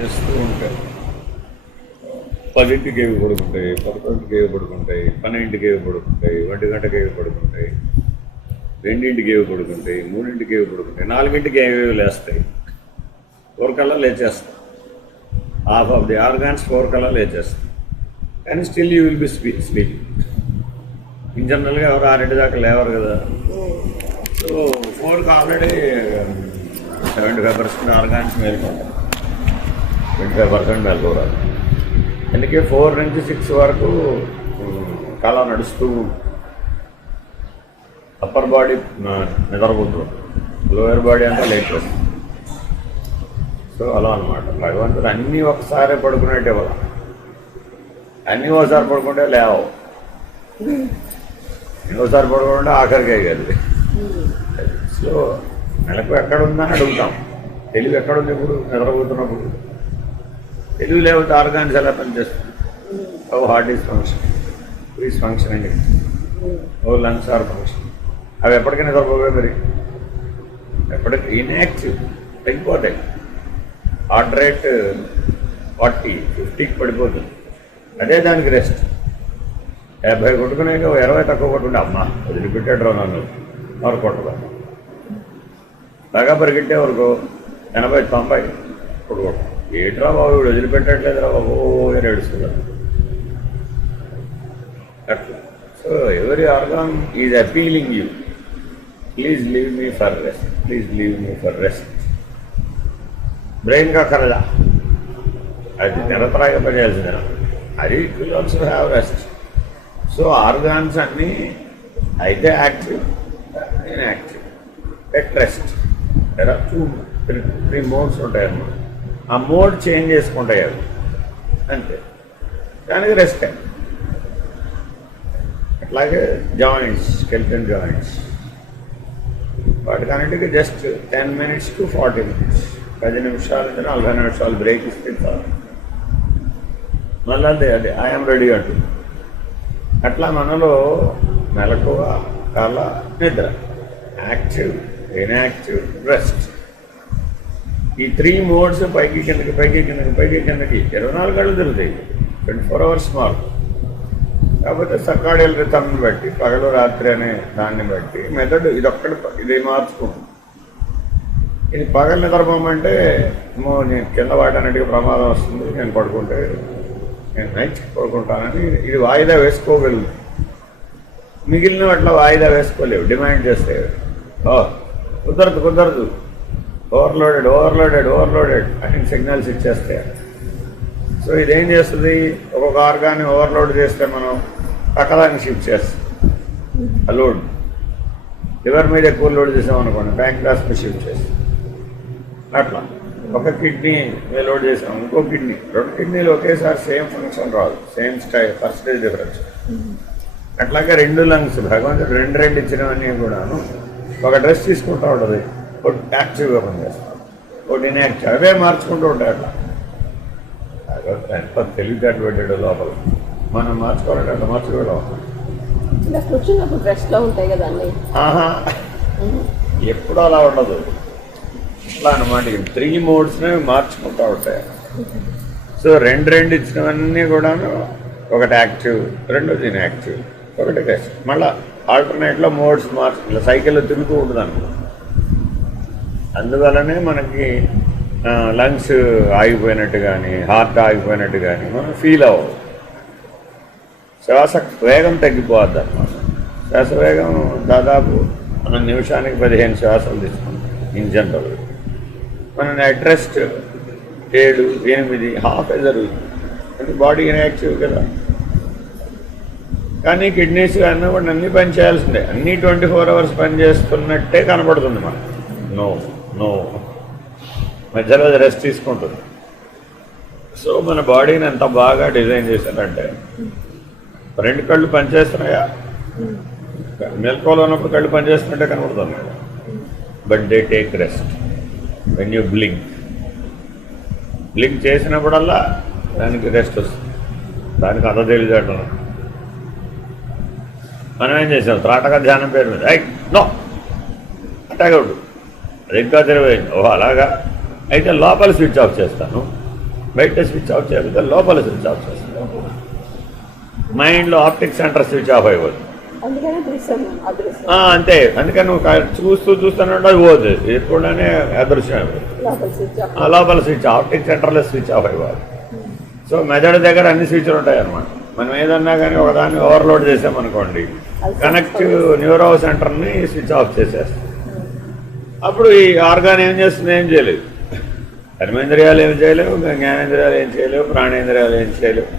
చేస్తూ ఉంటాయి. 10ంటికి ఏవి పడుకుంటాయి, 11ంటికి ఏవి పడుకుంటాయి, 12ంటికి ఏవి పడుకుంటాయి, 1 గంటకి ఏవి పడుకుంటాయి, 2ంటికి ఏవి పడుకుంటాయి, 3ంటికి ఏవి పడుకుంటాయి, 4ంటికి ఏవేవి లేస్తాయి. 4 కల్లా లేచేస్తాయి. హాఫ్ ఆఫ్ ది ఆర్గాన్స్ 4 కల్లా లేచేస్తాయి. కానీ still you will be sleep. In జనరల్గా ఎవరు 6 దాకా లేవరు కదా. సో 4కి ఆల్రెడీ 75% ఆర్గాన్స్ మేలుకుంటాయి, 25% మేలుకోరాదు. అందుకే 4 నుంచి 6 వరకు కళ నడుస్తూ అప్పర్ బాడీ నిద్రపోతుంది, లోయర్ బాడీ అంతా లేట్ వస్తుంది. సో అలా అనమాట. భగవంతుడు అన్నీ ఒకసారి పడుకునేట్టే ఇవ్వాలి. అన్నీ ఒకసారి పడుకుంటే లేవు, ఒకసారి పడుకుంటే ఆఖరికి అయ్యేది. సో నెలకు ఎక్కడుందని అడుగుతాం. తెలివి ఎక్కడుంది ఇప్పుడు? నిద్రపోతున్నప్పుడు. తెలివి లేకపోతే ఆర్గాన్స్ ఎలా పనిచేస్తుంది? Oh heart is function, is functioning, oh lungs are function. అవి ఎప్పటికీ నిద్రపోవే మరి, ఎప్పటికీ ఇన్యాక్టివ్ తగ్గిపోతాయి. హార్ట్ రేట్ 40, 50కి పడిపోతుంది. అదే దానికి రెస్ట్. 50 కొట్టుకునేక 20 తక్కువ కొట్టుకుంటే అమ్మ వదిలిపెట్టాడు నన్ను ఎవరు కొట్టదు. బాగా పరిగెట్టే వరకు 80, 90 కొట్టుకోవడం. ఏట్రా బాబు వీడు వదిలిపెట్టట్లేదురా బాబు అని ఏడుస్తున్నారు అట్లా. So every organ is appealing you, please leave me for rest, please leave me for rest. బ్రెయిన్గా కరదా, అది నిరతరాగా పనిచేయాల్సిందే. అది it will also have rest. So organs అన్నీ అయితే active, inactive, at rest. there are 3 modes ఉంటాయన్నమాట. ఆ మోడ్ చేంజ్ చేసుకుంటాయి అవి అంతే. దానికి రెస్ట్. అట్లాగే జాయింట్స్, స్కెలిటన్ జాయింట్స్, వాటికన్నిటికీ జస్ట్ 10 minutes to 40 minutes, 10 నిమిషాల నుంచి 40 నిమిషాలు బ్రేక్ ఇస్తే చాలు. మళ్ళీ అదే ఐఎమ్ రెడీ అంటు. అట్లా మనలో మెలకువ, కళ, నిద్ర, యాక్టివ్, ఇన్యాక్టివ్, రెస్ట్, ఈ 3 మోడ్స్ పైకి కిందకి, పైకి కిందకి, పైకి కిందకి 24 గంటలు తిరుగుతాయి. 24 hours మార్క్. కాకపోతే సర్కాడియల్ రిథమ్ని బట్టి, పగలు రాత్రి అనే దాన్ని బట్టి మెథడ్ ఇది మార్చుకుంటుంది. ఇది పగలు నిద్రపోమంటే నేను కింద వాడడానికి ప్రమాదం వస్తుంది, నేను పడుకుంటే నేను నైట్ పడుకుంటానని ఇది వాయిదా వేసుకోగలుగుతుంది. మిగిలిన అట్లా వాయిదా వేసుకోలేవు, డిమాండ్ చేస్తే కుదరదు, ఓవర్లోడెడ్ అని సిగ్నల్స్ ఇచ్చేస్తాయి. సో ఇదేం చేస్తుంది, ఒక్కొక్క ఆర్గాన్ని ఓవర్లోడ్ చేస్తే మనం పక్కదాన్ని షిఫ్ట్ చేస్తాం. ఆ లోడ్ లివర్ మీద ఎక్కువ లోడ్ చేసామనుకోండి, ప్యాంక్రాస్ని షిఫ్ట్ చేస్తాం. అట్లా ఒక కిడ్నీ లోడ్ చేసాం, ఇంకో కిడ్నీ, 2 కిడ్నీలు ఒకేసారి సేమ్ ఫంక్షన్ రాదు, సేమ్ స్టైల్, పర్సెంటేజ్ డిఫరెన్స్. అట్లాగే 2 లంగ్స్ భగవంతుడు 2 ఇచ్చినవన్నీ కూడాను ఒక డ్రెస్ తీసుకుంటూ ఉంటుంది. ఒకటి యాక్టివ్గా పనిచేస్తాం, ఒకటి ఇన్యాక్టివ్, అవే మార్చుకుంటూ ఉంటాయి. అట్లా ఎంత తెలివితేటలు పెట్టాడు లోపల. మనం మార్చుకోవాలంటే అట్లా మార్చుకోవడం. కూర్చున్నప్పుడు రెస్ట్లో ఉంటాయి కదా అన్నీ. ఎప్పుడు అలా ఉండదు. ఇట్లా అనమాట. 3 మోడ్స్నే మార్చుకుంటూ ఉంటాయి. సో 2 ఇచ్చినవన్నీ కూడాను ఒకటి యాక్టివ్, రెండోది ఇన్యాక్టివ్, ఒకటి రెస్ట్. మళ్ళీ ఆల్టర్నేట్లో మోడ్స్ ఇలా సైకిల్లో తిరుగుతూ ఉంటుంది అనుకో. అందువల్లనే మనకి లంగ్స్ ఆగిపోయినట్టు కానీ, హార్ట్ ఆగిపోయినట్టు కానీ మనం ఫీల్ అవ్వదు. శ్వాస వేగం తగ్గిపోద్ది అన్నమాట. శ్వాస వేగం దాదాపు మనం నిమిషానికి 15 శ్వాసలు తీసుకుంటాం ఇన్ జనరల్. మనం అట్ రెస్ట్ 7, 8 హాఫ్ జరుగుతుంది. అంటే బాడీ ఇన్యాక్టివ్ కదా. కానీ కిడ్నీస్ అన్నప్పుడు అన్నీ పని చేయాల్సిందే. అన్నీ 24 hours పనిచేస్తున్నట్టే కనపడుతుంది మనకు. నో మధ్యలో రెస్ట్ తీసుకుంటుంది. సో మన బాడీని ఎంత బాగా డిజైన్ చేశారంటే 2 కళ్ళు పనిచేస్తున్నాయా, మెలకువలో ఉన్నప్పుడు కళ్ళు పనిచేస్తున్నట్టే కనబడుతుంది కదా. But they take rest when you blink చేసినప్పుడల్లా దానికి రెస్ట్ వస్తుంది. దానికి అంత తెలియదు. మనం ఏం చేసాం, త్రాటక ధ్యానం పేరు మీద నో అట్టాగడు, అది ఇంకా తెలివైంది. ఓహో అలాగా, అయితే లోపల స్విచ్ ఆఫ్ చేస్తాను, బయట స్విచ్ ఆఫ్ చేయకపోతే లోపల స్విచ్ ఆఫ్ చేస్తుంది. మైండ్లో ఆప్టిక్ సెంటర్ స్విచ్ ఆఫ్ అయిపోతుంది. అందుకనే దృశ్యం అదృశ్యం అంతే. అందుకని నువ్వు చూస్తూనే అది పోదు, ఎప్పుడనే అదృశ్యం లోపల స్విచ్ ఆఫ్. లోపల స్విచ్ ఆప్టిక్ సెంటర్లో స్విచ్ ఆఫ్ అయిపోవాలి. సో మెదడు దగ్గర అన్ని స్విచ్లు ఉంటాయి అన్నమాట. మనం ఏదన్నా కానీ ఒకదాన్ని ఓవర్లోడ్ చేసామనుకోండి, కనెక్ట్ న్యూరో సెంటర్ని స్విచ్ ఆఫ్ చేసేస్తాం. అప్పుడు ఈ ఆర్గాన్ ఏం చేస్తుంది? ఏం చేయలేదు. కర్మేంద్రియాలు ఏం చేయలేవు, జ్ఞానేంద్రియాలు ఏం చేయలేవు, ప్రాణేంద్రియాలు ఏం చేయలేవు.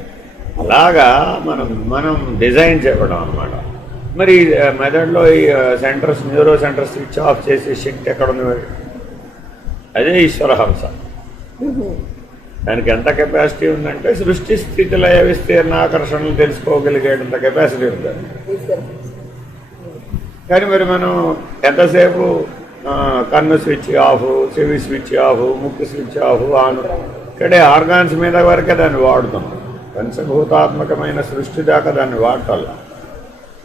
అలాగా మనం డిజైన్ చేయడం అనమాట. మరి మెదడులో ఈ centres, neuro centres switch off చేసే శక్తి ఎక్కడ ఉంది? మరి అదే ఈశ్వర హంస. దానికి ఎంత కెపాసిటీ ఉందంటే సృష్టి స్థితి లయ విస్తీర్ణ ఆకర్షణలు తెలుసుకోగలిగేటంత కెపాసిటీ ఉంది. కానీ మరి మనం ఎంతసేపు కన్ను స్విచ్ ఆఫ్, చెవి స్విచ్ ఆఫ్, ముక్కు స్విచ్ ఆఫ్, ఆన్, ఇక్కడే ఆర్గాన్స్ మీద వరకే దాన్ని వాడుతున్నాం. పంచభూతాత్మకమైన సృష్టి దాకా దాన్ని వాడాల.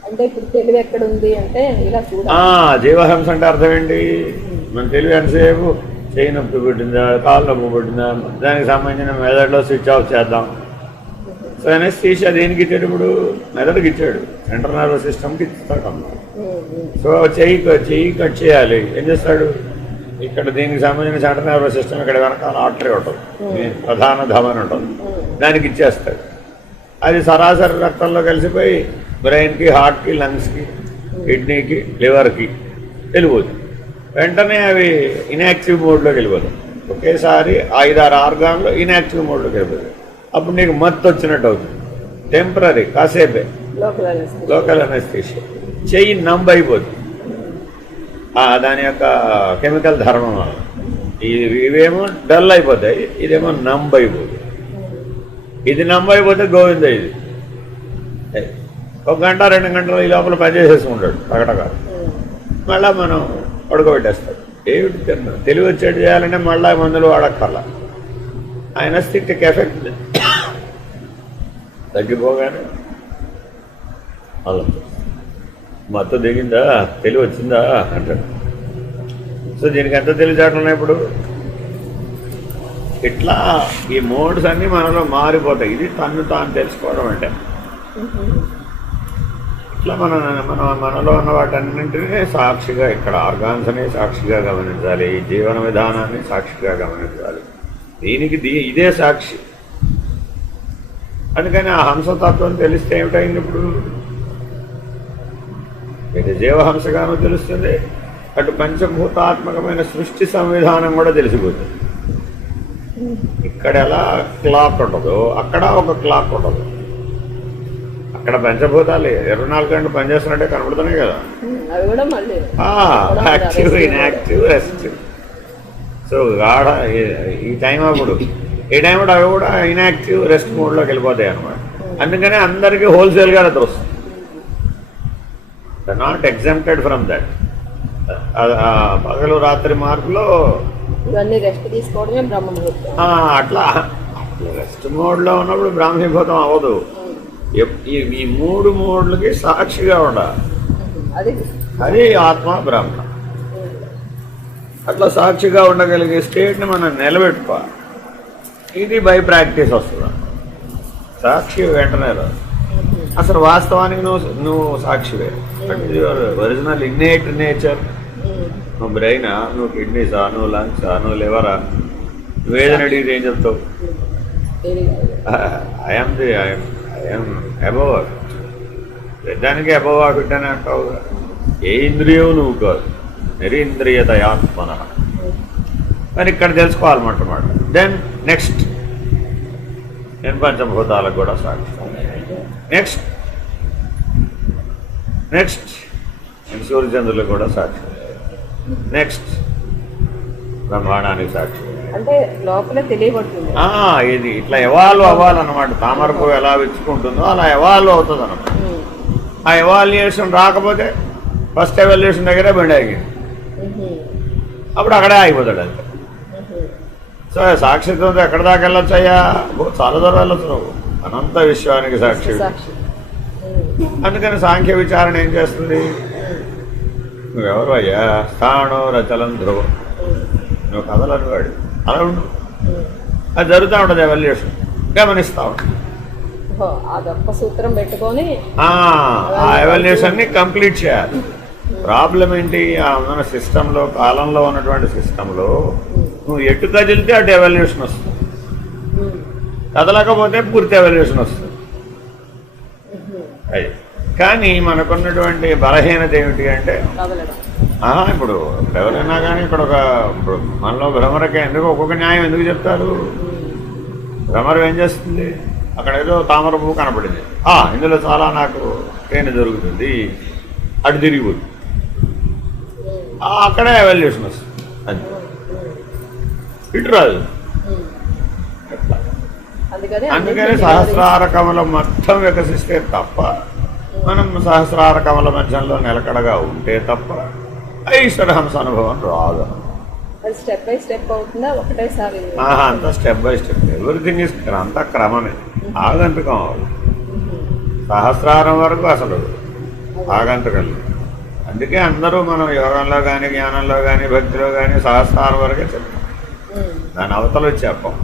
అంటే ఇప్పుడు తెలివి ఎక్కడ ఉంది అంటే ఇలా చూడాలి. జీవహంస అంటే అర్థం ఏంటి? మన తెలివి ఎంతసేపు చేయి నొప్పి పుట్టిందా, కాలు నొప్పి పుట్టిందా, దానికి సంబంధించిన మెదడులో స్విచ్ ఆఫ్ చేద్దాం. సో అనెస్థీషియా దేనికి ఇచ్చాడు? ఇప్పుడు మెదడుకి ఇచ్చాడు, సెంట్రల్ నర్వస్ సిస్టమ్కి ఇస్తాడు అన్నమాట. సో చెయ్యి కట్ చేయాలి, ఏం చేస్తాడు? ఇక్కడ దీనికి సంబంధించిన సెంట్రల్ నర్వస్ సిస్టమ్ ఇక్కడ వెనకాల ఆర్టరీ ఉంటుంది, ప్రధాన ధమని ఉంటుంది, దానికి ఇచ్చేస్తాడు. అది సరాసరి రక్తంలో కలిసిపోయి బ్రెయిన్కి, హార్ట్కి, లంగ్స్కి, కిడ్నీకి, లివర్కి వెళ్ళిపోతుంది. వెంటనే అవి ఇన్యాక్టివ్ మోడ్లోకి వెళ్ళిపోతాయి. ఒకేసారి 5-6 ఆర్గాన్లు ఇన్యాక్టివ్ మోడ్లోకి వెళ్ళిపోతాయి. అప్పుడు నీకు మత్తు వచ్చినట్టు అవుతుంది. టెంపరీ, కాసేపే లోకల్ అనెస్థీషియా. చెయ్యి నంబ్ అయిపోతుంది దాని యొక్క కెమికల్ ధర్మం వల్ల. ఇవేమో డల్ అయిపోతాయి, ఇదేమో నంబ్ అయిపోతుంది. ఇది నంబ్ అయిపోతే గోవింద. ఇది 1 గంట 2 గంటలు ఈ లోపల పనిచేసేసుకుంటాడు టగటగా. మళ్ళీ మనం పడుకోబెట్టేస్తాడు. ఏమిటి తెలివి వచ్చేట్టు చేయాలంటే మళ్ళీ మందులు వాడక్కర్లా. ఆయన స్థితికి ఎఫెక్ట్ తగ్గిపోగానే అలా మత్తు దిగిందా, తెలివి వచ్చిందా అంటాడు. సో దీనికి ఎంత తెలివితేటలు ఉన్నాయి ఇప్పుడు? ఇట్లా ఈ మోడ్స్ అన్నీ మనలో మారిపోతాయి. ఇది తను తాను తెలుసుకోవడం అంటే. ఇట్లా మనలో ఉన్న వాటన్నింటినీ సాక్షిగా, ఇక్కడ ఆర్గాన్స్ని సాక్షిగా గమనించాలి, ఈ జీవన విధానాన్ని సాక్షిగా గమనించాలి. దీనికి ఇదే సాక్షి. అందుకని ఆ హంసతత్వం తెలిస్తే ఏమిటైంది? ఇప్పుడు ఇది జీవహంసగానూ తెలుస్తుంది, అటు పంచభూతాత్మకమైన సృష్టి సంవిధానం కూడా తెలిసిపోతుంది. ఇక్కడ ఎలా క్లాక్ ఉంటుందో అక్కడ ఒక క్లాక్ ఉంటుంది. అక్కడ పంచభూతాలు 24 గంటలు పనిచేస్తున్నట్టే కనబడుతున్నాయి కదా. Active, inactive, rest. సో గాఢ ఈ టైం అప్పుడు అవి కూడా ఇన్యాక్టివ్, రెస్ట్ మోడ్లోకి వెళ్ళిపోతాయి అన్నమాట. అందుకనే అందరికీ హోల్సేల్గా అది వస్తుంది. Not exempted from that. పగలు రాత్రి మార్పులో ఇవన్నీ రెస్ట్ తీసుకోవడమే బ్రహ్మముహూర్తం. అట్లా రెస్ట్ మోడ్లో ఉన్నప్పుడు బ్రాహ్మీభూతం అవ్వదు. ఈ 3 మోడ్లకి సాక్షిగా ఉండాలి. అది ఆత్మ బ్రహ్మ. అట్లా సాక్షిగా ఉండగలిగే స్టేట్ని మనం నిలబెట్టుకోవాలి. ఇది బై ప్రాక్టీస్ వస్తుంది. సాక్షి వెంటనే రాదు. అసలు వాస్తవానికి నువ్వు సాక్షివే. Your original innate nature. నువ్వు బ్రెయినా, నువ్వు కిడ్నీసా, నువ్వు లంగ్సా, నువ్వు లివరా, నువ్వేదని అడిగితే ఏం చెప్తావు? I'm above. దానికి అబోవ్ ఆఫిట్టని అంటావు. ఏ ఇంద్రియం నువ్వు కాదు, నిరీంద్రియతయాత్మన. మరి ఇక్కడ తెలుసుకోవాలన్నమాట. దెన్ నెక్స్ట్ నేను పంచభూతాలకు కూడా సాక్షి. నెక్స్ట్ నేను సూర్యచంద్రులకు కూడా సాక్షి. నెక్స్ట్ బ్రహ్మాండానికి సాక్షి. అంటే లోపల తెలియబడుతుంది. ఇది ఇట్లా ఎవాల్వ్ అవ్వాలన్నమాట. తామర పువ్వు ఎలా విచ్చుకుంటుందో అలా ఎవాల్వ్ అవుతుంది అన్నమాట. ఆ ఎవాల్యుయేషన్ రాకపోతే ఫస్ట్ ఎవాల్యుయేషన్ దగ్గరే బండి ఆగింది, అప్పుడు అక్కడే ఆగిపోతాడు అంతే. సో సాక్షిత్వంతో ఎక్కడ దాకా వెళ్ళొచ్చు? అయ్యా చాలా దూరం వెళ్ళొచ్చు నువ్వు. అనంత విశ్వానికి సాక్షి. అందుకని సాంఖ్య విచారణ ఏం చేస్తుంది? నువ్వెవరు అయ్యా? స్థాణో రచలం ధ్రువం. నువ్వు కథలను వాడు అలా ఉండు. అది జరుగుతూ ఉంటుంది ఎవాల్యుయేషన్, గమనిస్తూ ఉంటుంది. అదొక్క సూత్రం పెట్టుకొని ఆ ఎవాల్యుయేషన్ని కంప్లీట్ చేయాలి. ప్రాబ్లం ఏంటి, మన సిస్టంలో, కాలంలో ఉన్నటువంటి సిస్టంలో నువ్వు ఎటు కదిలితే అటు ఎవాల్యుయేషన్ వస్తుంది, కదలకపోతే పూర్తి ఎవాల్యుయేషన్ వస్తుంది. అది కానీ మనకున్నటువంటి బలహీనత ఏమిటి అంటే, ఇప్పుడు ఎవరైనా కానీ ఇక్కడ ఇప్పుడు మనలో భ్రమరకే ఎందుకు ఒక్కొక్క న్యాయం ఎందుకు చెప్తారు? భ్రమరం ఏం చేస్తుంది, అక్కడ ఏదో తామర పువ్వు కనపడింది, ఇందులో చాలా నాకు తేనె దొరుకుతుంది, అటు తిరిగిపోతుంది, అక్కడే ఎవాల్యుయేషన్ వస్తుంది. అది ఇటు రాదు. అందుకని సహస్రార కమలం మొత్తం వికసిస్తే తప్ప, మనం సహస్రార కమల మధ్యంలో నిలకడగా ఉంటే తప్ప ఈశ్వరహంస అనుభవం రాదు. స్టెప్ బై స్టెప్ అవుతుందా, ఒకటేసారి? అంతా step by step, everything is అంతా క్రమమే, ఆగంతకం అవ్వదు. సహస్రారం వరకు అసలు ఆగంతకం. అందుకే అందరూ మనం యోగంలో కానీ, జ్ఞానంలో కానీ, భక్తిలో కానీ సహస్రారం వరకే చెప్తాం, దాని అవతల చెప్పం.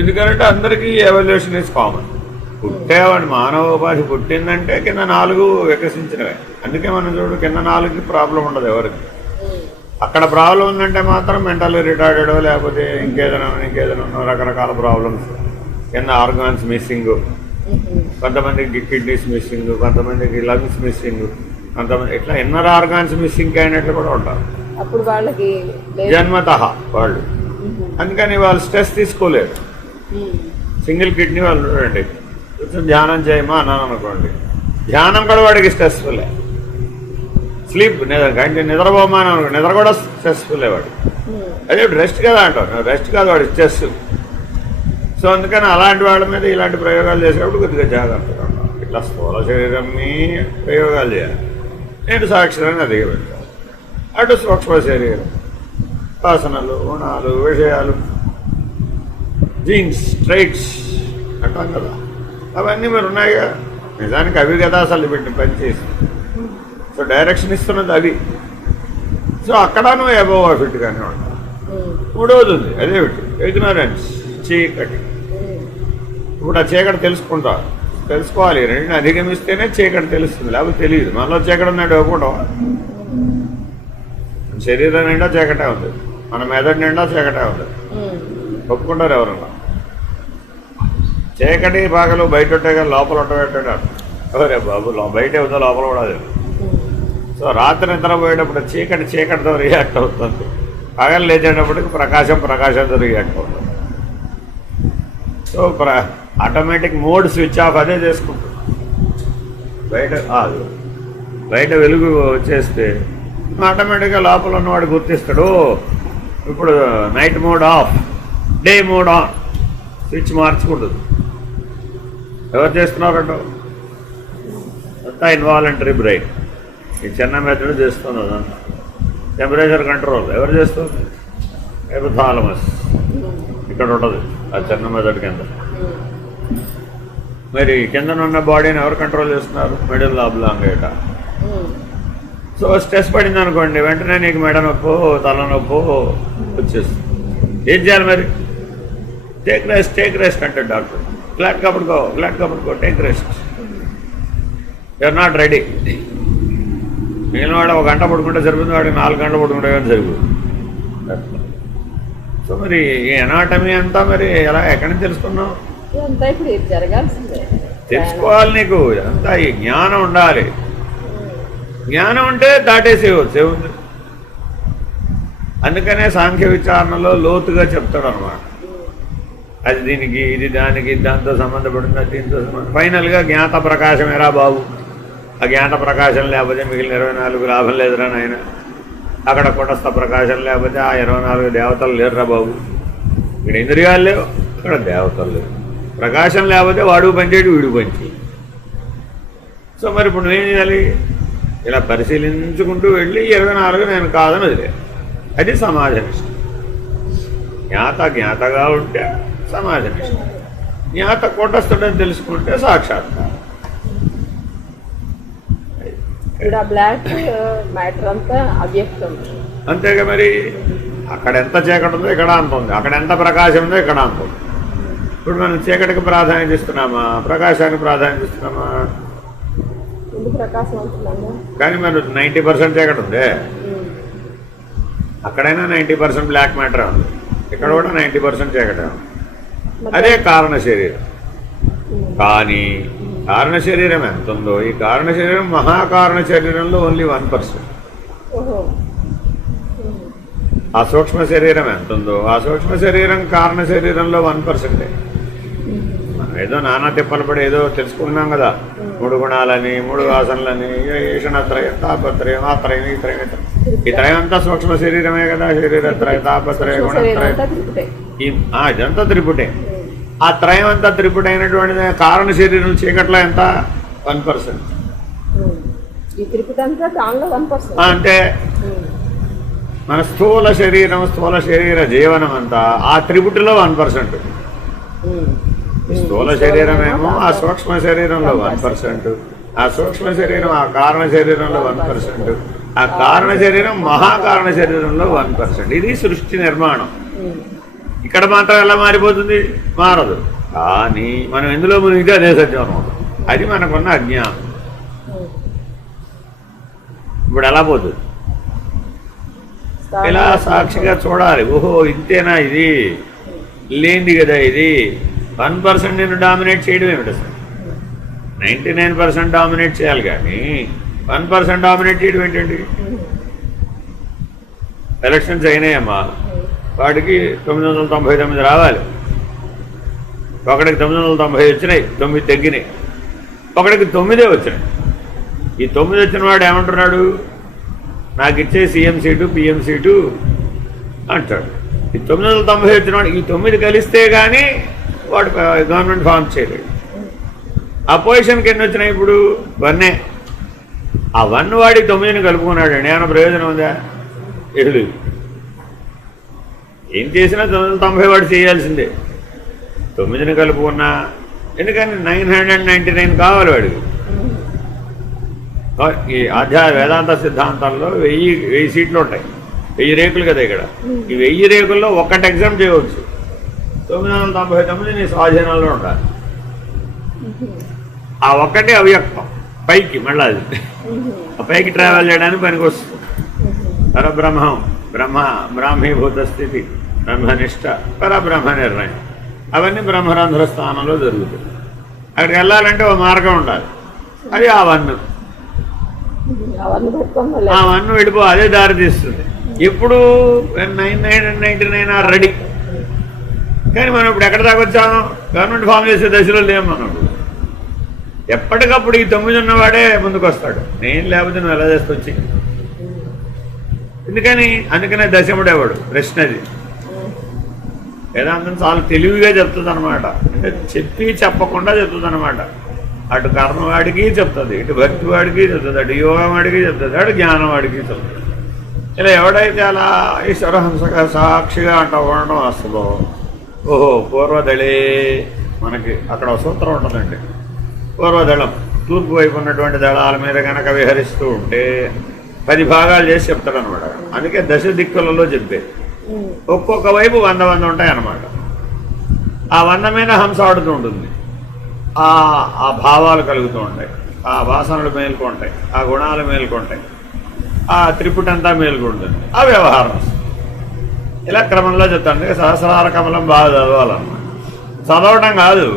ఎందుకంటే అందరికీ ఎవాల్యుయేషన్ ఇస్ కామన్. పుట్టేవాడి మానవోపాధి పుట్టిందంటే కింద 4 వికసించినవే. అందుకే మనం చూడు, కింద 4కి ప్రాబ్లం ఉండదు ఎవరికి. అక్కడ ప్రాబ్లం ఉందంటే మాత్రం మెంటల్లీ రిటార్డెడ్, లేకపోతే ఇంకేదైనా రకరకాల ప్రాబ్లమ్స్. కింద ఆర్గాన్స్ మిస్సింగ్, కొంతమందికి కిడ్నీస్ మిస్సింగ్, కొంతమందికి లంగ్స్ మిస్సింగ్, కొంతమంది ఇట్లా ఇన్నర్ ఆర్గాన్స్ మిస్సింగ్ అయినట్లు కూడా ఉంటారు అప్పుడు వాళ్ళకి జన్మతః వాళ్ళు. అందుకని వాళ్ళు స్ట్రెస్ తీసుకోలేరు. సింగిల్ కిడ్నీ వాళ్ళు చూడండి, కొంచెం ధ్యానం చేయమా అన్నాను అనుకోండి, ధ్యానం కూడా వాడికి స్ట్రెస్ఫుల్లే. స్లీప్ నిద్రపోమా అని అనుకో, నిద్ర కూడా స్ట్రెస్ఫుల్లే వాడు. అదే రెస్ట్ కదా అంటారు, రెస్ట్ కాదు వాడి స్ట్రెస్. సో అందుకని అలాంటి వాళ్ళ మీద ఇలాంటి ప్రయోగాలు చేసేటప్పుడు కొద్దిగా జాగ్రత్తగా ఉంటాం. ఇట్లా స్థూల శరీరాన్ని ప్రయోగాలు చేయాలి, నేను సాక్షరాన్ని అధిగపెట్టాలి. అటు సూక్ష్మ శరీరం, వాసనలు, గుణాలు, విషయాలు, జీన్స్, ట్రైట్స్ అంటాం కదా, అవన్నీ మరి ఉన్నాయిగా. నిజానికి అవి కదా అసలు పెట్టి పనిచేసి. సో డైరెక్షన్ ఇస్తున్నది అవి. సో అక్కడ నువ్వు అబోవ్ ఫిట్గానే ఉంటావు. మూడవది ఉంది, అదేమిటి, ఇగ్నోరెన్స్, చీకటి. ఇప్పుడు ఆ చీకటి తెలుసుకోవాలి. రెండింటిని అధిగమిస్తేనే చీకటి తెలుస్తుంది, లేకపోతే తెలియదు. మనలో చీకటి ఉన్నాడు ఒప్పుకోవడం. శరీరం నిండా చీకటే ఉంది, మన మెదడు నిండా చీకటే ఉంది, ఒప్పుకుంటారు ఎవరన్నా? చీకటి పగలు బయట ఉంటే కానీ లోపల ఉండబెట్టాడు. ఎవరే బాబు, బయటే ఉందో లోపల కూడా లేదు. సో రాత్రి నిద్రపోయేటప్పుడు చీకటితో రియాక్ట్ అవుతుంది, పగలు లేచేటప్పటికి ప్రకాశంతో రియాక్ట్ అవుతుంది. So automatic mode switch off అదే చేసుకుంటుంది. బయట వెలుగు వచ్చేస్తే ఆటోమేటిక్గా లోపల ఉన్నవాడు గుర్తిస్తాడు, ఇప్పుడు night mode off, day mode on, switch మార్చుకుంటుంది. ఎవరు చేస్తున్నారంటో అంతా ఇన్వాలంటరీ బ్రెయిన్. ఈ చిన్న మెథడ్ చేస్తుంది అదంతా. టెంపరేచర్ కంట్రోల్ ఎవరు చేస్తుంది? హైపోథాలమస్ ఇక్కడ ఉంటుంది, ఆ చిన్న మెథడ్ కింద. మరి కిందనున్న బాడీని ఎవరు కంట్రోల్ చేస్తున్నారు? మిడిల్ ఆబ్లాంగేటా. సో స్ట్రెస్ పడింది అనుకోండి, వెంటనే నీకు మెడ నొప్పో తలనొప్పో వచ్చేస్తుంది. ఏం చేయాలి మరి? టేక్ రెస్ట్ అంటే డాక్టర్. ఫ్లాట్ కప్పుడుకో, take rest. You're not ready. మిగిలిన వాడు 1 గంట పడుకుంటే సరిపోతుంది, వాడికి 4 గంటలు పడుకుంటే కానీ సరిపోతుంది. సో మరి ఈ ఎనాటమీ అంతా మరి ఎలా, ఎక్కడి నుంచి తెలుసుకున్నావు? తెలుసుకోవాలి నీకు. అంతా ఈ జ్ఞానం ఉండాలి. జ్ఞానం ఉంటే దాటేసేవచ్చు, ఏముంది. అందుకనే సాంఖ్య విచారణలో లోతుగా చెప్తాడు అనమాట. అది దీనికి, ఇది దానికి, దాంతో సంబంధపడింది, దీంతో సంబంధం. ఫైనల్గా జ్ఞాత ప్రకాశమేరా బాబు. ఆ జ్ఞాత ప్రకాశం లేకపోతే మిగిలిన 24 లాభం లేదురా నాయన. అక్కడ కుటస్థ ప్రకాశం లేకపోతే ఆ 24 దేవతలు లేరురా బాబు. ఇక్కడ ఇంద్రియాలు లేవు, అక్కడ దేవతలు లేవు. ప్రకాశం లేకపోతే వాడు పనిచేయడు, వీడు పనిచేయి. సో మరి ఇప్పుడు నువ్వేం చేయాలి? ఇలా పరిశీలించుకుంటూ వెళ్ళి 24 నేను కాదని వదిలే. అది సమాజనిష్ట. జ్ఞాతగా ఉంటే సమాజనిష్ట. జ్ఞాత కూటస్థుడని తెలుసుకుంటే సాక్షాత్కారం. బ్లాక్ మ్యాటర్ అంతా అవ్యక్తం. అంతేగా మరి. అక్కడ ఎంత చీకటి ఉందో ఇక్కడ అంత ఉంది, అక్కడ ఎంత ప్రకాశం ఉందో ఇక్కడ అంత ఉంది. ఇప్పుడు మనం చీకటికి ప్రాధాన్యత ఇస్తున్నామా, ప్రకాశానికి ప్రాధాన్యత ఇస్తున్నామా? ఎందుకు ప్రకాశం అంటున్నాము? కానీ మరి 90% చీకటి ఉంది, అక్కడైనా 90% బ్లాక్ మ్యాటర్ ఉంది, ఇక్కడ కూడా 90% చీకటి ఉంది. అదే కారణ శరీరం. కానీ కారణ శరీరం ఎంత ఉందో, ఈ కారణ శరీరం మహాకారణ శరీరంలో ఓన్లీ 1%. ఓహో. ఆ సూక్ష్మ శరీరం ఎంత ఉందో ఆ సూక్ష్మ శరీరం కారణ శరీరంలో 1%. మనం ఏదో నానా తిప్పలు పడి ఏదో తెలుసుకున్నాం కదా, 3 గుణాలని 3 వాసనలని ఈషణత్రయం తాపత్రయం ఆత్రయం ఈ త్రయం, ఈ త్రయం అంతా సూక్ష్మ శరీరమే కదా. శరీరత్రయం తాపత్రయం గుణత్రయం ఇదంతా త్రిపుటే. ఆ త్రయం అంతా త్రిపుట అయినటువంటి కారణ శరీరం చీకట్లో ఎంత? 1%. అంటే మన స్థూల శరీర జీవనం అంతా ఆ త్రిపుటిలో 1%. స్థూల శరీరమేమో ఆ సూక్ష్మ శరీరంలో 1%, ఆ సూక్ష్మ శరీరం ఆ కారణ శరీరంలో 1%, ఆ కారణ శరీరం మహాకారణ శరీరంలో 1%. ఇది సృష్టి నిర్మాణం. ఇక్కడ మాత్రం ఎలా మారిపోతుంది? మారదు. కానీ మనం ఎందులో మునిగితే అదే సత్యం. అది మనకున్న అజ్ఞానం. ఇప్పుడు ఎలా పోతుంది? ఇలా సాక్షిగా చూడాలి. ఓహో ఇంతేనా, ఇది లేనిది కదా, ఇది 1% నేను డామినేట్ చేయడం ఏమిటి అసలు? 99% డామినేట్ చేయాలి, కానీ 1% డామినేట్ చేయడం ఏంటండి? ఎలక్షన్స్ అయినాయమ్మా, వాడికి 999 రావాలి, ఒకడికి 990 వచ్చినాయి, 9 తగ్గినాయి, ఒకడికి 9 వచ్చినాయి. ఈ 9 వచ్చిన వాడు ఏమంటున్నాడు? నాకు ఇచ్చే సీఎం సీటు పిఎం సీటు అంటాడు. ఈ 990 వచ్చిన వాడు ఈ 9 కలిస్తే కానీ వాడు గవర్నమెంట్ ఫామ్ చేయలేడు. అపోజిషన్కి ఎన్ని వచ్చినాయి? ఇప్పుడు 1. ఆ 1 వాడి 9ని కలుపుకున్నాడు అండి, ఏమైనా ప్రయోజనం ఉందా? ఎదురు ఏం చేసినా 990 వాడు చేయాల్సిందే. 9ని కలుపుకున్నా, ఎందుకని 999 కావాలి వాడికి. ఈ వేదాంత సిద్ధాంతాల్లో 1000 సీట్లు ఉంటాయి, 1000 రేకులు కదా ఇక్కడ. ఈ 1000 రేకుల్లో ఒక్కటి ఎగ్జామ్ చేయవచ్చు. 999 నీ స్వాధీనంలో ఉండాలి. ఆ ఒక్కటే అవ్యక్తం, పైకి మళ్ళీ అది ఆ పైకి ట్రావెల్ చేయడానికి పనికి వస్తుంది. పరబ్రహ్మం, బ్రాహ్మీభూత స్థితి, బ్రహ్మనిష్ట, పరబ్రహ్మ నిర్ణయం, అవన్నీ బ్రహ్మరంధ్ర స్థానంలో జరుగుతాయి. అక్కడికి వెళ్ళాలంటే ఒక మార్గం ఉండాలి, అది ఆ 1. ఆ 1 వెళ్ళిపో, అదే దారి తీస్తుంది. ఇప్పుడు 99 ఆర్ రెడీ. కానీ మనం ఇప్పుడు ఎక్కడ దాకా వచ్చాము? గవర్నమెంట్ ఫామ్ చేసే దశలో లేము మనం. ఎప్పటికప్పుడు ఈ 9 ఉన్నవాడే ముందుకు వస్తాడు. నేను లేకపోతే నువ్వు ఎలా చేస్తొచ్చి. అందుకనే దశముడేవాడు ప్రశ్నది. వేదాంతం చాలా తెలివిగా చెప్తుంది అనమాట. అంటే చెప్పి చెప్పకుండా చెప్తుంది అనమాట. అటు కర్మవాడికి చెప్తుంది, ఇటు భక్తి వాడికి చెప్తుంది, అటు యోగం వాడికి చెప్తుంది, అటు జ్ఞానం వాడికి చెప్తుంది. ఇలా ఎవడైతే అలా ఈశ్వరహంసగా సాక్షిగా అంటూ ఉండడం వస్తుందో, ఓహో పూర్వదళే, మనకి అక్కడ సూత్రం ఉంటుందండి. పూర్వదళం తూర్పు వైపు ఉన్నటువంటి దళాల మీద కనుక విహరిస్తూ ఉంటే 10 భాగాలు చేసి చెప్తాడు అనమాట. అందుకే 10 దిక్కులలో చెప్పేది. ఒక్కొక్క వైపు 100 ఉంటాయి అన్నమాట. ఆ 100 మీద హంస ఆడుతూ ఉంటుంది. ఆ భావాలు కలుగుతూ ఉంటాయి, ఆ వాసనలు మేలుకుంటాయి, ఆ గుణాలు మేలుకుంటాయి, ఆ త్రిపుటంతా మేలుకుంటుంది, ఆ వ్యవహారం. ఇలా క్రమంలో చెప్తాను. అందుకే సహస్రార కమలం బాగా చదవాలన్నమాట. చదవడం కాదు,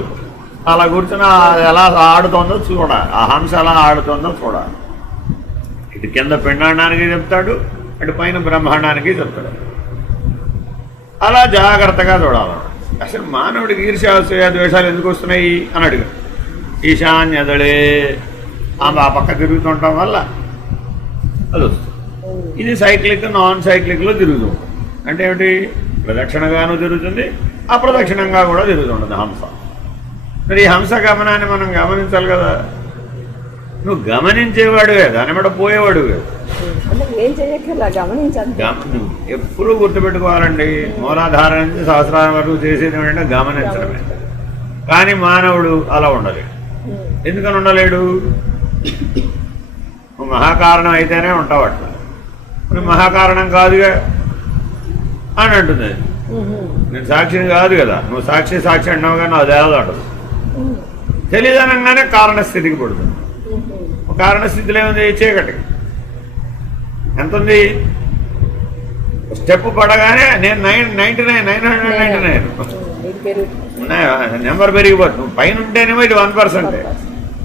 అలా కూర్చొని ఎలా ఆడుతోందో చూడాలి, ఆ హంస ఎలా ఆడుతోందో చూడాలి. ఇటు కింద పిండాండానికి చెప్తాడు, అటు పైన బ్రహ్మాండానికి చెప్తాడు. అలా జాగ్రత్తగా చూడాలన్నమాట. అసలు మానవుడికి ఈర్ష్య ద్వేషాలు ఎందుకు వస్తున్నాయి అని అడిగాడు. ఈశాన్యదళే, ఆ పక్క తిరుగుతుండటం వల్ల అది వస్తుంది. ఇది సైక్లిక్ నాన్ సైక్లిక్లో తిరుగుతూ ఉంటుంది. అంటే ఏమిటి? ప్రదక్షిణగాను తిరుగుతుంది, అప్రదక్షిణంగా కూడా తిరుగుతుంటుంది హంస. మరి ఈ హంస గమనాన్ని మనం గమనించాలి కదా. నువ్వు గమనించేవాడువే, దాని మీద పోయేవాడువే. ఎప్పుడు గుర్తుపెట్టుకోవాలండి, మూలాధారం నుంచి సహస్రారం వరకు చేసేది ఏంటంటే గమనించడమే. కానీ మానవుడు అలా ఉండలేడు. ఎందుకని ఉండలేడు? నువ్వు మహాకారణం అయితేనే ఉంటావు అట్లా. మరి మహాకారణం కాదుగా. అని అంటుంది. నేను సాక్షిని కాదు కదా, నువ్వు సాక్షి సాక్షి అంటావు కానీ అది ఏదో అంటదు. తెలియదనగానే కారణస్థితికి పడుతుంది. కారణస్థితిలో ఏముంది? చీకటి. ఎంత ఉంది? స్టెప్ పడగానే నేను 999 నెంబర్ పెరిగిపోతుంది. నువ్వు పైన ఉంటేనేమో ఇది 1%,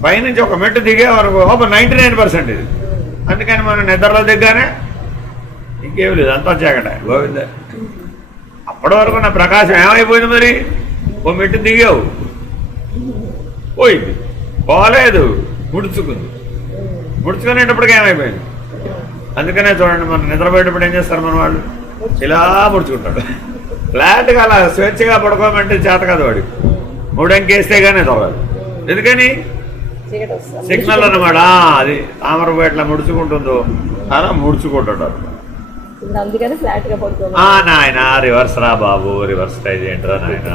పైనుంచి ఒక మెట్టు దిగే వరకు 99% ఇది. అందుకని మనం నిద్రలో దిగ్గానే ఇంకేమి లేదు, అంతా చీకట. గోవింద. అప్పటి వరకు నా ప్రకాశం ఏమైపోయింది? మరి ఓ మెట్టు దిగావు, పోయింది. పోలేదు, ముడుచుకుంది. ముడుచుకునేటప్పటికి ఏమైపోయింది? అందుకనే చూడండి, మనం నిద్రపోయేటప్పుడు ఏం చేస్తారు మన వాళ్ళు? ఇలా ముడుచుకుంటాడు. ఫ్లాట్గా అలా స్వేచ్ఛగా పడుకోమంటే చేత కాదు వాడికి. 3 అంకేస్తే కానీ దొరకదు. ఎందుకని? సిగ్నల్ అన్నమాట. అది తామరపు ఎట్లా ముడుచుకుంటుందో అలా ముడుచుకుంటాడు. నాయన రివర్స్ రా బాబు, రివర్స్ ట్రై చేయండిరా నాయన.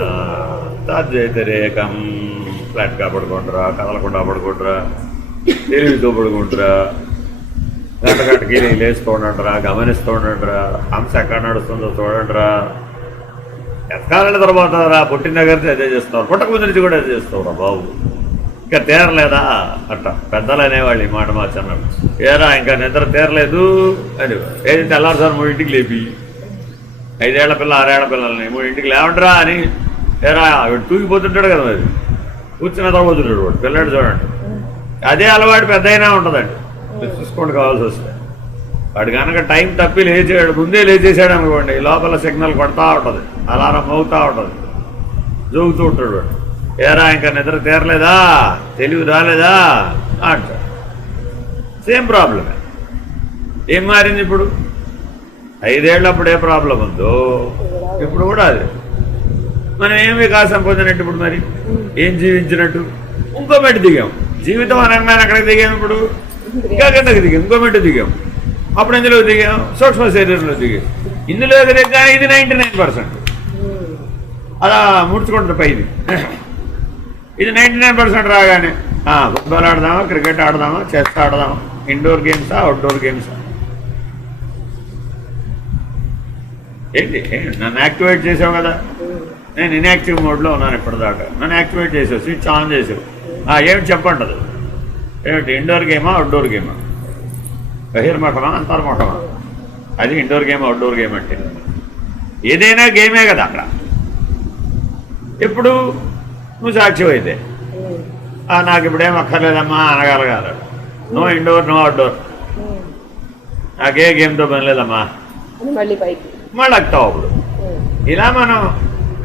తద్వ్యతిరేకం. ఫ్లాట్గా పడుకుంటారా, కదలకుండా పడుకుంటారా, తెలివితో పడుకుంటారా, గంటకి లేస్తూ ఉండండిరా, గమనిస్తూ ఉండండిరా, హంస ఎక్కడ నడుస్తుందో చూడండిరా. ఎత్కాలని తర్వాత రా, పుట్టిన దగ్గర అదే చేస్తున్నారు, పుట్టక ముందు నుంచి కూడా అదే చేస్తావురా బాబు. ఇంకా తీరలేదా? అట్ట పెద్దలు అనేవాళ్ళు ఈ మాట మార్చన్నాడు. ఏరా ఇంకా నిద్ర తీరలేదు అని. ఏది తెల్లారుసారి 3 లేపి 5 ఏళ్ల పిల్ల 6 ఏళ్ల పిల్లల్ని 3 లేవంటరా అని, ఏరా వీడు తూగిపోతుంటాడు కదా, మరి కూర్చుని నిద్రపోతుంటాడు వాడు పిల్లాడు. చూడండి, అదే అలవాటు పెద్ద అయినా ఉంటుందండి. చూసుకోండి కావాల్సి వస్తే. వాడు కనుక టైం తప్పి లేచాడు, ముందే లేచేసాడు అనుకోండి, లోపల సిగ్నల్ కొడతా ఉంటుంది, అలారం మోగుతూ ఉంటుంది, జోగుతూ ఉంటాడు వాడు. ఏరా ఇంకా నిద్ర తీరలేదా, తెలివి రాలేదా అంటాడు. సేమ్ ప్రాబ్లమే. ఏం మారింది ఇప్పుడు? 5 ఏళ్ళప్పుడు ఏ ప్రాబ్లం ఉందో ఇప్పుడు కూడా అదే. మనం ఏం వికాసం పొందినట్టు ఇప్పుడు? మరి ఏం జీవించినట్టు? ఇంకో మెట్టు దిగాం. జీవితం అనగానే అక్కడికి దిగాం. ఇప్పుడు ఇంకా కిందకి దిగాం, ఇంకో మెట్టు దిగాం. అప్పుడు ఎందులో దిగాం? సూక్ష్మ శరీరంలో దిగాం. ఇందులోకి దిగ్గానే ఇది 99%. అలా ముడుచుకుంటుంది పైది. ఇది 99% రాగానే ఫుట్బాల్ ఆడదామా, క్రికెట్ ఆడదామా, చెస్ ఆడదామా, ఇండోర్ గేమ్సా, అవుట్డోర్ గేమ్సా? ఏంటి నన్ను యాక్టివేట్ చేసావు కదా, నేను ఇన్యాక్టివ్ మోడ్లో ఉన్నాను ఇప్పటిదాకా. నన్ను యాక్టివేట్ చేసావు, స్విచ్ ఆన్ చేసావు. ఏమిటి చెప్పంటది? ఏమిటి? ఇండోర్ గేమా, అవుట్డోర్ గేమా, బహిర్మఠమా, అంతర్మఠమా? అది ఇండోర్ గేమ్, అవుట్డోర్ గేమ్ అంటే ఏదైనా గేమే కదా అక్కడ. ఇప్పుడు నువ్వు సాక్ష్యం అయితే నాకు ఇప్పుడేం అక్కర్లేదమ్మా అనగలగాలి. నో ఇండోర్, నో అవుట్డోర్, నాకే గేమ్తో పని లేదమ్మా, మళ్ళీ ఎక్కుతావు. అప్పుడు ఇలా మనం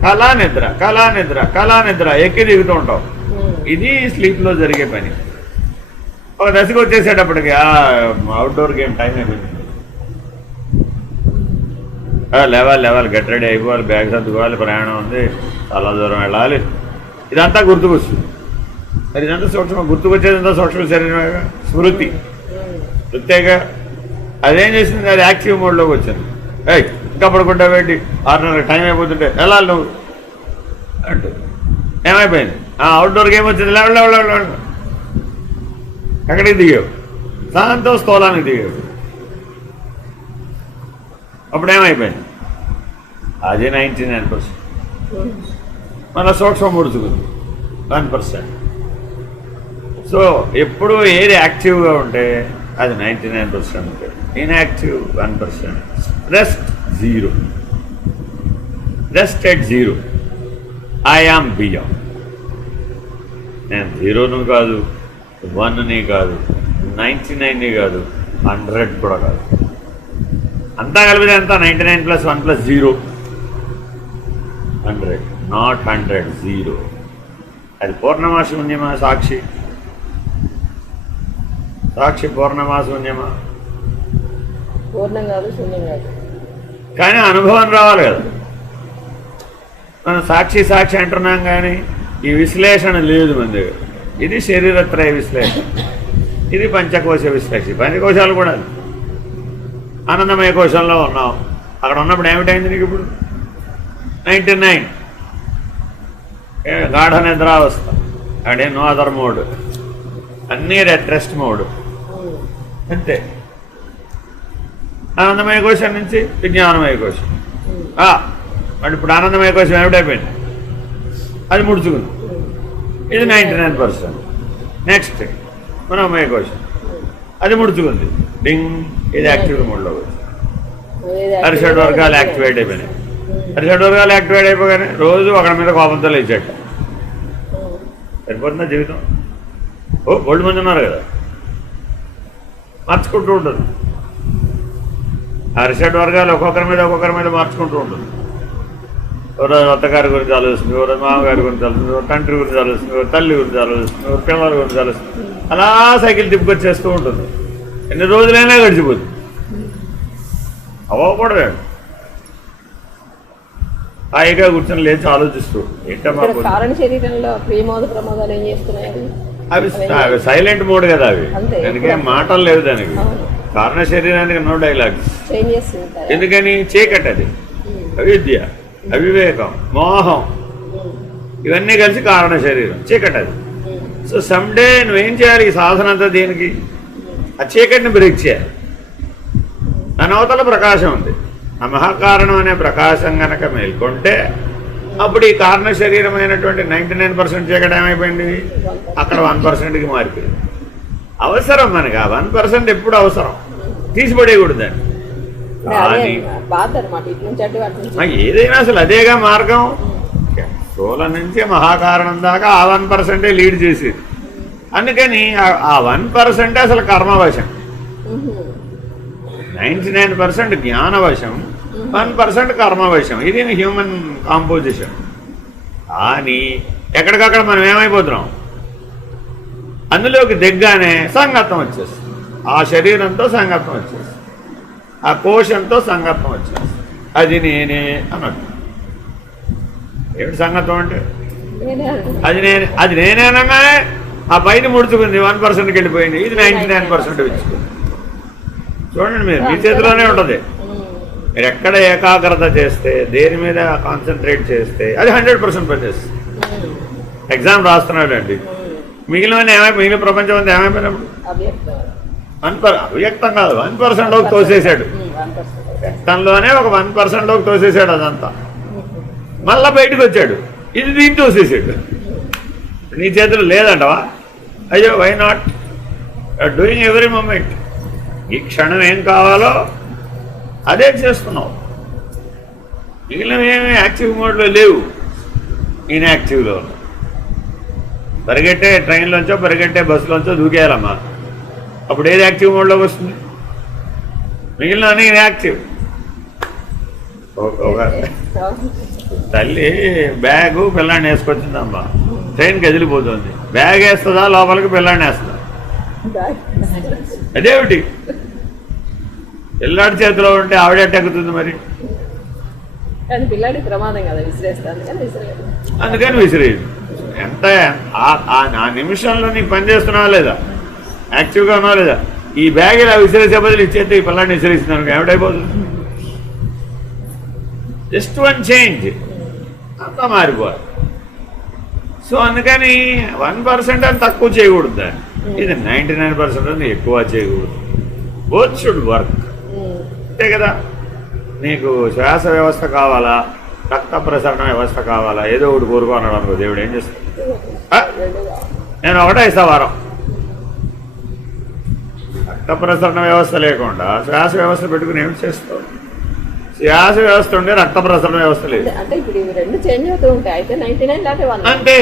కళా నిద్ర, కళా నిద్ర, కళా నిద్ర ఎక్కి దిగుతూ ఉంటాం. ఇది స్లీప్లో జరిగే పని. ఒక దశకు వచ్చేసేటప్పటికి అవుట్డోర్ గేమ్ టైం అయిపోయింది. లేవాలి, గెట్ రెడీ అయిపోవాలి, బ్యాగ్ సర్దుకోవాలి, ప్రయాణం ఉంది, చాలా దూరం వెళ్ళాలి. ఇదంతా గుర్తుకొస్తుంది. మరి ఇదంతా సూక్ష్మ, గుర్తుకొచ్చేదంతా సూక్ష్మ శరీరం, స్మృతి. ప్రత్యేక అదేం చేసింది? అది యాక్టివ్ మోడ్లోకి వచ్చింది. ఇంకా పడుకుంటా పెట్టి 6:30 టైం అయిపోతుంటే వెళ్ళాలి నువ్వు అంటూ ఏమైపోయింది? అవుట్డోర్ గేమ్ వచ్చింది. లేవు ఎక్కడికి దిగావు? శాంతం స్థూలానికి దిగావు. అప్పుడేమైపోయింది? అది 99%. మన సూక్ష్మం ముడుచుకుంది 1%. సో ఎప్పుడు ఏది యాక్టివ్గా ఉంటే అది 99% ఉంటుంది, inactive 1%. Rest 0. Rest at 0. I am beyond. నేను 0ను కాదు, 1ని కాదు, 99ని కాదు, 100 కూడా కాదు. అంతా కలిపితే ఎంత? 99 + 1 + 0 100. నాట్ 100, 0. అది పూర్ణమా శూన్యమా? సాక్షి పూర్ణమా శూన్యమా? పూర్ణం కాదు, శూన్యం కాదు. కానీ అనుభవం రావాలి కదా. మనం సాక్షి అంటున్నాం కానీ ఈ విశ్లేషణ లేదు మన దగ్గర. ఇది శరీరత్రయ విశ్లేషణ, ఇది పంచకోశ విశ్లేషణ. పంచకోశాలు కూడా ఆనందమయ కోశంలో ఉన్నాం. అక్కడ ఉన్నప్పుడు ఏమిటైంది నీకు? ఇప్పుడు 99 గాఢ నిద్రావస్థ. అడే నో అదర్ మోడ్, అన్నీ రెస్ట్ మోడ్ అంతే. ఆనందమయ కోశం నుంచి విజ్ఞానమయ కోశం. మరి ఇప్పుడు ఆనందమయ కోసం ఏమిటైపోయింది, అది ముడుచుకుంది. ఇది 99%. నెక్స్ట్ మనోమయ కోసం అది ముడుచుకుంది, డింగ్, ఇది యాక్టివ్ మోడ్లో వచ్చింది. అరిషడ్ వర్గాలు యాక్టివేట్ అయిపోయినాయి. అరిషడ్ వర్గాలు యాక్టివేట్ అయిపోగానే రోజు ఒకరి మీద కోపంతో లేచాట. సరిపోతుందా జీవితం? గోల్డ్ మంది ఉన్నారు కదా, మార్చుకుంటూ ఉంటుంది. అరిషడ్ వర్గాలు ఒక్కొక్కరి మీద మార్చుకుంటూ ఉంటుంది. ఎవరోజు అత్తగారి గురించి ఆలోచిస్తుంది, ఎవరోజు మామగారి గురించి ఆలోచిస్తుంది, ఎవరు తండ్రి గురించి ఆలోచిస్తుంది, ఎవరు తల్లి గురించి ఆలోచిస్తుంది, ఎవరు పిల్లల గురించి ఆలోచిస్తుంది. అలా సైకిల్ తిప్పుకొచ్చేస్తూ ఉంటుంది. ఎన్ని రోజులైనా గడిచిపోతుంది. అవ్వకూడదు. హాయిగా కూర్చొని లేచి ఆలోచిస్తూ ఏంటమ్మా కారణ శరీరంలో ప్రమోద ప్రమోదాలు ఏం చేస్తున్నాయి? అవి సైలెంట్ మోడ్ కదా, అవి దానికి మాటలు లేవు. దానికి కారణ శరీరానికి నో డైలాగ్స్. ఎందుకని? చీకటి అది, అవిద్య, అవివేకం, మోహం, ఇవన్నీ కలిసి కారణ శరీరం, చీకటి అది. సో సమ్డే నువ్వేం చేయాలి? ఈ సాధన అంతా దేనికి? ఆ చీకటిని బ్రేక్ చేయాలి. దాని అవతల ప్రకాశం ఉంది. ఆ మహాకారణం అనే ప్రకాశం కనుక మేల్కొంటే అప్పుడు ఈ కారణ శరీరమైనటువంటి 99% చీకటి ఏమైపోయింది, అక్కడ 1%కి మారిపోయింది. అవసరం మనకి ఆ 1% ఎప్పుడు అవసరం, తీసిపడేయకూడదు దాన్ని. కానీ ఏదైనా అసలు అదేగా మార్గం. స్థూల నుంచి మహాకారణం దాకా ఆ 1% లీడ్ చేసేది. అందుకని ఆ 1% అసలు కర్మవశం, 99% జ్ఞానవశం, 1% కర్మవశం. ఇది హ్యూమన్ కాంపోజిషన్. కానీ ఎక్కడికక్కడ మనం ఏమైపోతున్నాం, అందులోకి దిగ్గానే సంగతం వచ్చేస్తుంది. ఆ శరీరంతో సంగతం వచ్చేస్తుంది, ఆ కోశంతో సంగతం వచ్చేస్తుంది. అది నేనే అన్నట్టు. ఏమిటి సంగతం అంటే? అది నేనే అనగానే ఆ పైన ముడుచుకుంది, 1%కి వెళ్ళిపోయింది. ఇది 99% ఇచ్చుకుంది. చూడండి, మీరు మీ చేతిలోనే ఉంటుంది. మీరు ఎక్కడ ఏకాగ్రత చేస్తే, దేని మీద కాన్సన్ట్రేట్ చేస్తే అది 100% పనిచేస్తుంది. ఎగ్జామ్ రాస్తున్నాడు అండి, మిగిలిన ప్రపంచం అంతా ఏమైపోయినప్పుడు అవ్యక్తం కాదు, 1%లోకి తోసేశాడు. వ్యక్తంలోనే ఒక 1%లోకి తోసేశాడు అదంతా. మళ్ళా బయటకు వచ్చాడు, ఇది దీన్ని తోసేసాడు. నీ చేతిలో లేదంటవా? అయ్యో, why not? Doing every moment. ఈ క్షణం ఏం కావాలో అదే చేస్తున్నావు. మిగిలినవేమీ యాక్టివ్ మోడ్లో లేవు, ఇన్యాక్టివ్లో. పరిగెట్టే ట్రైన్లోంచో పరిగెట్టే బస్సులోంచో దూకేయాలమ్మా, అప్పుడు ఏది యాక్టివ్ మోడ్లోకి వస్తుంది? మిగిలిన ఇన్యాక్టివ్. ఒక తల్లి బ్యాగు పిల్లాడిని వేసుకొచ్చిందమ్మా, ట్రైన్కి ఎదిలిపోతుంది. బ్యాగ్ వేస్తుందా లోపలికి పిల్లాడిని వేస్తుందా? అదేమిటి? పిల్లాడి చేతిలో ఉంటే ఆవిడెట్ ఎక్కుతుంది మరి. అందుకని విసిరేది. ఎంత ఆ నిమిషంలో నీకు పని చేస్తున్నావా లేదా, యాక్టివ్గా ఉన్నావా లేదా? ఈ బ్యాగ్ ఇలా విసిరేసే బదులు ఇచ్చేస్తే ఈ పిల్లాడిని విసిరేస్తున్నాను, ఏమిటైపోతుంది? జస్ట్ వన్ చేంజ్, అంతా మారిపోవాలి. సో అందుకని 1% అని తక్కువ చేయకూడదు దాన్ని, ఇది 99% అని ఎక్కువ చేయకూడదు. Both should work. అంతే కదా. నీకు శ్వాస వ్యవస్థ కావాలా, రక్త ప్రసరణ వ్యవస్థ కావాలా, ఏదో ఒకటి కోరుకున్నాడు అనుకో, దేవుడు ఏం చేస్తాడు? నేను ఒకటే ఇస్తా వారం. రక్త ప్రసరణ వ్యవస్థ లేకుండా శ్వాస వ్యవస్థ పెట్టుకుని ఏమి చేస్తావు? శ్వాస వ్యవస్థ ఉండే రక్త ప్రసరణ వ్యవస్థ లేదు. అంతే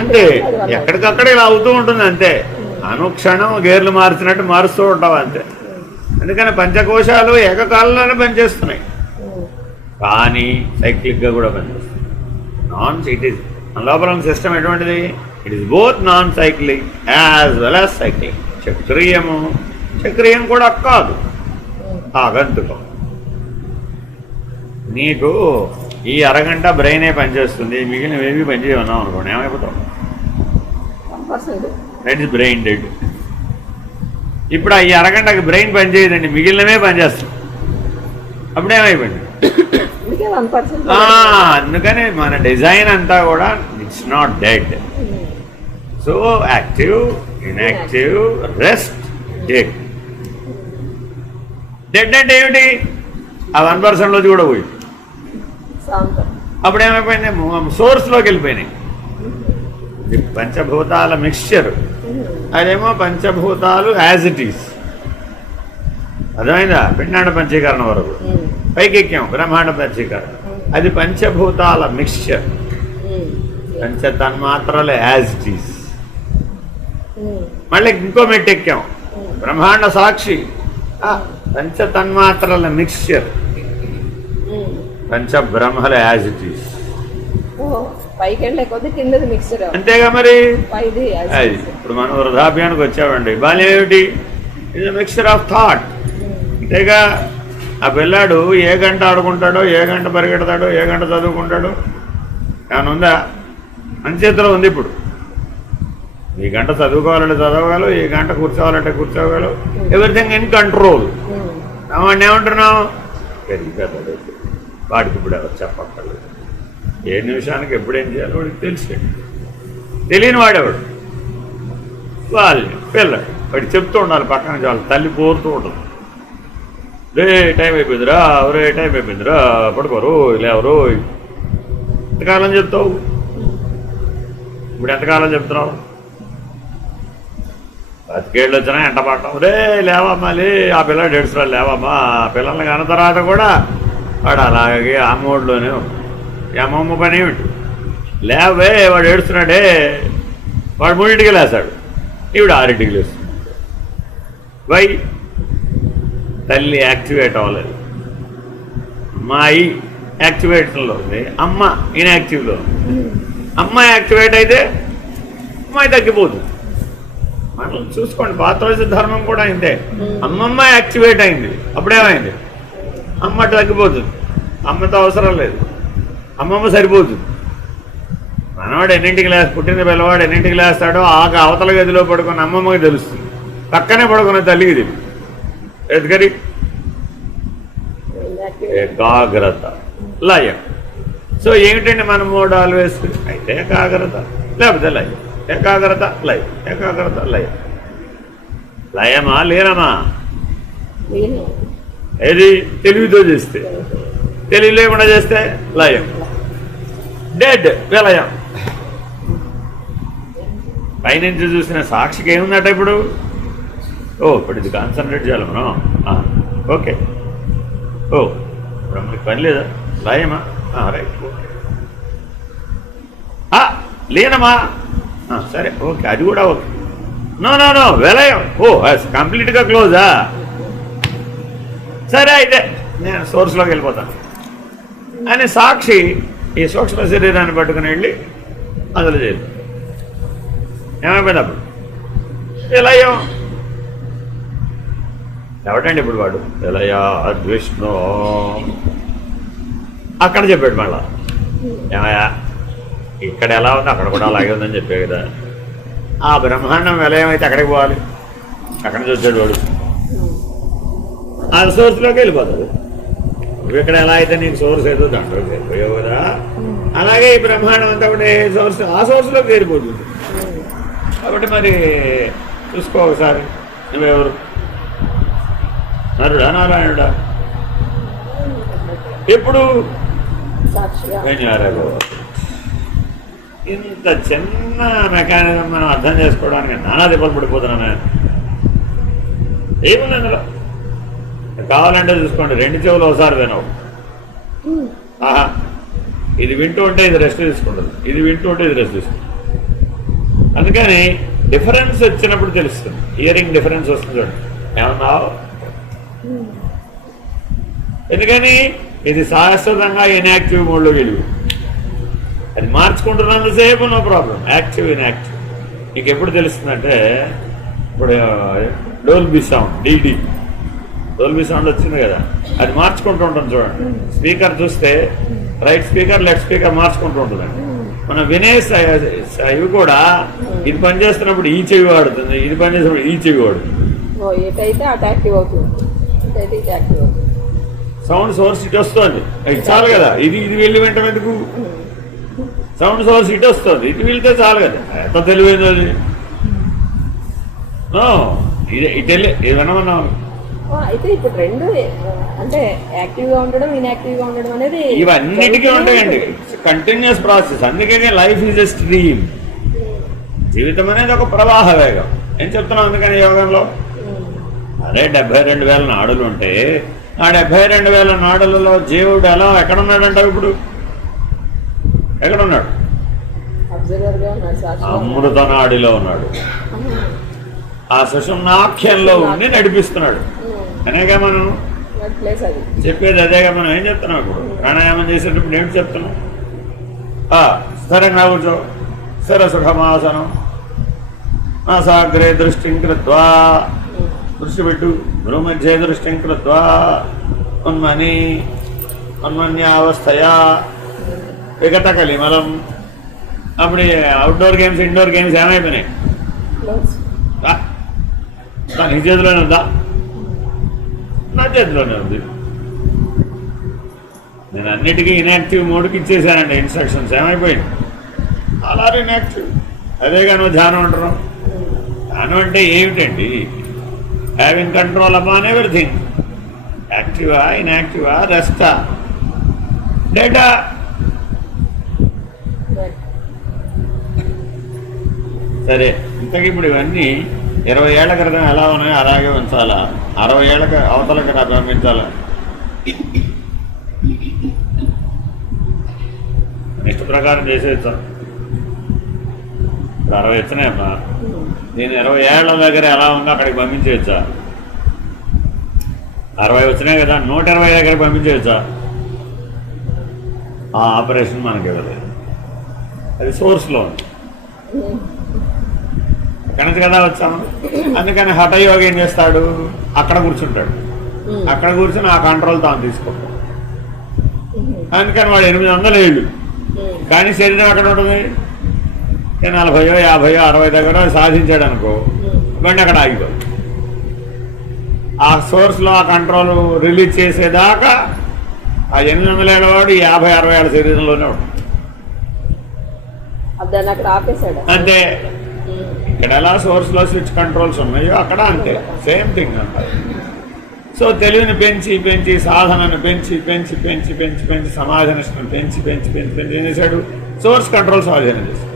అంతే, ఎక్కడికక్కడ ఇలా అవుతూ ఉంటుంది. అంతే, అనుక్షణం గేర్లు మార్చినట్టు మారుస్తూ ఉంటావు. అంతే. అందుకని పంచకోశాలు ఏకకాలంలోనే పనిచేస్తున్నాయి, కానీ సైక్లిక్గా కూడా పనిచేస్తున్నాయి. ఇట్ ఈస్ మన లోపల సిస్టమ్ ఎటువంటిది? It is both non cyclic as well as cyclic. చక్రీయం కూడా కాదు, ఆగంతుకం. నీకు ఈ అరగంట బ్రెయినే పనిచేస్తుంది, మిగిలినవేవి పనిచేయమన్నాం అనుకోండి, ఏమైపోతావు? That is brain dead. ఇప్పుడు ఈ అరగంటకి బ్రెయిన్ పనిచేయదండి, మిగిలినవే పనిచేస్తుంది. అప్పుడేమైపోయింది? అందుకని మన డిజైన్ అంతా కూడా it's not dead. So active, inactive, rest, take. Dead అంటే ఏమిటి? ఆ 1%లోకి కూడా పోయి శాంతం. అప్పుడు ఏమైపోయింది, సోర్స్లోకి వెళ్ళిపోయినాయి. ఇది పంచభూతాల మిక్స్చర్, అదేమో పంచభూతాలు యాజ్ ఇట్ ఈస్. అర్థమైందా? పిండాండ పంచీకరణ వరకు పైకి ఎక్కాం, బ్రహ్మాండ పంచీకరణ. అది పంచభూతాల మిక్స్చర్, పంచ తన్మాత్రలు యాజ్ ఇట్ ఈస్. మళ్ళీ ఇంకో మెట్టు ఎక్కాం, బ్రహ్మాండ సాక్షి, పంచ తన్మాత్రల మిక్స్చర్, పంచ బ్రహ్మల యాజ్ ఇట్ ఈస్. పైకి వెళ్ళే కొద్ది కిందది మిక్సర్. అంతేగా మరి. పైది అది ఇప్పుడు మనం వృద్ధాప్యానికి వచ్చామండి. బాల్యం ఏమిటి? ఇది మిక్స్చర్ ఆఫ్ థాట్. అంతేగా. ఆ పిల్లాడు ఏ గంట ఆడుకుంటాడో, ఏ గంట పరిగెడతాడో, ఏ గంట చదువుకుంటాడో ఏమైనా ఉందా? మన చేతిలో ఉంది. ఇప్పుడు ఈ గంట చదువుకోవాలంటే చదవగలవు, ఈ గంట కూర్చోవాలంటే కూర్చోగలవు. Everything in control. వాడిని ఏమంటున్నావు? పెరిగిపోతాడు. వాడికి ఇప్పుడు ఎవరు చెప్పక్కర్లేదు. ఏ నిమిషానికి ఎప్పుడేం చేయాలో వాడికి తెలిసి తెలియని వాడేవాడు. వాళ్ళు పిల్లడు వాడికి చెప్తూ ఉండాలి. పక్కన చాలా తల్లి పోరుతూ ఉంటుంది. రే టైం అయిపోయిందిరా, రే టైం అయిపోయిందిరా, పడుకోరు లేవరు. ఎంతకాలం చెప్తావు? ఇప్పుడు ఎంతకాలం చెప్తున్నావు? 10 ఏళ్ళు వచ్చినా ఎంట పడటం. రే లేవమ్మా, లే, ఆ పిల్లడు ఏడుస్తున్నా లేవమ్మా. పిల్లల్ని కన్న తర్వాత కూడా వాడు అలాగే ఆ మోడ్లోనే అమ్మమ్మ పని ఏమిటి? లేవే, వాడు ఏడుస్తున్నాడే. వాడు 3ంటికి లేస్తాడు, ఈవిడ 6ంటికి లేస్తుంది. వై? తల్లి యాక్టివేట్ అవ్వలేదు. అమ్మాయి యాక్టివేషన్లో ఉంది, అమ్మ ఇన్యాక్టివ్లో ఉంది. అమ్మ యాక్టివేట్ అయితే అమ్మాయి తగ్గిపోతుంది. మనం చూసుకోండి, పాత్రవలసిన ధర్మం కూడా అయిందే. అమ్మమ్మ యాక్టివేట్ అయింది, అప్పుడేమైంది? అమ్మ తగ్గిపోతుంది. అమ్మతో అవసరం లేదు, అమ్మమ్మ సరిపోతుంది. మనవాడు ఎన్నింటికి పుట్టిన పిల్లవాడు ఎన్నింటికి లేస్తాడో అవతల గదిలో పడుకున్న అమ్మమ్మకి తెలుస్తుంది, పక్కనే పడుకున్న తల్లికి తెలియదు. ఎందుకని? ఏకాగ్రత, లయం. సో ఏమిటండి మన మోడ్ ఆల్వేస్? అయితే ఏకాగ్రత లేకపోతే లయం, ఏకాగ్రత లయం, ఏకాగ్రత లయం. లయమా లీనమా? ఏది? తెలివితో చేస్తే. తెలివి లేకుండా చేస్తే లయం, డెడ్, విలయం. పైనుంచి చూసిన సాక్షికి ఏముందట ఇప్పుడు? ఇప్పుడు ఇది కాన్సన్ట్రేట్ చేయాలి మనం. ఓకే. ఇప్పుడు మనకి పని లేదా? లయమా? Right, okay. లీనమా? సరే, ఓకే, అది కూడా ఓకే. నో విలయం. కంప్లీట్గా క్లోజా? సరే, అయితే నేను సోర్స్లోకి వెళ్ళిపోతాను అని సాక్షి ఈ సూక్ష్మ శరీరాన్ని పట్టుకుని వెళ్ళి అందులో చేయదు. ఏమైపోయింది అప్పుడు? విలయం. ఎవటండి ఇప్పుడు వాడు? విలయ అద్విష్ణు. అక్కడ చెప్పాడు మళ్ళా, ఏమయ్యా ఇక్కడ ఎలా ఉంది అక్కడ కూడా అలాగే ఉందని చెప్పే కదా. ఆ బ్రహ్మాండం విలయం అయితే అక్కడికి పోవాలి. అక్కడ నుంచి వచ్చాడు వాడు, ఆ సోర్స్లోకి వెళ్ళిపోతాడు. నువ్వు ఇక్కడ ఎలా అయితే నీకు సోర్స్ ఏదో దాంట్లోకి వెళ్ళిపోయావు కదా, అలాగే ఈ బ్రహ్మాండం అంతా కూడా సోర్స్, ఆ సోర్స్లోకి వెళ్ళిపోతుంది. కాబట్టి మరి చూసుకో ఒకసారి, నువ్వెవరు? నరుడా నారాయణుడా? ఎప్పుడు? ఇంత చిన్న మెకానిజం మనం అర్థం చేసుకోవడానికి నానా దెబ్బలు పడిపోతున్నాను. ఏముంది అందులో? కావాలంటే చూసుకోండి, 2 చెవులు ఒకసారి వినవు. ఇది వింటూ ఉంటే ఇది రెస్ట్ తీసుకుంటుంది, ఇది వింటూ ఉంటే ఇది రెస్ట్ తీసుకుంటుంది. అందుకని డిఫరెన్స్ వచ్చినప్పుడు తెలుస్తుంది. హియరింగ్ డిఫరెన్స్ వస్తుంది చూడండి. ఏమన్నావు? ఎందుకని ఇది శాశ్వతంగా ఇన్యాక్టివ్ మోడ్లో వెళ్ళి అది మార్చుకుంటున్నంతసేపు నో ప్రాబ్లం. యాక్టివ్ ఇన్యాక్టివ్ నీకు ఎప్పుడు తెలుస్తుందంటే, ఇప్పుడు Dolby sound, DD Dolby sound వచ్చింది కదా, అది మార్చుకుంటూ ఉంటుంది చూడండి. స్పీకర్ చూస్తే రైట్ స్పీకర్ లెఫ్ట్ స్పీకర్ మార్చుకుంటూ ఉంటుందండి. మనం వినే ఇవి కూడా ఇది పనిచేస్తున్నప్పుడు ఈ చెవి వాడుతుంది, ఇది పనిచేస్తున్నప్పుడు ఈ చెవి వాడుతుంది. సౌండ్ సోర్స్ ఇటు వస్తుంది, ఇది చాలు కదా. ఇది వెళ్ళి వెంటనే ఎందుకు? సౌండ్ సోర్స్ ఇటు వస్తుంది, ఇది వెళ్తే చాలు కదా. ఎంత తెలివైంది అది. ఇది ఇటు వెళ్ళి ఇది వినమన్నాం, అయితే ఇప్పుడు రెండు అంటే యాక్టివ్ గా ఉండడం ఇన్యాక్టివ్ గా ఉండడం అనేది ఇవన్నిటికీ ఉంటాయండి, కంటిన్యూస్ ప్రాసెస్. అందుకే లైఫ్ ఈజ్ ఎ స్ట్రీమ్. జీవితం అనేది ఒక ప్రవాహ వేగం. ఏం చెప్తున్నాం అందుకని యోగంలో? అదే 72,000 నాడులు ఉంటే ఆ 72,000 నాడులలో జీవుడు ఎలా ఎక్కడున్నాడంటావు? ఇప్పుడు ఎక్కడున్నాడు? అబ్జర్వర్ గా ఉన్నాడు, సాక్షి. అమృత నాడిలో ఉన్నాడు. ఆ సుషుమ్నాఖ్యంలో ఉండి నడిపిస్తున్నాడు. అనేగా మనం ప్లేస్ అది చెప్పేది అదేగా. మనం ఏం చెప్తున్నాం ఇప్పుడు? ప్రాణాయామం చేసేటప్పుడు ఏమిటి చెప్తున్నాం? స్థిరంగా కూర్చో, స్థిర సుఖమాసనం, నాసాగ్రే దృష్టిం కృత్వా, దృష్టి పెట్టు, భ్రూమధ్యే దృష్టిం కృత్వా, ఉన్మని ఉన్మన్యావస్థయా విగత కలిమలం. అప్పుడు అవుట్డోర్ గేమ్స్ ఇండోర్ గేమ్స్ ఏమైపోయినాయి? క్లోజ్. నీ చేతిలోనే ఉందా? నా చేతిలోనే ఉంది. నేను అన్నిటికీ ఇన్యాక్టివ్ మోడ్కి ఇచ్చేసానండి ఇన్స్ట్రక్షన్స్. ఏమైపోయింది? అలా ఇన్యాక్టివ్. అదేగా నువ్వు ధ్యానం అంటున్నావు. ధ్యానం అంటే ఏమిటండి? Having control upon everything. యాక్టివా, ఇన్యాక్టివా, రెస్టా, డేటా. సరే, ఇంతకీ ఇప్పుడు ఇవన్నీ 20 ఏళ్ల క్రితం ఎలా ఉన్నాయో అలాగే ఉంచాలా? 60 ఏళ్ళకి అవతలకి పంపించాలా? ఇష్ట ప్రకారం చేసేయచ్చా? ఇప్పుడు 60 వచ్చినాయమ్మా, నేను 20 ఏళ్ల దగ్గర ఎలా ఉందో అక్కడికి పంపించేయచ్చా? 60 వచ్చినాయి కదా, 120 దగ్గరికి పంపించేయచ్చా? ఆ ఆపరేషన్ మనకి ఇవ్వలేదు. అది సోర్స్లో ఉంది. అక్కడి నుంచి కదా వచ్చాము. అందుకని హఠయోగి ఏం చేస్తాడు? అక్కడ కూర్చుంటాడు. అక్కడ కూర్చొని ఆ కంట్రోల్ తాను తీసుకో. అందుకని వాడు 800 ఏళ్ళు, కానీ శరీరం అక్కడ ఉంటుంది. 40, 50, 60 దగ్గర సాధించాడు అనుకో, బండి అక్కడ ఆగిపోదు. ఆ సోర్స్లో ఆ కంట్రోల్ రిలీజ్ చేసేదాకా ఆ 800 ఏళ్ళ వాడు 50, 60 ఏళ్ళ శరీరంలోనే ఉంటుంది. అంతే. ఇక్కడ ఎలా సోర్స్లో స్విచ్ కంట్రోల్స్ ఉన్నాయో అక్కడ అంతే, సేమ్ థింగ్ అంటారు. సో తెలివిని పెంచి పెంచి, సాధనను పెంచి పెంచి పెంచి పెంచి పెంచి, సమాధినిష్టం పెంచి పెంచి పెంచి పెంచి ఏం చేశాడు? సోర్స్ కంట్రోల్ స్వాధీనం చేశాడు.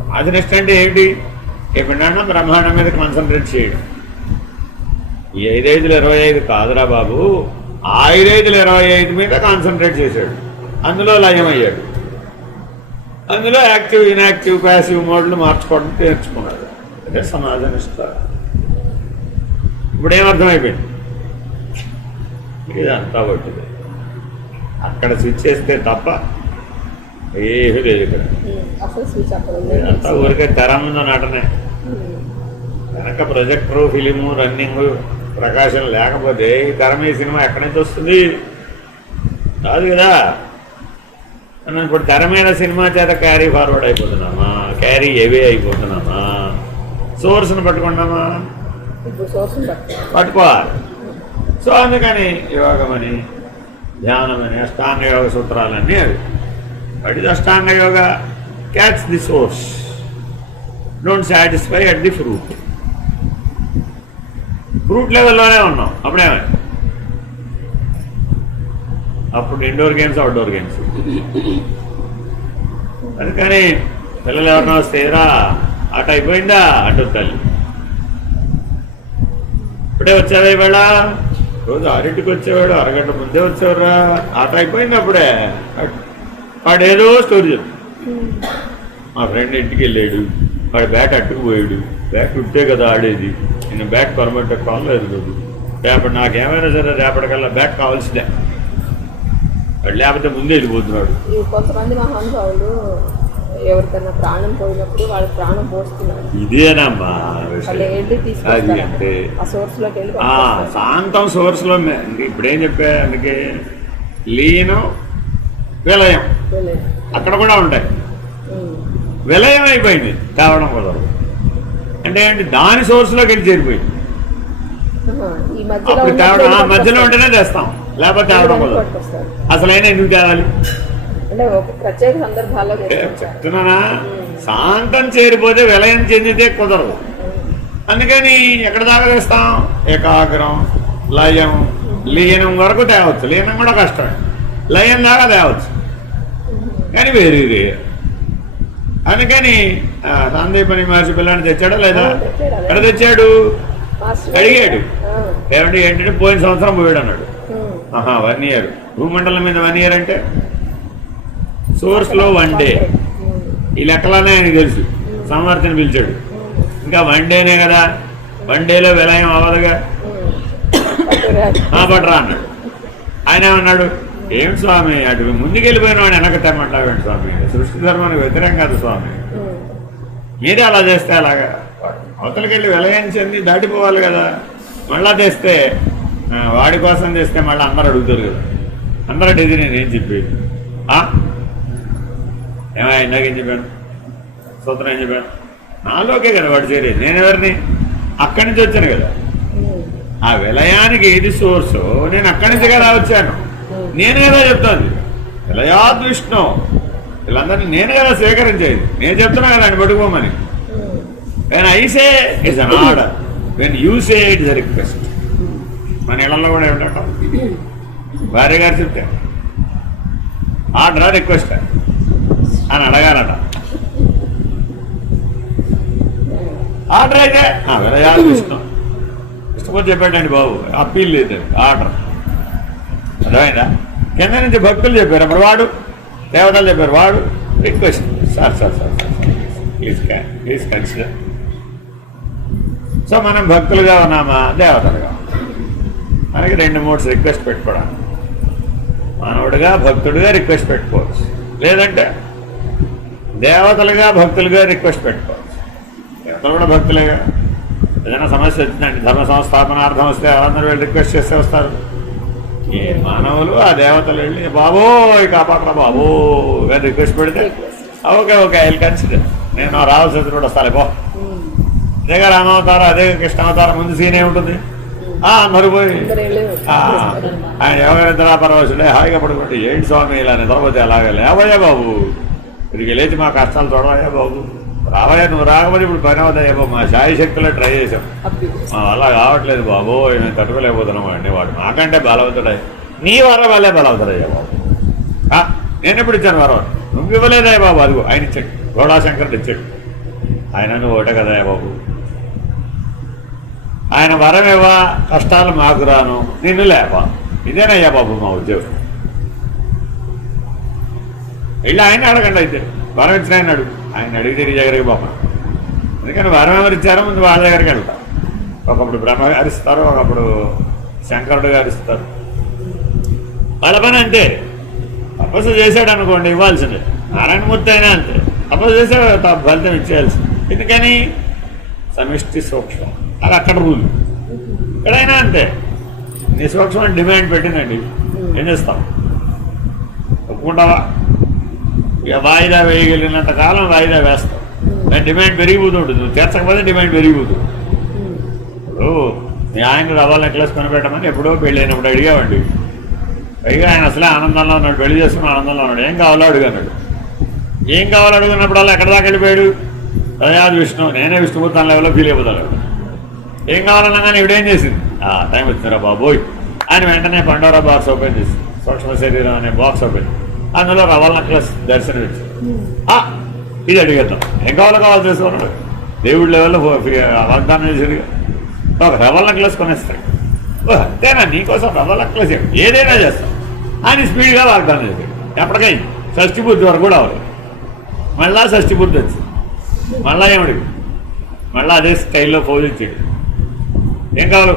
సమాధినిష్ట అంటే ఏంటి? ఎప్పుడైనా బ్రహ్మాండం మీద కాన్సన్ట్రేట్ చేయడం. ఈ 5/5 కాదురా బాబు, 5/25 మీద కాన్సన్ట్రేట్ చేశాడు. అందులో లయమయ్యాడు. అందులో యాక్టివ్, ఇన్యాక్టివ్, ప్యాసివ్ మోడ్లు మార్చుకోవడం నేర్చుకున్నాడు. అదే సమాధినిష్ట. ఇప్పుడు ఏమర్థమైపోయింది? ఇదంతా పట్టింది. అక్కడ స్విచ్ చేస్తే తప్ప ఏమీ లేదు. ఇక్కడ ఇదంతా ఊరికే తెర మీద నటనే. వెనక ప్రొజెక్టరు, ఫిలిము, రన్నింగ్, ప్రకాశం లేకపోతే ఈ తెర మీద సినిమా ఎక్కడి నుంచి వస్తుంది? కాదు కదా. మనం ఇప్పుడు తెర మీద సినిమా చేత క్యారీ ఫార్వర్డ్ అయిపోతున్నామా? క్యారీ అవే అయిపోతున్నామా? సోర్స్ని పట్టుకున్నామా? పట్టుకోవాలి. సో అందుకని యోగమని, ధ్యానమని, అష్టాంగ యోగ సూత్రాలన్నీ అవి. What is ashtanga yoga? Catch the source, don't satisfy at the fruit. Fruit లెవెల్లోనే ఉన్నాం. అప్పుడేమైంది? అప్పుడు ఇండోర్ గేమ్స్, అవుట్డోర్ గేమ్స్. అందుకని పిల్లలు ఎవరన్నా వస్తేరా ఆట అయిపోయిందా అంటుంది తల్లి. ఇప్పుడే వచ్చావా ఇవాళ? రోజు 6ంటికి వచ్చేవాడు, అరగంట ముందే వచ్చేవారా? ఆట అయిపోయింది అప్పుడే. వాడు ఏదో స్టోరీ చెప్పు. మా ఫ్రెండ్ ఇంటికి వెళ్ళాడు, వాడు బ్యాట్ అట్టుకుపోయాడు. బ్యాట్ ఉంటే కదా ఆడేది, నేను బ్యాట్ కొనమంటే కాలేదు కదా. రేపటి నాకేమైనా సరే రేపటికల్లా బ్యాట్ కావాల్సిందే. వాడు లేకపోతే ముందే వెళ్ళిపోతున్నాడు. కొంతమంది మహానుభావులు ఎవరికన్నా ప్రాణం పోయినప్పుడు వాళ్ళు ప్రాణం పోస్తున్నారు. ఇదేనమ్మా అది. అంటే శాంతం సోర్స్లో. ఇప్పుడేం చెప్పా? అందుకే లీనం, విలయం అక్కడ కూడా ఉంటాయి. విలయం అయిపోయింది, తేవడం కుదరదు. అంటే ఏంటి? దాని సోర్స్లోకి వెళ్ళి చేరిపోయింది. అప్పుడు తేవడం మధ్యలో ఉంటేనే తెస్తాం, లేకపోతే తేవడం కుదరదు. అసలైనా ఎందుకు తేవాలి? చెప్తున్నానా? శాంతం చేరిపోతే విలయం చెందితే కుదరదు. అందుకని ఎక్కడ దాకా తెస్తాం? ఏకాగ్రం, లయం, లీనం వరకు తేవచ్చు. లీనం కూడా కష్టమే. లయం దాకా తేవచ్చు, కానీ వెరీ రేర్. అందుకని సందీపని మహర్షి పిల్లని తెచ్చాడా లేదా? ఎక్కడ తెచ్చాడు? అడిగాడు, ఏమంటే ఏంటంటే పోయిన సంవత్సరం పోయాడు అన్నాడు. 1 year. భూమండలం మీద 1 year అంటే సోర్స్లో 1 day. ఈ లెక్కలనే ఆయనకు తెలుసు. సమర్థని పిలిచాడు, ఇంకా 1 dayనే కదా, 1 dayలో విలయం అవ్వదుగా, పట్టరా అన్నాడు. ఆయన ఏమన్నాడు? ఏం స్వామి, అటు ముందుకెళ్ళిపోయిన వాడిని వెనక తెమ్మంటావేంటి స్వామి? సృష్టి ధర్మానికి వ్యతిరేకం కాదు స్వామి, మీరే అలా చేస్తే అలాగా. అవతలకి వెళ్ళి విలయం చెంది దాటిపోవాలి కదా. మళ్ళా తెస్తే వాడి కోసం చేస్తే మళ్ళీ అందరూ అడుగుతారు కదా. అందరూ అడిగితే నేనేం చెప్పేది? ఏమో ఇందాకేం చెప్పాను? సూత్రం ఏం చెప్పాను? నాలోకే కదా వాడు చేరేది. నేను ఎవరిని? అక్కడి నుంచి వచ్చాను కదా. ఆ విలయానికి ఏది సోర్సో నేను అక్కడి నుంచి కదా వచ్చాను. నేను కదా చెప్తాను, విలయాద్ విష్ణు, వీళ్ళందరినీ నేను కదా స్వీకరించేది. నేను చెప్తున్నా కదా ఆయన పట్టుకోమని. When I say it's an order, when you say it's a request. మన ఇళ్లలో కూడా ఏమిటంటాం? భార్య గారు చెప్తే ఆర్డరా రిక్వెస్ట్ అని అడగాలట. ఆర్డర్ అయితే విలయాద్ విష్ణు, ఇష్టపడి చెప్పాడండి బాబు, అప్పీల్ లేదు, ఆర్డర్. అర్థమైందా? కింద నుంచి భక్తులు చెప్పారు, అప్పుడు వాడు దేవతలు చెప్పారు, వాడు request. Sir sir sir sir please consider. So మనం భక్తులుగా ఉన్నామా, దేవతలుగా? మనకి 2 రిక్వెస్ట్ పెట్టుకోవడానికి. మానవుడిగా భక్తుడిగా రిక్వెస్ట్ పెట్టుకోవచ్చు, లేదంటే దేవతలుగా భక్తులుగా రిక్వెస్ట్ పెట్టుకోవచ్చు. దేవతలు కూడా భక్తులేగా. ఏదైనా సమస్య వచ్చిందండి, ధర్మ సంస్థాపనార్థం వస్తే అందరూ వెళ్ళి రిక్వెస్ట్ చేస్తే వస్తారు. ఏ మానవులు ఆ దేవతలు వెళ్ళి బాబో కాపాడరా బాబో అని రిక్వెస్ట్ పెడితే ఓకే ఐ విల్ కన్సిడర్, నేను రావాల్సి కూడా వస్తాను పో. అదేగా రామావతారం, అదే కృష్ణావతారం, ముందు సీన్ ఏముంటుంది? అందరూ పోయి ఆయన ఎవరైనా నిద్రాపరవశుడే హాయిగా పడుకుంటే, ఏంటి స్వామి ఇలా నిద్రపోతే అలాగే లేవయ్యా బాబు, ఇదికి లేచి మా కష్టాలు చూడవయ్యా బాబు, రావయ్యా నువ్వు రాకపోతే ఇప్పుడు పని అవుతాయా బాబు, మా శాయి శక్తులే ట్రై చేసాం, మా వల్ల కావట్లేదు బాబు, మేము తట్టుకోలేకపోతున్నాం అండి. వాడు మాకంటే బలవంతుడే, నీ వరం వల్లే బలవుతాడయ్యా బాబు. నేను ఎప్పుడు ఇచ్చాను వరం? నువ్వు ఇవ్వలేదయ్యా బాబు, అదిగో ఆయన ఇచ్చాడు, గౌడాశంకరుడు ఇచ్చాడు. ఆయన నువ్వు ఒకటే కదయ్యా బాబు, ఆయన వరం ఇవ్వా, కష్టాలు మాకు రాను, నిన్ను లేపా, ఇదేనయ్యా బాబు మా ఉద్యోగం. వెళ్ళి ఆయన అడగండి, అయితే వరం ఇచ్చిన ఆయన అడుగు. ఆయన అడిగితే నీ దగ్గరికి పాపం. ఎందుకని వరం ఎవరు ఇచ్చారో ముందు వాళ్ళ దగ్గరికి వెళ్తాం. ఒకప్పుడు బ్రహ్మ గారు ఇస్తారు, ఒకప్పుడు శంకరుడు గారు ఇస్తారు. వాళ్ళ పని అంతే. తపస్సు చేశాడు అనుకోండి ఇవ్వాల్సిందే. నారాయణమూర్తి అయినా అంతే, తపస్సు చేసాడు ఫలితం ఇచ్చేయాల్సింది. ఎందుకని? సమిష్టి సూక్ష్మం, అది అక్కడ రూల్. ఎక్కడైనా అంతే. నీ సూక్ష్మం డిమాండ్ పెట్టిందండి, ఏం చేస్తాం? ఒప్పుకుంటావా? ఇక వాయిదా వేయగలిగినంత కాలం వాయిదా వేస్తాం. డిమాండ్ పెరిగిపోతుంటుంది, నువ్వు తీర్చకపోతే డిమాండ్ పెరిగిపోతుంది. ఇప్పుడు మీ ఆయన రవ్వ నెక్లెస్ కొనిపెట్టమని ఎప్పుడో పెళ్ళి అయినప్పుడు అడిగామండి. పైగా ఆయన అసలే ఆనందంలో ఉన్నాడు, పెళ్లి చేసుకుని ఆనందంలో ఉన్నాడు. ఏం కావాలో అడుగున్నాడు. ఏం కావాలో అడుగున్నప్పుడల్లా ఎక్కడ దాకా వెళ్ళిపోయాడు? విలయాద్ విష్ణు, నేనే విష్ణుమూర్తి లెవెల్లో ఫీల్ అయిపోతాడు. ఏం కావాలన్నా కానీ ఇవిడేం చేసింది? టైం వచ్చిందిరా బాబోయ్ ఆయన వెంటనే పండోరా బాక్స్ ఓపెన్ చేసి, సూక్ష్మ శరీరం అనే బాక్స్ ఓపెన్, అందులో రవ్వ నెక్లెస్ దర్శనం ఇచ్చింది. ఇది అడిగేద్దాం, ఏం కావాలో చేసుకున్నాడు. దేవుడి లెవెల్లో వాగ్దానం చేసేది. ఒక రవ్వ నెక్లెస్ కొనేస్తాడు. అంతేనా? నీకోసం రవ్వ నెక్లెస్ ఏదైనా చేస్తాం అని స్పీడ్గా వాగ్దానం చేశాడు. ఎప్పటికైంది షష్ఠి బుద్ధి వరకు కూడా అవ్వలేదు. మళ్ళా షష్ఠి బుద్ధి వచ్చింది. మళ్ళా ఏమడి మళ్ళీ అదే స్టైల్లో పోజిచ్చాడు. ఏం కావాలి?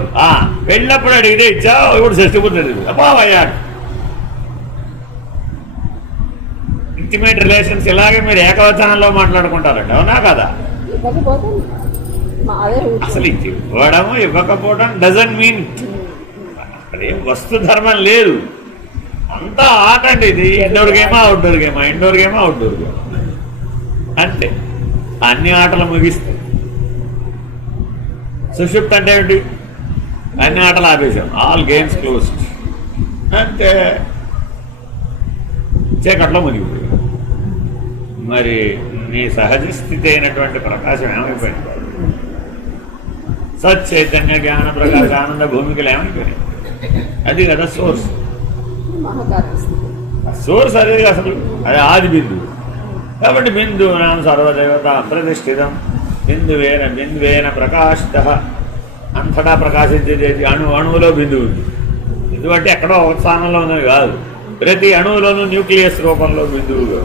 వెళ్ళినప్పుడు అడిగితే ఇచ్చావు, ఇప్పుడు షష్ఠి బుద్ధి అబ్బా అయ్యాడు. ఇంటిమేట్ రిలేషన్స్ ఇలాగే మీరు ఏకవచనంలో మాట్లాడుకుంటారంట, అవునా కదా? అసలు ఇవ్వడము ఇవ్వకపోవడం డజంట్ మీన్ అక్కడేం వస్తు ధర్మం లేదు. అంతా ఆట అండి. ఇది ఇండోర్ గేమా అవుట్డోర్ గేమా, ఇండోర్ గేమా అవుట్డోర్ గేమా అంతే. అన్ని ఆటలు ముగిస్తాయి. సుషుప్తి అంటే ఏంటి? అన్ని ఆటలు ఆపేసాం, ఆల్ గేమ్స్ క్లోజ్డ్ అంటే చీకట్లో మునిగిపోయి. మరి నీ సహజ స్థితి అయినటువంటి ప్రకాశం ఏమైపోయింది? సచ్చైతన్య జ్ఞాన ప్రకాశ ఆనంద భూమికలు ఏమైపోయినాయి. అది కదా సోర్స్. మహాకారణ స్థితి. సోర్స్ అదే అసలు, అది ఆది బిందువు. కాబట్టి బిందువునాం సర్వదేవత ప్రతిష్ఠితం బిందువేన ప్రకాశిత. అంతటా ప్రకాశించేది అణువులో బిందువు ఉంది. బిందువు అంటే ఎక్కడో ఒక స్థానంలో ఉన్నది కాదు, ప్రతి అణువులోనూ న్యూక్లియస్ రూపంలో బిందువుగా,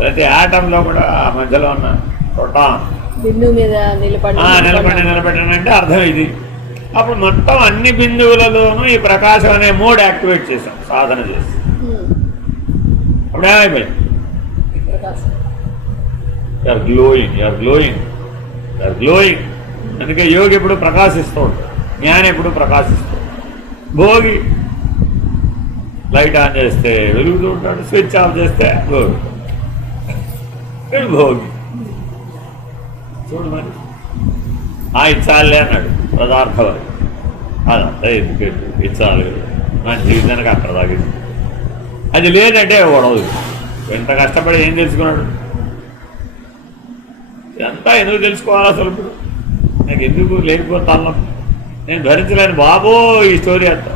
ప్రతి ఆటంలో కూడా ఆ మధ్యలో ఉన్న ప్రోటాన్ బిందువు మీద నిలబెట్టానంటే అర్థం ఇది. అప్పుడు మొత్తం అన్ని బిందువులలోనూ ఈ ప్రకాశం అనే మోడ్ యాక్టివేట్ చేసాం సాధన చేసి. అప్పుడు ఏమైపోయింది? You're glowing. అందుకే యోగి ఎప్పుడు ప్రకాశిస్తూ ఉంటాడు, జ్ఞానం ఎప్పుడు ప్రకాశిస్తూ. భోగి లైట్ ఆన్ చేస్తే వెలుగుతూ ఉంటాడు, స్విచ్ ఆఫ్ చేస్తే భోగి. చూడు మరి ఇచ్చాలే అన్నాడు పదార్థం. అదంతా ఎందుకు ఇచ్చాలి, మన జీవితానికి అక్కడ తాగింది. అది లేదంటే గొడవదు. ఎంత కష్టపడి ఏం తెలుసుకున్నాడు? ఎంత ఎందుకు తెలుసుకోవాలి అసలు? ఇప్పుడు నాకు ఎందుకు లేకపోతాను, నేను భరించలేను బాబో ఈ స్టోరీ అంతా.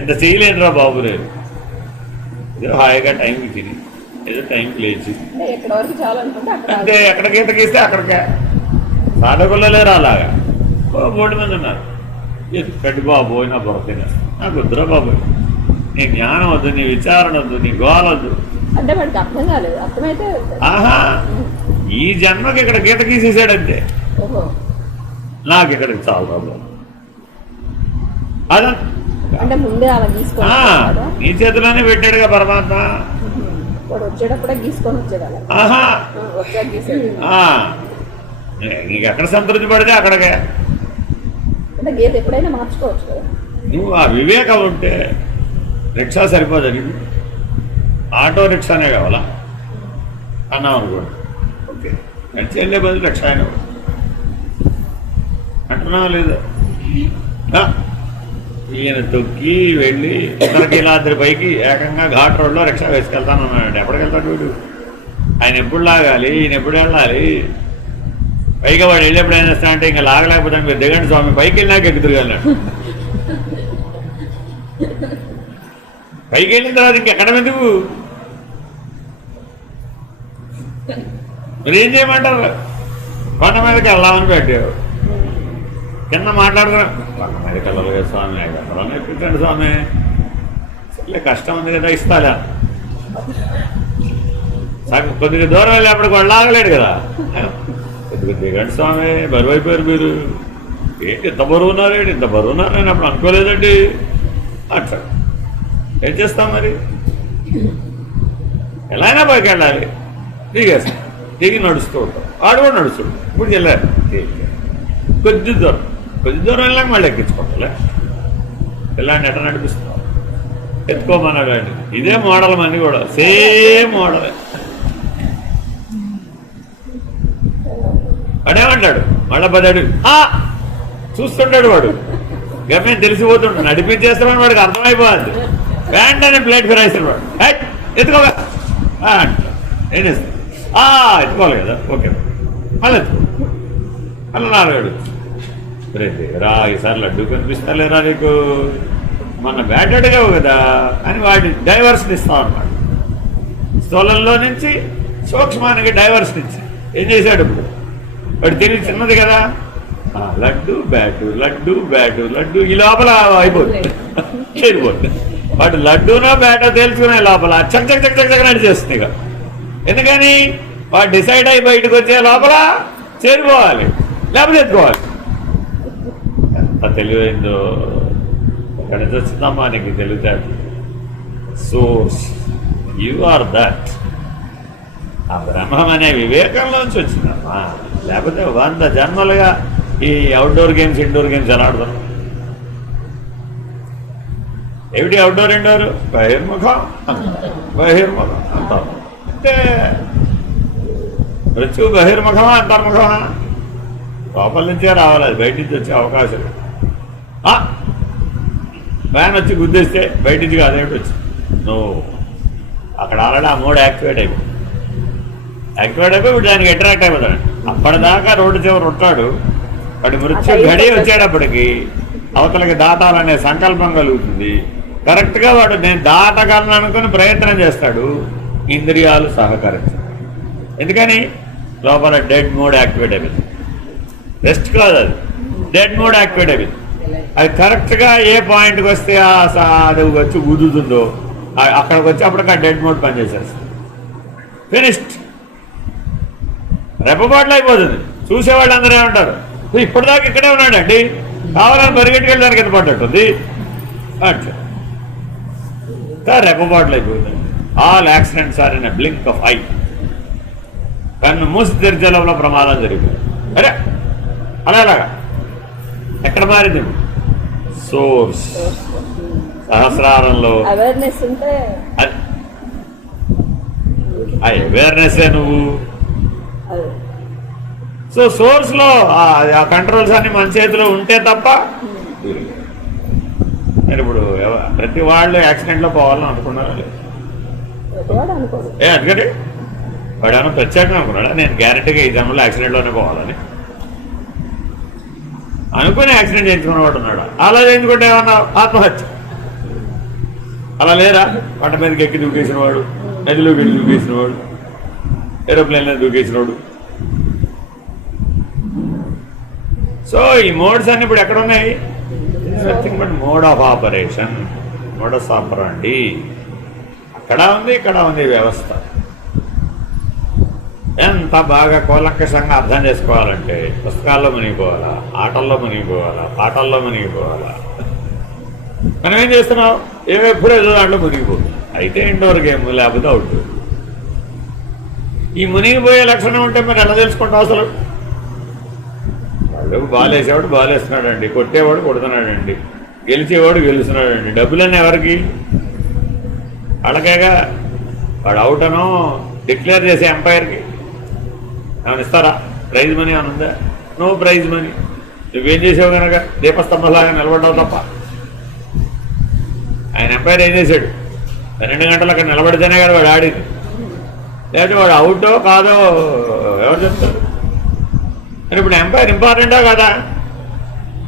ఎంత చేయలేదురా బాబు నేను. ఏదో హాయిగా టైంకి తిని, ఏదో టైంకి లేచి అంతే. ఎక్కడికి ఈత గీస్తే అక్కడికే. సాధకుల్లో లేరు అలాగా, బోర్డు మీద ఉన్నారు. ఎక్కడి బాబు నా బొరకైనా నాకు వద్దురా బాబు, నీ జ్ఞానం వద్దు, నీ విచారణ వద్దు, నీ గోలొద్దు. అంటే వాడికి అర్థం కాలేదు. అర్థమైతే ఆహా, ఈ జన్మకి ఇక్కడ గీత గీసేసాడంతే. నాకు ఇక్కడికి చాలు బాబు. అదే అంటే ముందే అలా గీసుకోవాలి. నీ చేతిలోనే పెట్టాడుగా పరమాత్మ. వచ్చేటప్పుడే గీసుకొని వచ్చేదాన్ని. ఆహా, వచ్చాక గీసాడు. నీకు ఎక్కడ సంతృప్తి పడితే అక్కడికే. అంటే గీత ఎప్పుడైనా మార్చుకోవచ్చు కదా. నువ్వు ఆ వివేకం ఉంటే రిక్షా సరిపోదు, నీకు ఆటో రిక్షానే కావాలా అన్నావు అనుకోండి. ఓకే, నడిచి వెళ్ళే బదులు రిక్షా అయినా అంటున్నావు లేదా? ఈయన తొక్కి వెళ్ళి ఉత్తరకీలాద్రి పైకి ఏకంగా ఘాట్ రోడ్లో రిక్షా వేసుకెళ్తానన్నాడు. ఎప్పటికి వెళ్తాడు వీడు? ఆయన ఎప్పుడు లాగాలి, ఈయన ఎప్పుడు వెళ్ళాలి? పైగా వాడు వెళ్ళేప్పుడు ఏం చేస్తానంటే ఇంకా లాగలేకపోతే మీరు దిగండి స్వామి, పైకి వెళ్ళినాక ఎక్కుతురు వెళ్ళాడు. పైకి వెళ్ళిన తర్వాత ఇంకెక్కడ ఎందుకు? మీరు ఏం చేయమంటారు? కొండ మీదకి వెళ్దామని పెట్టావు, కింద మాట్లాడుకున్నా కొండ మీదకి వెళ్ళాలి కదా స్వామి, ఎక్కడన్నా ఎక్కించండి స్వామి, సరే కష్టం ఉంది కదా ఇస్తాలే. కొద్దిగా దూరం వెళ్ళేప్పటికి వాడు లాగలేడు కదా. కొద్దిగా దిగండి స్వామి, బరువు అయిపోయారు మీరు, ఏంటి ఇంత బరువు ఉన్నారు, ఏంటి ఇంత బరువు ఉన్నారు, నేను అప్పుడు అనుకోలేదండి అట్లా. ఏం చేస్తాం మరి? ఎలా అయినా పైకి వెళ్ళాలి, దిగేస్తాం, దిగి నడుస్తూ ఉంటాం. వాడు కూడా నడుస్తుంటాం. ఇప్పుడు వెళ్ళారు కొద్ది దూరం వెళ్ళాక మళ్ళీ ఎక్కించుకోవాలి. పిల్లాన్ని ఎట్లా నడిపిస్తాం? ఎత్తుకోమన్నాడు అండి. ఇదే మోడల్ మంది కూడా సేమ్ మోడలే. వాడేమంటాడు? మళ్ళా పదాడు చూస్తుంటాడు వాడు, గమ్యం తెలిసిపోతుంటాడు. నడిపించేస్తామని వాడికి అర్థమైపోద్ది. వెంటనే ప్లేట్ ఫిరాయిస్తాడు వాడు, ఎత్తుకోగా అంటాడు. ఏం చేస్తాడు? ఎత్తుకోవాలి కదా, ఓకే మళ్ళీ ఎత్తుకో. మళ్ళీ నాలుగాడు రా, ఈసారి లడ్డు కనిపిస్తలేరా నీకు, మొన్న బ్యాట్ అడిగావు కదా అని వాడి డైవర్షన్ ఇస్తాం అన్నాడు. స్థూలంలో నుంచి సూక్ష్మానికి డైవర్షన్ ఇచ్చి ఏం చేశాడు? ఇప్పుడు వాడు తిరిగి చిన్నది కదా, లడ్డు బ్యాటు లడ్డు బ్యాటు లడ్డు, ఈ లోపల అయిపోతుంది, చేరిపోతుంది. వాడు లడ్డూనో బ్యాటో తెలుసుకునే లోపల చక్ చక్ చక్ చక్ చక్ నడిచేస్తుంది ఇక. ఎందుకని? వాడు డిసైడ్ అయి బయటకు వచ్చే లోపల చేరిపోవాలి, లేకపోతే ఎత్తుకోవాలి. ఎంత తెలివైందో! ఎక్కడ నుంచి వచ్చిందమ్మా నీకు తెలివితేట? Source, you are that. ఆ బ్రహ్మం అనే వివేకంలోంచి వచ్చిందమ్మా. లేకపోతే 100 జన్మలుగా ఈ అవుట్డోర్ గేమ్స్ ఇండోర్ గేమ్స్ ఎలా ఆడుతున్నాం? ఏమిటి అవుట్డోర్ ఇండోర్? బహిర్ముఖం అంటారు. అంటే మృత్యు బహిర్ముఖమా అంతర్ముఖమా? లోపల నుంచే రావాలి, అది బయట నుంచి వచ్చే అవకాశం. వ్యాన్ వచ్చి గుద్దేస్తే బయట నుంచి అదేమిటి వచ్చి నువ్వు అక్కడ ఆల్రెడీ ఆ మోడ్ యాక్టివేట్ అయిపోయి వీడు దానికి అట్రాక్ట్ అయిపోతాడు. అప్పటిదాకా రోడ్డు చివరి ఉంటాడు, వాడి మృత్యు గడి వచ్చేటప్పటికి అవతలకి దాటాలనే సంకల్పం కలుగుతుంది. కరెక్ట్గా వాడు నేను దాటగలను అనుకుని ప్రయత్నం చేస్తాడు, ఇంద్రియాలు సహకరించాడు. ఎందుకని లోపల డెడ్ మోడ్ యాక్టివేట్ అయిపోయింది. రెస్ట్ కాదు, అది డెడ్ మోడ్ యాక్టివేట్ అయిపోయింది. అది కరెక్ట్గా ఏ పాయింట్కి వస్తే అది వచ్చి ఊదుతుందో అక్కడికి వచ్చి అప్పటికి ఆ డెడ్ మోడ్ పనిచేసేస్తుంది. ఫినిష్డ్, రెప్పపాట్లు అయిపోతుంది. చూసేవాళ్ళు అందరూ ఏమంటారు, ఇప్పటిదాకా ఇక్కడే ఉన్నాడండి, కావాలని పరిగెట్టుకెళ్ళడానికి ఎంత పడ్డట్టుంది అంటే రెప్పపాట్లు అయిపోతుంది. All accidents are in a blink of eye. కన్ను మూసి తెరిచే లోపల ప్రమాదం జరిగింది. అరే అలాగా ఎక్కడ మారింది? సోర్స్ సహస్రారంలో అవేర్నెస్ ఉంటే ఆ అవేర్నెస్సే నువ్వు. సో సోర్స్ లో ఆ కంట్రోల్స్ అన్ని మన చేతిలో ఉంటే తప్ప మీరు ఇప్పుడు ప్రతి వాళ్ళు యాక్సిడెంట్లో పోవాలని అనుకున్నారా లేదు? అందుకని వాడు ఏమన్నా ప్రత్యేకంగా అనుకున్నాడా నేను గ్యారెంటీగా ఈ జన్మలో యాక్సిడెంట్లోనే పోవాలని అనుకుని యాక్సిడెంట్ చేయించుకున్నవాడు ఉన్నాడా? అలా చేయించుకుంటే ఏమన్నా ఆత్మహత్య అలా లేరా? పంట మీదకి ఎక్కి దూకేసిన వాడు, నదిలోకి వెళ్ళి దూకేసిన వాడు, ఏరోప్లేన్లో దూకేసిన వాడు. సో ఈ మోడ్స్ అన్ని ఇప్పుడు ఎక్కడ ఉన్నాయి? Nothing but mode of operation, modus ఆపరాండి. అక్కడ ఉంది, ఇక్కడ ఉంది వ్యవస్థ. ఎంత బాగా కూలంకషంగా అర్థం చేసుకోవాలంటే పుస్తకాల్లో మునిగిపోవాలా, ఆటల్లో మునిగిపోవాలా, పాటల్లో మునిగిపోవాలా. మనం ఏం చేస్తున్నావు? ఎప్పుడూ ఏదో దాంట్లో మునిగిపోతుంది. అయితే ఇండోర్ గేమ్, లేకపోతే అవుట్డోర్. ఈ మునిగిపోయే లక్షణం ఉంటే మరి ఎలా తెలుసుకుంటాం అసలు? వాళ్ళు బాలేసేవాడు బాలేస్తున్నాడండి, కొట్టేవాడు కొడుతున్నాడండి, గెలిచేవాడు గెలుస్తున్నాడండి. డబ్బులన్నీ ఎవరికి? వాళ్ళకేగా. వాడు అవుట్ అనో డిక్లేర్ చేసే ఎంపైర్కి ఏమైనా ఇస్తారా? ప్రైజ్ మనీ ఏమైనా ఉందా? No prize money. నువ్వేం చేసావు కనుక దీపస్తంభంలాగా నిలబడ్డావు తప్ప. ఆయన ఎంపైర్ ఏం చేశాడు? 12 గంటలు అక్కడ నిలబడితేనే కదా వాడు ఆడింది. లేకపోతే వాడు అవుటో కాదో ఎవరు చెప్తారు? మరి ఇప్పుడు ఎంపైర్ ఇంపార్టెంటా కదా?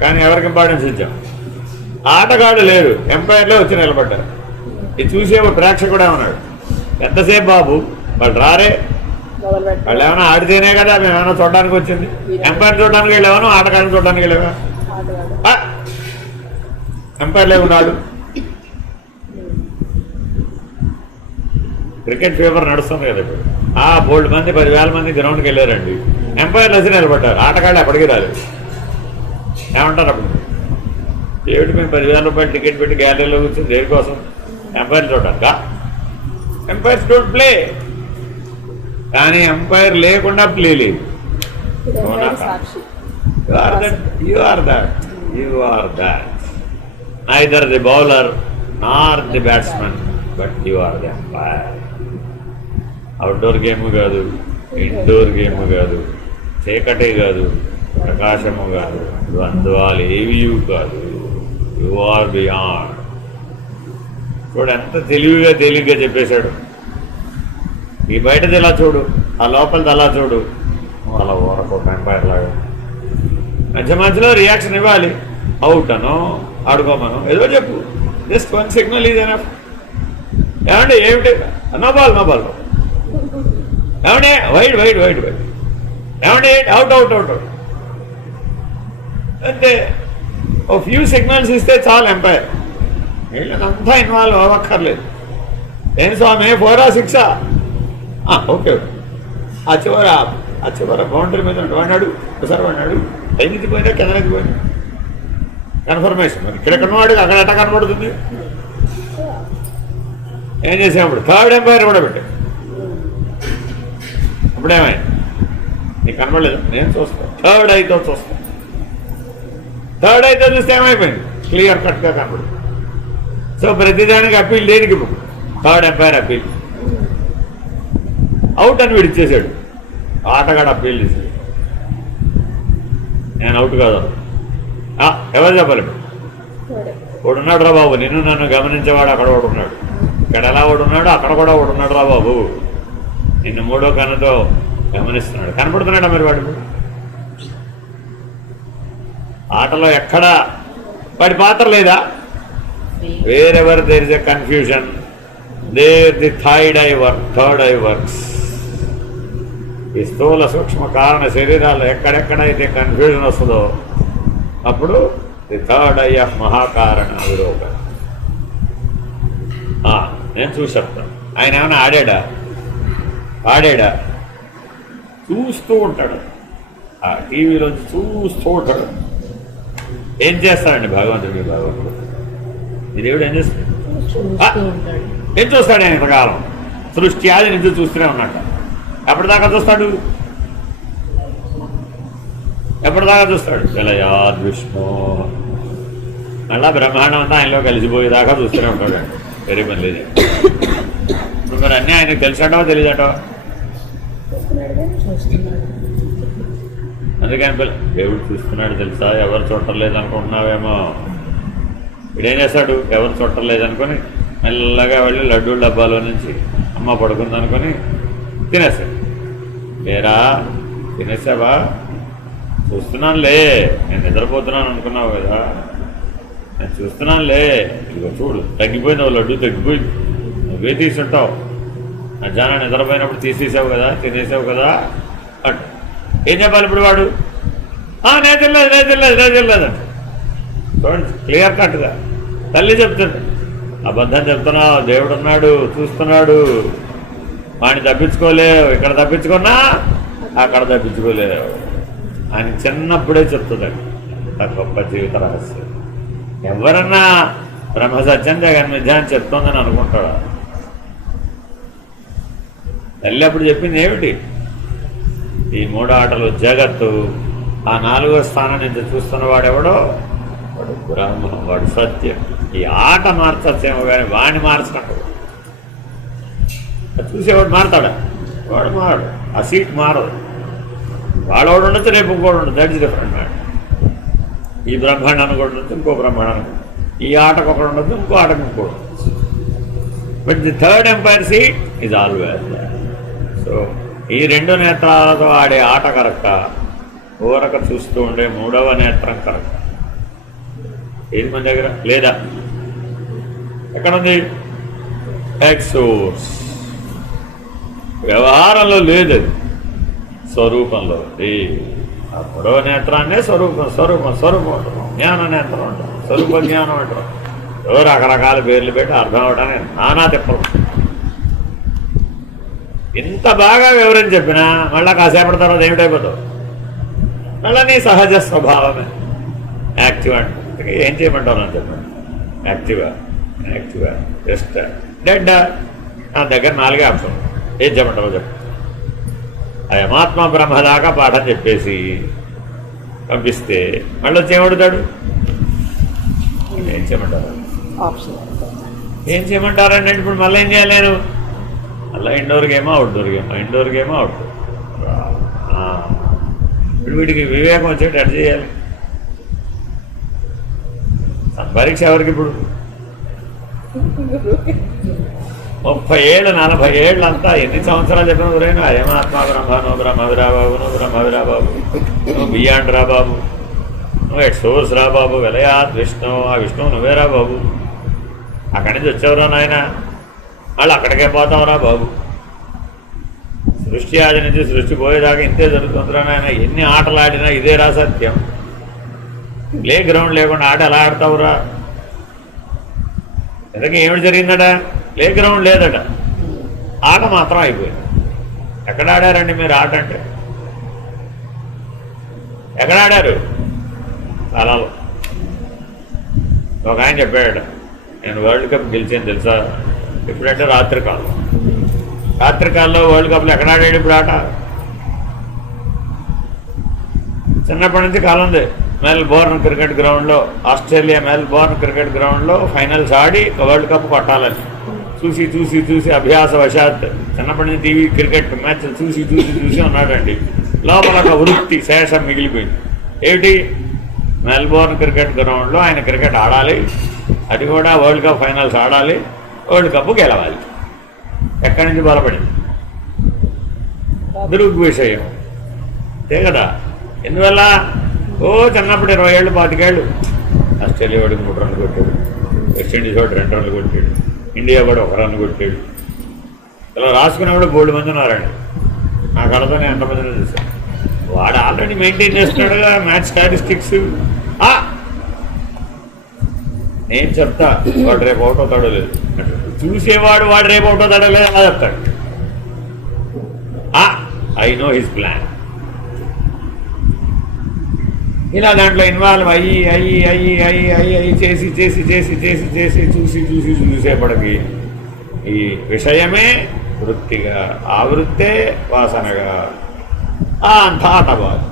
కానీ ఎవరికి ఇంపార్టెన్స్ ఇచ్చాం? ఆటగాడు లేరు, ఎంపైర్లే వచ్చి నిలబడ్డారు. ఇది చూసే ప్రేక్షకుడే ఉన్నాడు. ఎంతసేపు బాబు వాళ్ళు రారే, వాళ్ళు ఏమైనా ఆడితేనే కదా మేము ఏమైనా చూడడానికి వచ్చింది. ఎంపైర్ చూడడానికి వెళ్ళావా, ఆటగాడిని చూడడానికి వెళ్ళావా? ఎంపైర్ లేకున్నాడు. క్రికెట్ ఫీవర్ నడుస్తుంది కదా ఇప్పుడు. బోల్డ్ మంది 10,000 మంది గ్రౌండ్కి వెళ్ళారండి, ఎంపైర్లు వచ్చి నిలబడ్డారు, ఆటగాళ్ళు ఎప్పటికీ రాలేదు. ఏమంటారు అప్పుడు? ఏమిటి మేము 10,000 రూపాయలు టికెట్ పెట్టి గ్యాలరీలో కూర్చొని దేనికోసం? ఎంపైర్లు చూడడానికా? Umpires don't play. కానీ ఎంపైర్ లేకుండా ప్లే లేదు. You are that neither the bowler nor the batsmen but you are the umpire. Outdoor game కాదు, ఇండోర్ గేమ్ కాదు, చీకటి కాదు, ప్రకాశము కాదు, ద్వంద్వాలు ఏవి కాదు. You are beyond. చూడు ఎంత తేలిగ్గా చెప్పేశాడు. ఈ బయటది ఇలా చూడు, ఆ లోపలిది అలా చూడు, అలా ఊరకు ఎంపైర్ లాగా. మధ్యలో రియాక్షన్ ఇవ్వాలి. అవుట్ అనో ఆడుకోమనో ఏదో చెప్పు. జస్ట్ వన్ సిగ్నల్ ఇది ఎనఫ్. ఏమంటే ఏమిటి? నో బాల్ ఏమంటే వైడ్ ఏమంటే అవుట్ అంటే ఓ ఫ్యూ సిగ్నల్స్ ఇస్తే చాలు ఎంపైర్. వీళ్ళనంతా ఇన్వాల్వ్ అవ్వక్కర్లేదు. ఏం స్వామి 4 or 6? ఓకే. ఆ చివర బౌండరీ మీద వాడినాడు, ఒకసారి వాడినాడు, పైకి పోయినా కిందకి పోయినా కన్ఫర్మేషన్. మరి ఇక్కడెక్కడున్నాడు, అక్కడ ఎట్లా కనబడుతుంది? ఏం చేసామప్పుడు? థర్డ్ ఎంపైర్ కూడా పెట్టాడు. అప్పుడేమైంది? నీకు కనబడలేదు, నేను చూస్తాను. థర్డ్ అయితే చూస్తే ఏమైపోయింది? క్లియర్ కట్గా కనబడుతుంది. సో ప్రతిదానికి అప్పీల్ దేనికి? Third umpire appeal. అవుట్ అని విడిచేశాడు. ఆటగాడు అప్పీల్ చేశాడు, నేను అవుట్ కాదు. ఎవరు చెప్పాలి? ఒకడున్నాడు రా బాబు, నిన్ను నన్ను గమనించేవాడు అక్కడ ఒకడున్నాడు, ఇక్కడ ఎలా ఒకడున్నాడు అక్కడ కూడా ఒకడున్నాడు రా బాబు, నిన్ను 3వ కన్నుతో గమనిస్తున్నాడు. కనపడుతున్నాడా మరి వాడు? ఆటలో ఎక్కడా వాడి పాత్ర లేదా? Wherever there is a confusion there the third eye works. ఈ స్థూల సూక్ష్మ కారణ శరీరాల్లో ఎక్కడెక్కడైతే కన్ఫ్యూజన్ వస్తుందో అప్పుడు ది థర్డ్ ఐ ఆఫ్ మహాకారణ విరోగ. నేను చూసి చెప్తాను. ఆయన ఏమైనా ఆడాడా? చూస్తూ ఉంటాడు, ఆ టీవీలోంచి చూస్తూ ఉంటాడు. ఏం చేస్తాడండి భగవంతుడు? ఈ దేవుడు ఏం చేస్తాడు? ఏం చూస్తాడు? ఆయన ఇంతకాలం సృష్టి ఆది నిజం చూస్తూనే ఉన్నట్ట. ఎప్పటిదాకా చూస్తాడు? విలయాద్ విష్ణు. మళ్ళా బ్రహ్మాండం అంతా ఆయనలో కలిసిపోయేదాకా చూస్తూనే ఉంటాడు. వెరీ పని లేదు. ఇప్పుడు మరి అన్నీ ఆయనకు తెలిసాటో తెలియదటో. అందుకని దేవుడు చూస్తున్నాడు తెలుసా? ఎవరు చూడలేదు అనుకుంటున్నావేమో. ఇడేం చేస్తాడు? ఎవరు చూడలేదనుకొని మెల్లగా వెళ్ళి లడ్డూ డబ్బాలో నుంచి అమ్మ పడుకుందనుకొని తినేస్తాడు. లేరా, తినేసావా? చూస్తున్నానులే, నేను నిద్రపోతున్నాను అనుకున్నావు కదా, నేను చూస్తున్నానులే. ఇదిగో చూడు, తగ్గిపోయింది, లడ్డు తగ్గిపోయింది, నువ్వే తీసుంటావు. మధ్యాహ్నం నిద్రపోయినప్పుడు తీసేసావు కదా, తినేసావు కదా అట్. ఏం చెప్పాలి ఇప్పుడు వాడు? నేను తెలియదు. చూడండి, క్లియర్ కట్గా తల్లి చెప్తుంది. అబద్ధం చెప్తున్నావు, దేవుడు ఉన్నాడు, చూస్తున్నాడు. వాడిని తప్పించుకోలేవు. ఇక్కడ తప్పించుకున్నా అక్కడ తప్పించుకోలేవు అని చిన్నప్పుడే చెప్తుందండి. అంత గొప్ప జీవిత రహస్యం. ఎవరన్నా బ్రహ్మసత్యం జగన్ మిథ్య అని చెప్తోందని అనుకుంటాడా? తల్లి అప్పుడు చెప్పింది ఏమిటి? ఈ మూడు ఆటలు జగత్తు, ఆ 4వ స్థానం నుంచి చూస్తున్న వాడెవడో వాడు బ్రహ్మం, వాడు సత్యం. ఈ ఆట మార్చచ్చేమో కానీ వాడిని మార్చడం. చూసేవాడు మారతాడా? వాడు మారడు. ఆ సీట్ మారదు. వాడవాడు ఉండొచ్చు, రేపు ఇంకోటి ఉండదు. That is different matter. ఈ బ్రహ్మాండాన్ని కూడా ఉండొచ్చు, ఇంకో బ్రహ్మాండాన్ని. ఈ ఆటకు ఒకటి ఉండొచ్చు, ఇంకో ఆటకు ఇంకోటి ఉండొచ్చు. But the third umpire seat is always. So ఈ 2 నేత్రాలతో ఆడే ఆట కరెక్టా? ఊరక చూస్తూ ఉండే 3వ నేత్రం కరెక్ట్? ఏది మన దగ్గర లేదా? ఎక్కడుంది? ఎక్సోర్స్. వ్యవహారంలో లేదు, స్వరూపంలో ఉంది. ఆ 3వ నేత్రాన్నే స్వరూపం అంటారు, జ్ఞాన నేత్రం అంటారు, స్వరూప జ్ఞానం అంటారు. రకరకాల పేర్లు పెట్టి అర్థం అవడానికి నానా తిప్పలు. ఇంత బాగా వివరం చెప్పినా మళ్ళా కాసేపటి తర్వాత ఏమిటైపోతావు? మళ్ళీ నీ సహజ స్వభావమే యాక్టివ్ అంటే ఏం చేయమంటావు అని చెప్పండి. Activa just dead. నా దగ్గర 4 ఆప్షన్. ఏం చెప్పమంటావు చెప్పు. అయమాత్మ బ్రహ్మ దాకా పాఠం చెప్పేసి పంపిస్తే మళ్ళీ వచ్చి ఏమడుతాడు? ఏం చేయమంటారండి? ఇప్పుడు మళ్ళీ ఏం చేయాలి నేను? మళ్ళీ ఇండోర్ గేమా అవుట్డోర్ గేమా? అవుట్డోర్. ఇప్పుడు వీడికి వివేకం వచ్చేటి అటు చేయాలి. పరీక్ష ఎవరికి ఇప్పుడు? 30 ఏళ్ళు 40 ఏళ్ళు అంతా ఎన్ని సంవత్సరాలు చెప్పిన ఊరైనా అయమాత్మ బ్రహ్మ, నువ్వు బ్రహ్మవిరా బాబు, నువ్వు బియాండ్ రా బాబు, నువ్వు ఎట్ సోర్స్ రా బాబు, విలయాత్ విష్ణు, ఆ విష్ణువు నువ్వేరా బాబు. అక్కడి నుంచి వచ్చేవరా నాయన, మళ్ళీ అక్కడికే పోతావురా బాబు. సృష్టి ఆది నుంచి సృష్టి పోయేదాకా ఇంతే జరుగుతుందిరా నాయన. ఎన్ని ఆటలు ఆడినా ఇదేరా సత్యం. ప్లే గ్రౌండ్ లేకుండా ఆట ఎలా ఆడతావురా? ఎందుకు ఏమిటి జరిగిందట? ప్లే గ్రౌండ్ లేదట, ఆట మాత్రం అయిపోయింది. ఎక్కడ ఆడారండి మీరు ఆట అంటే? ఎక్కడ ఆడారు? కళలో. ఒక ఆయన చెప్పాడట, నేను వరల్డ్ కప్ గెలిచాను తెలుసా? ఎప్పుడంటే రాత్రికాలంలో వరల్డ్ కప్లో ఎక్కడ ఆడాడు ఇప్పుడు ఆట? చిన్నప్పటి నుంచి కాలంది. మెల్బోర్న్ క్రికెట్ గ్రౌండ్లో, ఆస్ట్రేలియా మెల్బోర్న్ క్రికెట్ గ్రౌండ్లో ఫైనల్స్ ఆడి వరల్డ్ కప్ కొట్టాలని చూసి అభ్యాసవశాత్ చిన్నప్పటి నుంచి టీవీ క్రికెట్ మ్యాచ్ చూసి ఉన్నాడండి. లోపల ఒక వృత్తి శేషం మిగిలిపోయింది. ఏమిటి? మెల్బోర్న్ క్రికెట్ గ్రౌండ్లో ఆయన క్రికెట్ ఆడాలి, అది కూడా వరల్డ్ కప్ ఫైనల్స్ ఆడాలి, వరల్డ్ కప్ గెలవాలి. ఎక్కడి నుంచి బలపడింది? దృగ్విషయం అంతే కదా. ఎందువల్ల ఓ చిన్నప్పుడు 20 ఏళ్ళు 25 ఏళ్ళు ఆస్ట్రేలియా వాడికి 3 రన్లు కొట్టాడు, వెస్టిండీస్ వాడు 2 రన్లు కొట్టాడు, ఇండియా వాడు 1 రన్ కొట్టాడు. ఇలా రాసుకునేవాడు బోల్డ్ మంది ఉన్నారండి. నా కళతోనే ఎంతమందిని చూశాను. వాడు ఆల్రెడీ మెయింటైన్ చేస్తున్నాడుగా మ్యాచ్ స్టాటిస్టిక్స్. నేను చెప్తా వాడు రేపు అవుట్ అవుతాడో లేదు, చూసేవాడు వాడు రేపు అవుట్ అవుతాడో లేదు అలా చెప్తాడు. I know his plan. ఇలా దాంట్లో ఇన్వాల్వ్ అయ్యి చేసి చూసేపటికి ఈ విషయమే వృత్తిగా, ఆ వృత్తే వాసనగా అంతా ఆట బాగా.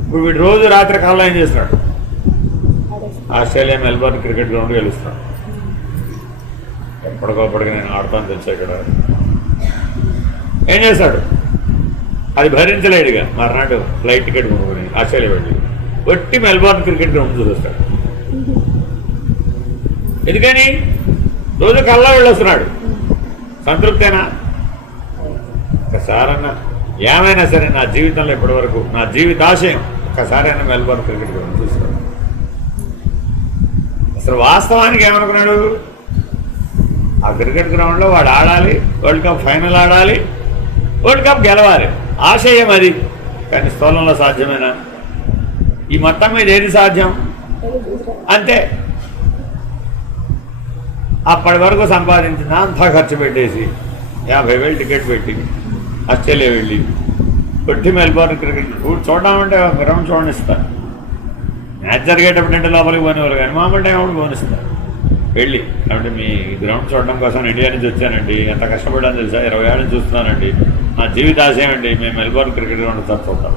ఇప్పుడు వీడు రోజు రాత్రి కాలంలో ఏం చేస్తున్నాడు? ఆస్ట్రేలియా మెల్బోర్న్ క్రికెట్ గ్రౌండ్ గెలుస్తున్నాడు. ఎప్పటికప్పటికి నేను ఆడతాను తెలుసా. ఇక్కడ ఏం చేస్తాడు? అది భరించలేడుగా మర్నాడు ఫ్లైట్ టికెట్ కొనుక్కుని ఆస్ట్రేలియా వెళ్ళి ఒట్టి మెల్బోర్న్ క్రికెట్ గ్రౌండ్ చూస్తాడు. ఎందుకని? రోజు కల్లా వెళ్ళొస్తున్నాడు. సంతృప్తేనా? ఒకసారన్నా ఏమైనా సరే నా జీవితంలో ఇప్పటివరకు నా జీవితాశయం ఒక్కసారైనా మెల్బోర్న్ క్రికెట్ గ్రౌండ్ చూస్తాడు. అసలు వాస్తవానికి ఏమనుకున్నాడు? ఆ క్రికెట్ గ్రౌండ్లో వాడు ఆడాలి, వరల్డ్ కప్ ఫైనల్ ఆడాలి, వరల్డ్ కప్ గెలవాలి, ఆశయం అది. కానీ స్థూలంలో సాధ్యమేనా? ఈ మొత్తం మీద ఏది సాధ్యం? అంతే. అప్పటి వరకు సంపాదించిన అంతా ఖర్చు పెట్టేసి 50,000 టికెట్ పెట్టి ఆస్ట్రేలియా వెళ్ళి కొట్టి మెల్బోర్న్ క్రికెట్ చూడమంటే గ్రౌండ్ చూడనిస్తారు. మ్యాచ్ జరిగేటప్పుడు అంటే లోపలికి పోనేవారు, కానీ మామూలు టైం అప్పుడు పోనిస్తారు. వెళ్ళి కాబట్టి మీ గ్రౌండ్ చూడడం కోసం ఇండియా నుంచి వచ్చానండి, ఎంత కష్టపడ్డాను తెలుసా, 20 ఏళ్ళ నుంచి చూస్తున్నానండి, నా జీవితాశయం అండి మేము మెల్బోర్న్ క్రికెట్ గ్రౌండ్ చూస్తాం.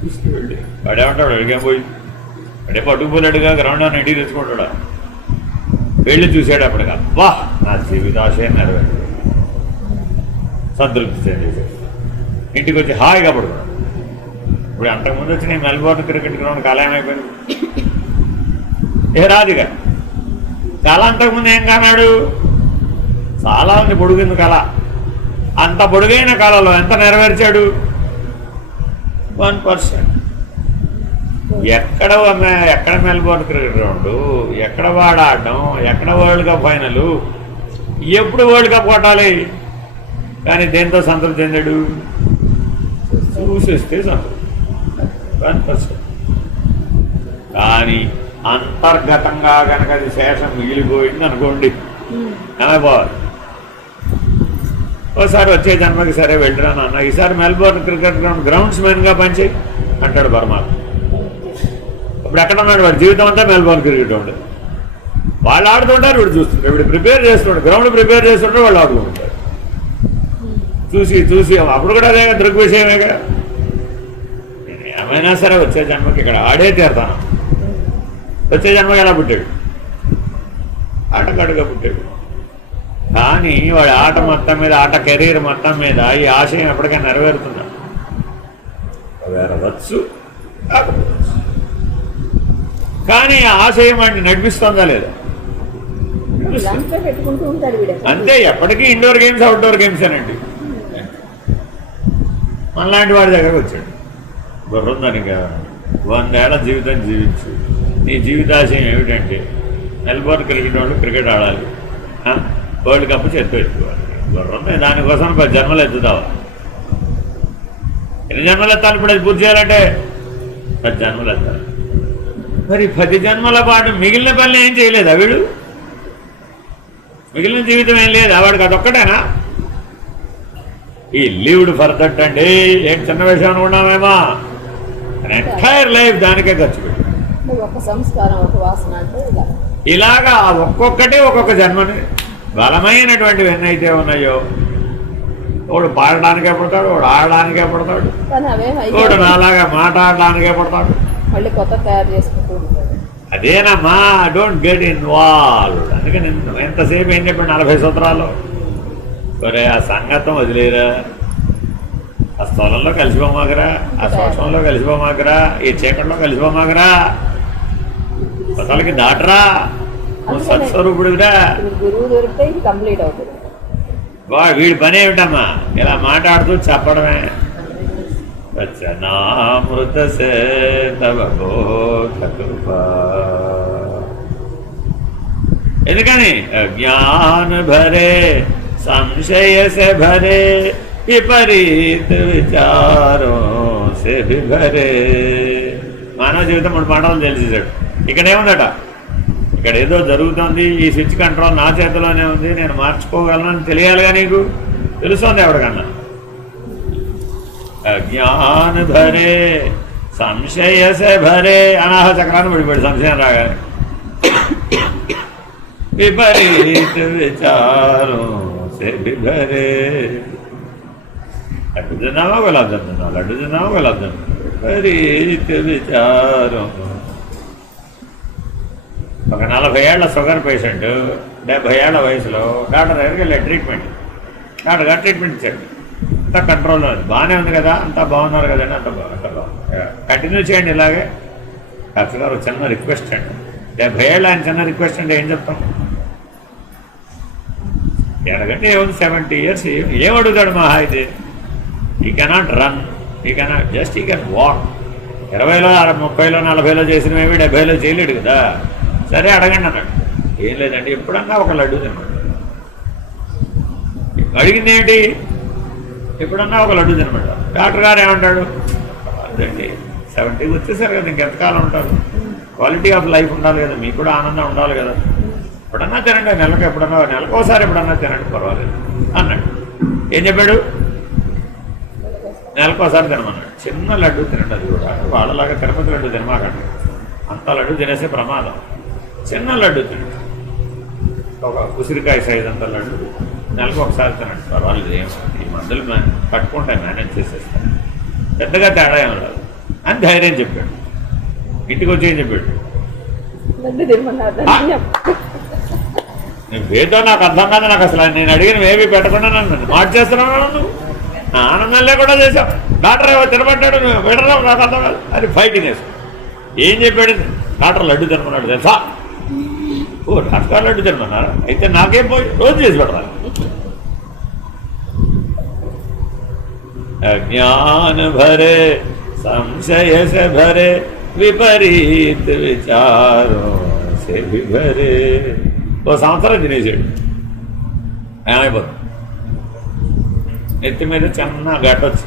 చూసి వెళ్ళి వాడేమంటాడు? అడిగాం పోయి అంటే పట్టుకుపోలేడుగా గ్రౌండ్ అని ఇంటికి తెచ్చుకుంటాడా? వెళ్ళి చూసేటప్పటికి అబ్బా నా జీవితాశయం నెరవేరు, సంతృప్తి చెందేసాడు. ఇంటికి వచ్చి హాయిగా పడుకున్నాడు. ఇప్పుడు అంతకుముందు వచ్చి నేను మెల్బోర్న్ క్రికెట్ గ్రౌండ్ కళ ఏమైపోయింది? రాదుగా కళ. అంతకుముందు ఏం కానాడు? చాలా ఉంది పొడుగుంది కళ. అంత పొడుగైన కళలో ఎంత నెరవేర్చాడు? 1%. ఎక్కడ మెల్బోర్న్ క్రికెట్ గ్రౌండ్, ఎక్కడ వాడాడడం, ఎక్కడ వరల్డ్ కప్ ఫైనల్, ఎప్పుడు వరల్డ్ కప్ కొట్టాలి? కానీ దేంతో సంతృప్తి చెందాడు? చూసేస్తే సంతృప్తి 1%. కానీ అంతర్గతంగా కనుక అది శేషం మిగిలిపోయింది అనుకోండి, ఏమైపోవాలి? ఓసారి వచ్చే జన్మకి సరే వెళ్ళిరాను అన్న, ఈసారి మెల్బోర్న్ క్రికెట్ గ్రౌండ్స్ మెన్గా పనిచేయి అంటాడు పరమాత్మ. ఇప్పుడు ఎక్కడ ఉన్నాడు? వాడు జీవితం అంతా మెల్బోర్న్ క్రికెట్ గ్రౌండ్. వాళ్ళు ఆడుతుంటారు, వీడు చూస్తుంటారు, వీడు ప్రిపేర్ చేస్తుంటాడు, గ్రౌండ్ ప్రిపేర్ చేస్తుంటారు, వాళ్ళు ఆడుకుంటారు. చూసి అప్పుడు కూడా అదే దృగ్విషయమేగా. నేను ఏమైనా సరే వచ్చే జన్మకి ఇక్కడ ఆడే తీరుతాను. వచ్చే జన్మకి ఎలా పుట్టాడు? ఆటగాడుగా పుట్టాడు. కానీ వాడి ఆట మొత్తం మీద, ఆట కెరీర్ మొత్తం మీద ఈ ఆశయం ఎప్పటికైనా నెరవేరుతుందా? నెరవేరవచ్చు, కాకపోవచ్చు. కానీ ఆ ఆశయం వాడిని నడిపిస్తుందా లేదా? అంతే. ఎప్పటికీ ఇండోర్ గేమ్స్ అవుట్డోర్ గేమ్స్ అనండి. మనలాంటి వాడి దగ్గరకు వచ్చాడు. బుర్రందని కాదు, 100 ఏళ్ల జీవితం జీవించు. నీ జీవితాశయం ఏమిటంటే మెల్బోర్న్ క్రికెట్ వాళ్ళు క్రికెట్ ఆడాలి, వరల్డ్ కప్ చేతి పెట్టుకోవాలి. బుర్రంది. దానికోసం 10 జన్మలు ఎత్తుతావా? ఎన్ని జన్మలు ఎత్తాలి? ఇప్పుడు అది పూర్తి చేయాలంటే 10 జన్మలు ఎత్తాలి. మరి 10 జన్మల పాటు మిగిలిన పనులు ఏం చేయలేదా వీడు? మిగిలిన జీవితం ఏం లేదా వాడికి? అదొక్కటేనా? ఈ లీవ్డ్ ఫర్ దట్ అండి. ఏం చిన్న విషయం అనుకున్నామేమో, ఎంటైర్ లైఫ్ దానికే ఖర్చు పెట్టి ఒక సంస్కారం, ఒక వాసన అంటే ఇలాగా ఒక్కొక్కటి ఒక్కొక్క జన్మని బలమైనటువంటివి ఎన్నైతే ఉన్నాయో, వాడు పాడడానికే పడతాడు, వాడు ఆడడానికే పడతాడు, వాడు నాలాగా మాట్లాడడానికే పడతాడు, మళ్ళీ కొత్త తయారు చేసుకుంటూ ఉంటాడు. అదేనమ్మా, డోంట్ గెట్ ఇన్వాల్వ్డ్. అందుకే నేను ఎంతసేపు ఏం చెప్పాను 40 సూత్రాల్లో, సరే ఆ సంగతం వదిలేరా, ఆ స్థలంలో కలిసిపోమాకరా, ఆ సూక్ష్మంలో కలిసిపోమాకరా, ఈ చీకట్లో కలిసిపోమాకరా, అసలుకి దాటరా, నువ్వు సత్స్వరూపుడురా. గురువు దొరికితే ఇది కంప్లీట్ అవుతుంది. వీడి పని ఏమిటమ్మా? ఇలా మాట్లాడుతూ చెప్పడమే. वचनामृत से तव बोध कृपा ఎందుకని अज्ञान भरे संशय से भरे విపరీత విచారం से भी भरे మానవ జీవితం 3 పాఠాలు తెలిసేసాడు. ఇక్కడ ఏముందట, ఇక్కడ ఏదో జరుగుతుంది, ఈ స్విచ్ కంట్రోల్ నా చేతిలోనే ఉంది, నేను మార్చుకోగలను తెలియాలిగా నీకు. తెలుస్తుంది ఎవరికన్నా. అజ్ఞాన భరే సంశయ సే భరే అనాహ చక్రాన్ని పడిపోయాడు సంశయం రాగానే. విపరీత విచారం సే భరే. లడ్డు తిన్నావా గులాబ్ జామ్ తిన్నావా, లడ్డు తిన్నావా గులాబ్ జామ్. విపరీత విచారం. ఒక 40 ఏళ్ల షుగర్ పేషెంట్ 70 ఏళ్ల వయసులో డాక్టర్ దగ్గరికి వెళ్ళే ట్రీట్మెంట్. డాక్టర్ గారు ట్రీట్మెంట్ ఇచ్చాడు. అంతా కంట్రోల్లో ఉంది, బాగానే ఉంది కదా, అంతా బాగున్నారు కదండి, అంత బాగుంది, కంటిన్యూ చేయండి ఇలాగే. డాక్టర్ గారు చిన్న రిక్వెస్ట్ అండి. 70 ఏళ్ళు ఆయన చిన్న రిక్వెస్ట్ అంటే ఏం చెప్తాం? ఎలాగంటే ఏముంది, 70 years ఏం అడుగుతాడు మహా అయితే? ఈ కెనాట్ రన్, ఈ కెనాట్ జస్ట్ ఈ కెన్ వాక్. 20లో 30లో 40లో చేసినవి 70లో చేయలేడు కదా. సరే అడగండి అన్నాడు. ఏం లేదండి, ఎప్పుడన్నా ఒక లడ్డు తినమాట. అడిగింది ఏంటి? ఎప్పుడన్నా ఒక లడ్డు తినమాట. డాక్టర్ గారు ఏమంటాడు? అదండి 70 వచ్చేసారు కదా, ఇంకెంతకాలం ఉంటారు, క్వాలిటీ ఆఫ్ లైఫ్ ఉండాలి కదా, మీకు కూడా ఆనందం ఉండాలి కదా, ఎప్పుడన్నా తినండి, నెలకోసారి ఎప్పుడన్నా తినండి, పర్వాలేదు అన్నాడు. ఏం చెప్పాడు? నెలకోసారి తినమన్నాడు. చిన్న లడ్డు తినండి, అది కూడా వాళ్ళలాగా తిరుపతి లడ్డు తినమాకండి, అంత లడ్డు తినేసే ప్రమాదం. చిన్న లడ్డు తినండి, ఒక ఉసిరికాయ సైజ్ అంత లడ్డు నెలకు ఒకసారి తినండి, పర్వాలేదు, ఈ మందులు కట్టుకుంటాయి, మేనేజ్ చేసేస్తాను, పెద్దగా తేడా ఏం రాదు అని ధైర్యం చెప్పాడు. ఇంటికి వచ్చి ఏం చెప్పాడు? నేను వేదో నాకు అర్థం కాదు, నాకు అసలు నేను అడిగిన ఏమీ పెట్టకుండా నన్ను మార్చేస్తున్నాను, నువ్వు నా ఆనందంలో కూడా చేశావు. డాక్టర్ ఏమో తినబడ్డాడు, నువ్వు పెట్టడం నాకు అర్థం కాదు అది ఫైటింగ్ వేసావు. ఏం చెప్పాడు? డాక్టర్ లడ్డు తినమన్నాడు తెలుసా? ఓ డాక్టర్ లడ్డు తినమన్నారా? అయితే నాకేం పోయి రోజు చేసి పెడతాను. अज्ञान भरे संशय से भरे विपरीत विचारों से भी भरे. ఓ సంవత్సరం తినేసాడు. ఏమైపోతుంది? ఎత్తి మీద చిన్న గడ్డ వచ్చి,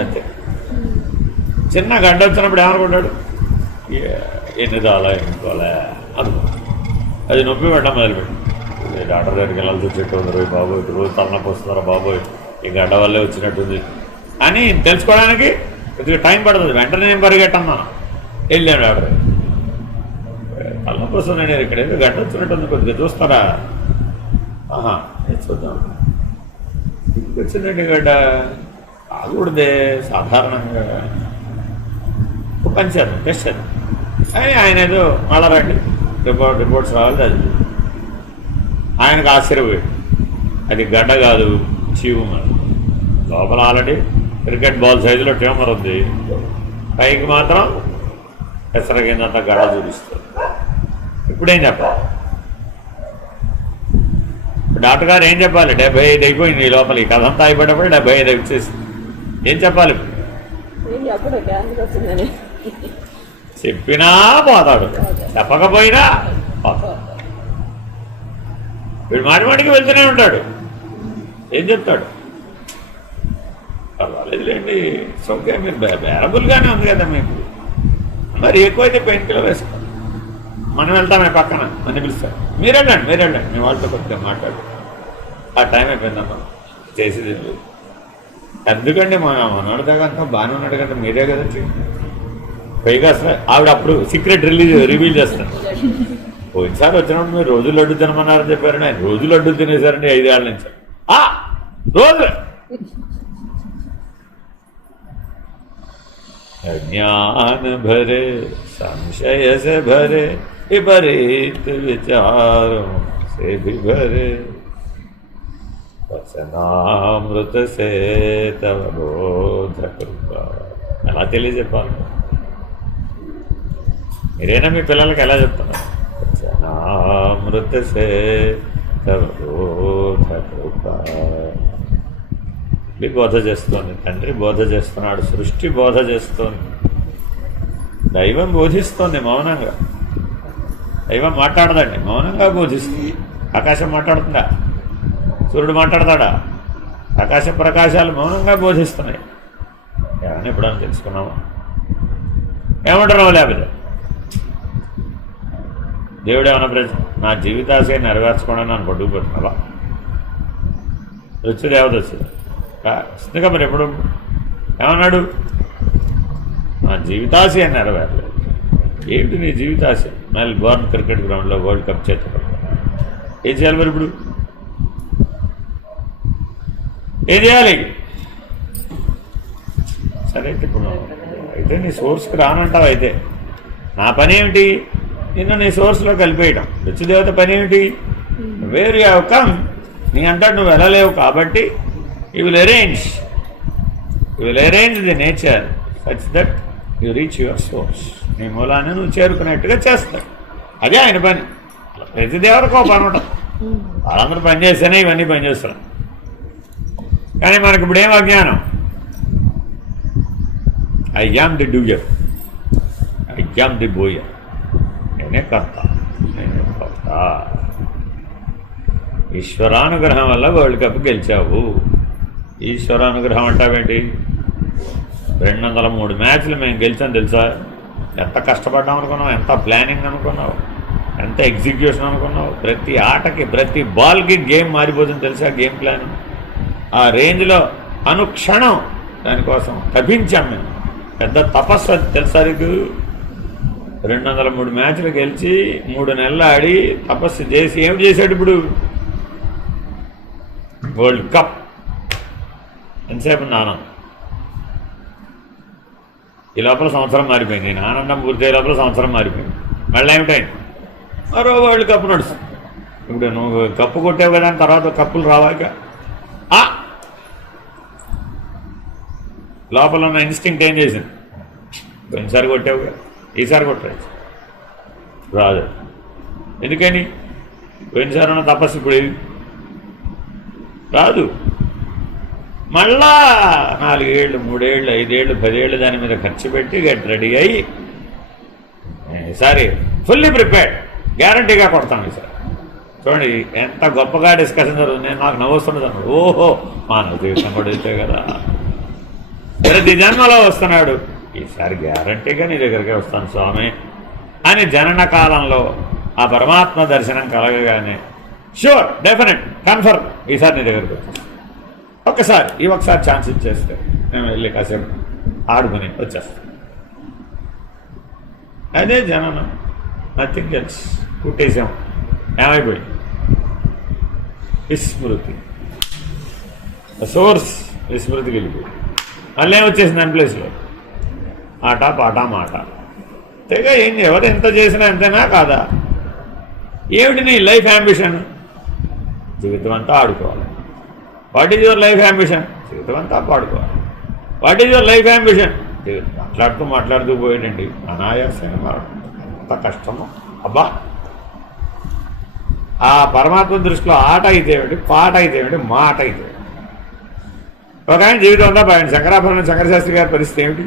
అంతే చిన్న గడ్డ వచ్చినప్పుడు ఏమనుకుంటాడు? ఎన్ని దాలా ఎన్నుకోలే అనుకో. అది నొప్పి పెట్టడం మొదలుపెట్టి డాక్టర్ దగ్గరికి వెళ్ళాల్సి వచ్చేట్టు ఉంది, బాబోయ్ రోజు తలనొప్పి వస్తున్నారా బాబోయ్, ఈ గడ్డ వల్లే వచ్చినట్టుంది అని తెలుసుకోవడానికి కొద్దిగా టైం పడుతుంది. వెంటనే నేను పరిగెట్టన్నాను, వెళ్ళాను డాక్టర్. తలనొప్పి వస్తుంది, నేను ఇక్కడ ఏదో గడ్డ వచ్చినట్టుంది, కొద్దిగా చూస్తారా? ఆహా చూద్దాం. ఇంటికి వచ్చిందండి గడ్డ, ఆగకూడదే సాధారణంగా, పంచారు టెస్ట్ అది అని ఆయన ఏదో మళ్ళా రండి రిపోర్ట్స్ రావాలి. అది ఆయనకు ఆశ్చర్యపోయాడు. అది గడ్డ కాదు, ట్యూమర్. లోపల ఆల్రెడీ క్రికెట్ బాల్ సైజులో ట్యూమర్ ఉంది, పైకి మాత్రం పెసరగిందంత గడ్డ చూపిస్తుంది. ఇప్పుడేం చెప్పాలి? డాక్టర్ గారు ఏం చెప్పాలి? 75 అయిపోయింది ఈ లోపల, ఈ కథ అంతా అయిపోయేటప్పుడు 75 వచ్చేసి ఏం చెప్పాలి? చెప్పినా పోతాడు, చెప్పకపోయినా పోతాడు. వీడు మాటి మాటికి వెళ్తూనే ఉంటాడు. ఏం చెప్తాడు? పర్వాలేదులేండి, సోకే మీరు బేరబుల్గానే ఉంది కదా మీకు, మరి ఎక్కువైతే పెయిన్ కిల్లర్ వేసుకోండి, మనం వెళ్తామే పక్కన అని పిలుస్తాడు. మీరు వెళ్ళండి మీ వాళ్ళతో కొద్దిగా మాట్లాడు. ఆ టైం అయిపోయిందమ్మా, చేసేది లేదు. ఎందుకండి మనోడి దాకా అంతా బాగానే ఉన్నాడు కదా, మీరే కదా పైగా అసలు ఆవిడ అప్పుడు సీక్రెట్ రివీల్ చేస్తాను. పోయినసారి వచ్చినప్పుడు మీరు రోజు లడ్డు తినమన్నారని చెప్పారని ఆయన రోజు లడ్డు తినేశారండి 5 ఏళ్ళ నుంచి. రోజు अज्ञान भरे संशय से भरे विपरीत विचारों से भी भरे वचनामृत से तव बोध कृपा. ఎలా తెలియజెప్పాలి? మీరైనా మీ పిల్లలకి ఎలా చెప్తున్నారు? వచనామృత సే తవ బోధ కృపా. బోధ చేస్తోంది, తండ్రి బోధ చేస్తున్నాడు, సృష్టి బోధ చేస్తోంది, దైవం బోధిస్తోంది మౌనంగా. దైవం మాట్లాడదండి, మౌనంగా బోధిస్తుంది. ఆకాశం మాట్లాడుతుందా? సూర్యుడు మాట్లాడతాడా? ఆకాశ ప్రకాశాలు మౌనంగా బోధిస్తున్నాయి. ఏమన్నా ఎప్పుడన్నా తెలుసుకున్నామా? ఏమంటున్నావు? లేకపోతే దేవుడు ఏమన్నా నా జీవితాశయం నెరవేర్చుకోవడానికి నన్ను పట్టుకుపోతున్నావా? వచ్చేదేవత వచ్చింది వస్తుందిగా. మరి ఎప్పుడు ఏమన్నాడు? నా జీవితాశయం నెరవేరలేదు. ఏంటి నీ జీవితాశయం? మెల్బోర్న్ క్రికెట్ గ్రౌండ్లో వరల్డ్ కప్ చేతుకోవడం. ఏం చేయాలి మరి ఇప్పుడు? ఏం చేయాలి? సరే అయితే ఇప్పుడు అయితే నీ సోర్స్కి రానంటావు. అయితే నా పని ఏమిటి? నిన్ను నీ సోర్స్లో కలిపేయటం. రుచిదేవత పని ఏమిటి? వేర్ యూ హ్యావ్ కమ్, నీ అంతటి నువ్వు వెళ్ళలేవు కాబట్టి you will arrange the nature such that you reach your source. నీ మూలాన్ని నువ్వు చేరుకునేట్టుగా చేస్తావు. అదే ఆయన పని. ప్రతి దేవతకో పని ఉంటుంది. వాళ్ళందరూ పని చేస్తేనే ఇవన్నీ పనిచేస్తారు. కానీ మనకి ఇప్పుడేం అజ్ఞానం? I am the doer, I am the Boer. నేనే కర్త. ఈశ్వరానుగ్రహం వల్ల వరల్డ్ కప్ గెలిచావు. ఈశ్వరానుగ్రహం అంటావేంటి? 203 మ్యాచ్లు మేము గెలిచాం తెలుసా? ఎంత కష్టపడ్డాం అనుకున్నావు? ఎంత ప్లానింగ్ అనుకున్నావు? ఎంత ఎగ్జిక్యూషన్ అనుకున్నావు? ప్రతి ఆటకి ప్రతి బాల్కి గేమ్ మారిపోతుంది తెలుసా? గేమ్ ప్లాన్ ఆ రేంజ్లో అనుక్షణం దానికోసం తప్పించాం మేము. పెద్ద తపస్సు అది తెలుసా నీకు? 203 మ్యాచ్లు గెలిచి 3 నెలలు ఆడి తపస్సు చేసి ఏమి చేశాడు ఇప్పుడు? World cup. ఎంతసేపు ఆనందం. ఈ లోపల సంవత్సరం మారిపోయింది. నేను ఆనందం పూర్తయ్యే లోపల సంవత్సరం మారిపోయింది. మళ్ళీ ఏమిటైంది? మరో వరల్డ్ కప్ నడుస్తుంది. ఇప్పుడు నువ్వు కప్పు కొట్టావు కదా, తర్వాత కప్పులు రావాక లోపల ఉన్న ఇన్స్టింక్ట్ ఏం చేసింది? పోయినసారి కొట్టావుగా, ఈసారి కొట్టలేదు. రాదు. ఎందుకని? పోయినసారి ఉన్న తపస్సు ఇప్పుడు రాదు. మళ్ళా 4 ఏళ్ళు 3 ఏళ్ళు 5 ఏళ్ళు 10 ఏళ్ళు దాని మీద ఖర్చు పెట్టి గెట్ రెడీ అయ్యి ఈసారి ఫుల్లీ ప్రిపేర్డ్, గ్యారంటీగా కొడతాం ఈసారి. చూడండి ఎంత గొప్పగా డిస్కషన్ జరుగుతుంది. నేను నాకు నవ్వుస్తున్నది అన్నాడు. ఓహో, మానవ జీవితం కూడా అయితే కదా, ప్రతి జన్మలో వస్తున్నాడు, ఈసారి గ్యారంటీగా నీ దగ్గరికే వస్తాను స్వామి అని జనన కాలంలో ఆ పరమాత్మ దర్శనం కలగగానే ష్యూర్, డెఫినెట్, కన్ఫర్మ్ ఈసారి నీ దగ్గరికి వచ్చాను. ఒకసారి ఛాన్స్ ఇచ్చేస్తే మేము వెళ్ళి కాసేపు ఆడుకుని వచ్చేస్తాం. అదే జననం, నథింగ్ ఎల్స్. కుట్టేసాం, ఏమైపోయింది? విస్మృతి. సోర్స్ విస్మృతికి వెళ్ళిపోయింది. మళ్ళీ వచ్చేసింది దాని ప్లేస్లో ఆట పాట మాట. తెగ ఏం ఎవరు ఎంత చేసినా ఎంతైనా కాదా? ఏమిటి నీ లైఫ్ యాంబిషన్? జీవితం అంతా ఆడుకోవాలి. What is your life ambition? జీవితం అంతా పాడుకోవాలి. What is your life ambition? మాట్లాడుతూ పోయేటండి అనాయాసంగా. ఎంత కష్టమో అబ్బా. ఆ పరమాత్మ దృష్టిలో ఆట అయితే ఏమిటి, పాట అయితే ఏమిటి, మాట అయితే ఏమిటి? ఒక ఆయన జీవితం అంతా పాడాడు. శంకరాభరణం శంకరశాస్త్రి గారి పరిస్థితి ఏమిటి?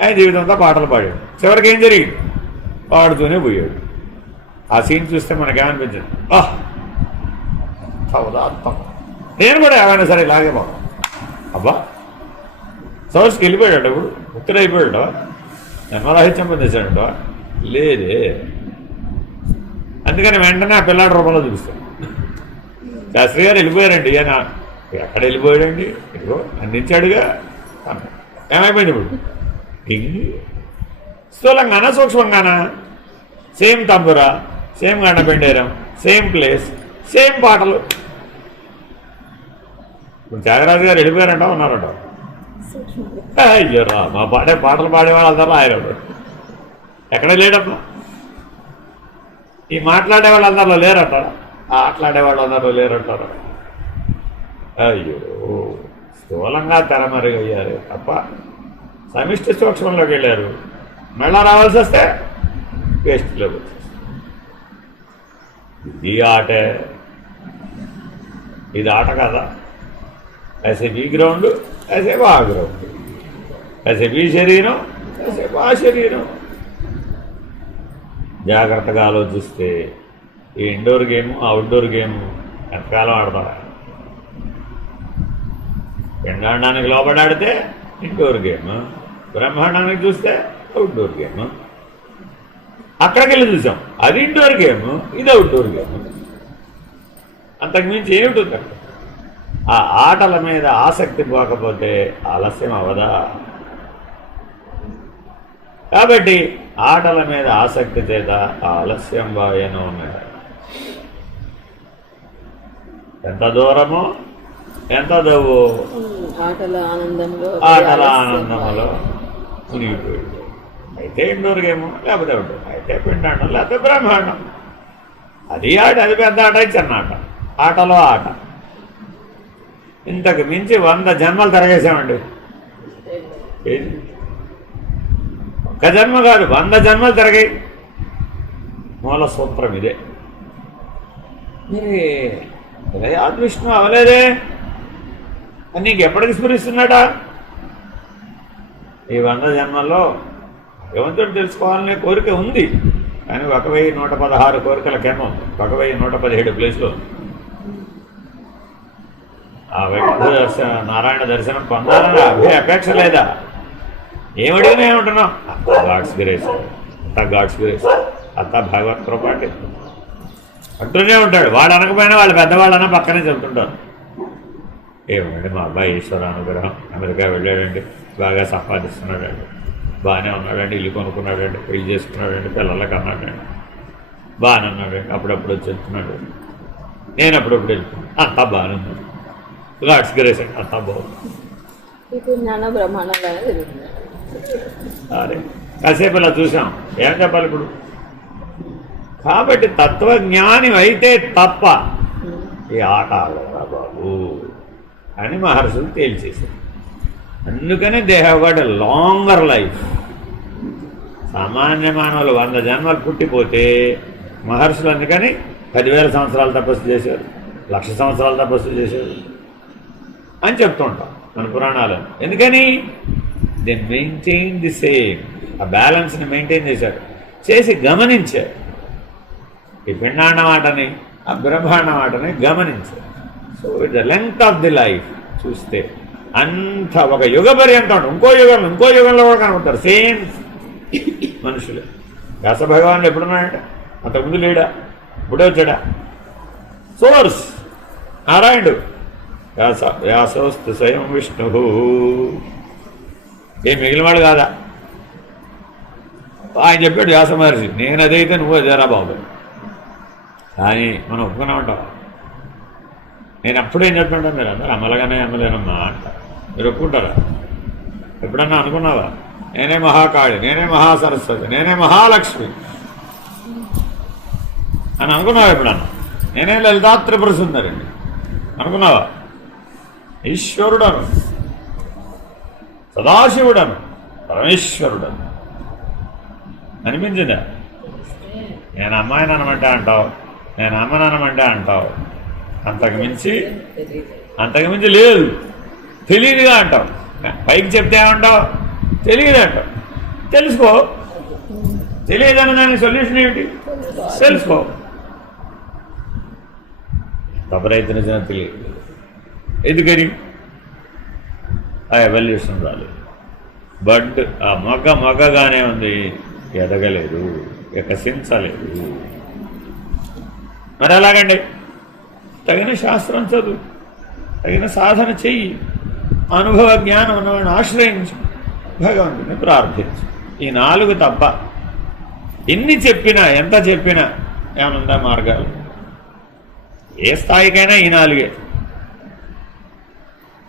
ఆయన జీవితం అంతా పాటలు పాడాడు. చివరికి ఏం జరిగింది? పాడుతూనే పోయాడు. ఆ సీన్ చూస్తే మనకేమనిపించింది? ఉదాత్తం. నేను కూడా ఏమైనా సరే ఇలాగే బాగా అబ్బా. సోర్స్కి వెళ్ళిపోయాడు. ఇప్పుడు ముక్తుడైపోయాడు. జన్మరాహిత్యం పొందేశాడు లేదే. అందుకని వెంటనే ఆ పిల్లాడి రూపంలో చూపిస్తాడు. శాస్త్రి గారు వెళ్ళిపోయారండి. ఆయన ఎక్కడ వెళ్ళిపోయాడండి? ఇదిగో అందించాడుగా. ఏమైపోయింది ఇప్పుడు? స్థూలంగానా సూక్ష్మంగానా? సేమ్ తంబురా, సేమ్ గండపెండేరం, సేమ్ ప్లేస్, సేమ్ పాటలు. ఇప్పుడు త్యాగరాజు గారు వెళ్ళిపోయారంట, ఉన్నారంట. అయ్యరా, మా పాటలు పాడేవాళ్ళు అందరూ ఆయన ఎక్కడ లేడమ్మా. ఈ మాట్లాడే వాళ్ళు అందరిలో లేరంటారా? ఆటలాడేవాళ్ళు అందరిలో లేరంటారా? అయ్యో, స్థూలంగా తెరమరుగయ్యారు తప్ప సమిష్టి సూక్ష్మంలోకి వెళ్ళారు. మళ్ళా రావాల్సి వస్తే వేస్ట్లోకి వచ్చేస్తారు. ఇది ఆటే. ఇది ఆట కదా. కాసేపు ఈ గ్రౌండ్, కాసేపు ఆ గ్రౌండ్, కాసేపు ఈ శరీరం, కాసేపు ఆ శరీరం. జాగ్రత్తగా ఆలోచిస్తే ఈ ఇండోర్ గేము, అవుట్డోర్ గేము ఎంతకాలం ఆడతారా? పిండాండానికి లోపడాడితే ఇండోర్ గేమ్, బ్రహ్మాండానికి చూస్తే అవుట్డోర్ గేమ్. అక్కడికి వెళ్ళి చూసాం, అది ఇండోర్ గేమ్, ఇది అవుట్డోర్ గేమ్. అంతకుమించి ఏమిటి? ఆ ఆటల మీద ఆసక్తి పోకపోతే ఆలస్యం అవదా? కాబట్టి ఆటల మీద ఆసక్తి చేత ఆలస్యం బాగానే ఉన్నాయి. ఎంత దూరమో ఎంత దవ్వు ఆటల ఆనందంలో మునిగిపోయింది. అయితే ఇండోర్ గేమ్, లేకపోతే అవుట్డోర్, అయితే పిండాండం, లేకపోతే బ్రహ్మాండం. అది ఆట, అది పెద్ద ఆట, చిన్న ఆట. ఆటలో ఆట. ఇంతకు మించి 100 జన్మలు తిరగేసామండి. ఒక్క జన్మ కాదు, 100 జన్మలు తిరగాయి. మూల సూత్రం ఇదే. మరి హృదయాద్ విష్ణు అవలేదే అని నీకు ఎప్పటికి స్ఫురిస్తున్నాడా? ఈ 100 జన్మల్లో భగవంతుడు తెలుసుకోవాలనే కోరిక ఉంది, కానీ 1116 కోరికల కింద ఉంది. 1117 ప్లేస్లో ఉంది. ఆ వైకుంఠ దర్శనం, నారాయణ దర్శనం పొందాలని అపేక్ష లేదా? ఏమడిగినా ఏమంటున్నాం? గాడ్స్ గ్రేస్, అంతా గాడ్స్ గ్రేస్, అంతా భగవత్ కృపాటి అంటూనే ఉంటాడు. వాడు అనకపోయినా వాళ్ళు పెద్దవాళ్ళన్నా పక్కనే చెబుతుంటారు. ఏమండి మా అబ్బాయి ఈశ్వర అనుగ్రహం, అమెరికా వెళ్ళాడండి, బాగా సంపాదిస్తున్నాడండి, బాగానే ఉన్నాడండి, ఇల్లు కొనుక్కున్నాడండి, పెళ్లి చేసుకున్నాడండి, పిల్లలకి అన్నాడండి, బాగానే ఉన్నాడండి, అప్పుడప్పుడు వచ్చి వెళ్తున్నాడు, నేను అప్పుడప్పుడు వెళ్తున్నాను, అంతా బాగానే ఉన్నాడు. గాడ్స్ గ్రేస్ అండి, అంతా బాగుంది. అదే కాసేపు ఇలా చూసాం, ఏం చెప్పాలి ఇప్పుడు? కాబట్టి తత్వజ్ఞాని అయితే తప్ప ఈ ఆట ఆడరా బాబు అని మహర్షులు తేల్చేశారు. అందుకనే they have got a longer life. సామాన్య మానవులు 100 జన్మలు పుట్టిపోతే మహర్షులు అందుకని 10,000 సంవత్సరాలు తపస్సు చేశారు, 1,00,000 సంవత్సరాలు తపస్సు చేశారు అని చెప్తుంటాం మన పురాణాలు. ఎందుకని? దే మెయింటైన్ ది సేమ్, ఆ బ్యాలెన్స్ని మెయింటైన్ చేశారు, చేసి గమనించారు. ఈ పిండాండం ఆటని, ఆ బ్రహ్మాండం ఆటని గమనించారు. So it the length of the life చూస్తే అంత ఒక యుగ పర్యంతం, ఇంకో యుగంలో కూడా కనుకుంటారు సేమ్ మనుషులు. వ్యాస భగవానుడు ఎప్పుడున్నాడంటే అంతకుముందు లేడా? ఇప్పుడే వచ్చాడా? సోర్స్ నారాయణుడు. వ్యాసోస్తు స్వయం విష్ణు, ఏ మిగిలినవాడు కాదా? ఆయన చెప్పాడు వ్యాస మహర్షి, నేను అదైతే నువ్వు అదేరా బాబు. కానీ మనం ఒప్పుకునే ఉంటాం. నేను అప్పుడేం చెప్పంటా, మీరు అందరూ అమలగానే అమ్మలేనమ్మా అంట. మీరు ఒప్పుకుంటారా? ఎప్పుడన్నా అనుకున్నావా నేనే మహాకాళి, నేనే మహాసరస్వతి, నేనే మహాలక్ష్మి అని అనుకున్నావా? ఎప్పుడన్నా నేనే లలితా త్రిపుర సుందరిని అనుకున్నావా? ఈశ్వరుడను, సదాశివుడను, పరమేశ్వరుడను అనిపించిందా? నేను అమ్మాయిని అనమంటే అంటావు, నేను అమ్మని అనమంటే అంటావు. అంతకుమించి లేదు, తెలియదుగా అంటావు. పైకి చెప్తే ఏమంటావు? తెలియదు అంటావు. తెలుసుకో. తెలియదన్న దానికి సొల్యూషన్ ఏమిటి? తెలుసుకో. తప్పరైతున్న జనం తెలియదు. ఎందుకని? ఆ ఎవల్యూషన్ రాలేదు. బట్ ఆ మొగ్గగానే ఉంది, ఎదగలేదు, వికసించలేదు. మరి ఎలాగండి? తగిన శాస్త్రం చదువు, తగిన సాధన చెయ్యి, అనుభవ జ్ఞానం ఉన్నవాడిని ఆశ్రయించు, భగవంతుని ప్రార్థించు. ఈ 4 తప్ప ఎన్ని చెప్పినా, ఎంత చెప్పినా ఏమనుందా మార్గాలు? ఏ స్థాయికైనా ఈ 4.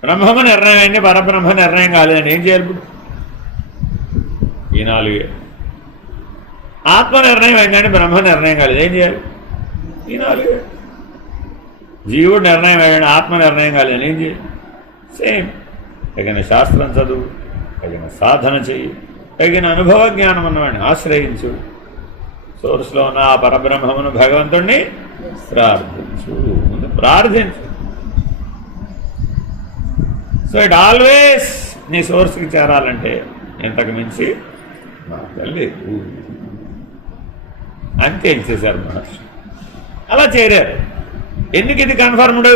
బ్రహ్మము నిర్ణయం అయింది, పరబ్రహ్మ నిర్ణయం కాలేదని ఏం చేయాలి ఇప్పుడు? ఈ 4. ఆత్మ నిర్ణయం అయిందండి, బ్రహ్మ నిర్ణయం కాలేదు, ఏం చేయాలి? ఈ 4. జీవుడు నిర్ణయం అయ్యాడు, ఆత్మ నిర్ణయం కాలేదు, ఏం చేయాలి? సేమ్. తగిన శాస్త్రం చదువు, తగిన సాధన చెయ్యి, తగిన అనుభవ జ్ఞానం ఉన్నవాడిని ఆశ్రయించు, సోర్స్లో ఉన్న ఆ పరబ్రహ్మమును భగవంతుణ్ణి ప్రార్థించు. ముందు ప్రార్థించు. సో ఇట్ ఆల్వేస్ నీ సోర్స్కి చేరాలంటే ఇంతకు మించి లేదు అని తేల్చేశారు మహర్షి. అలా చేరారు. ఎందుకు ఇది కన్ఫర్మ్డ్?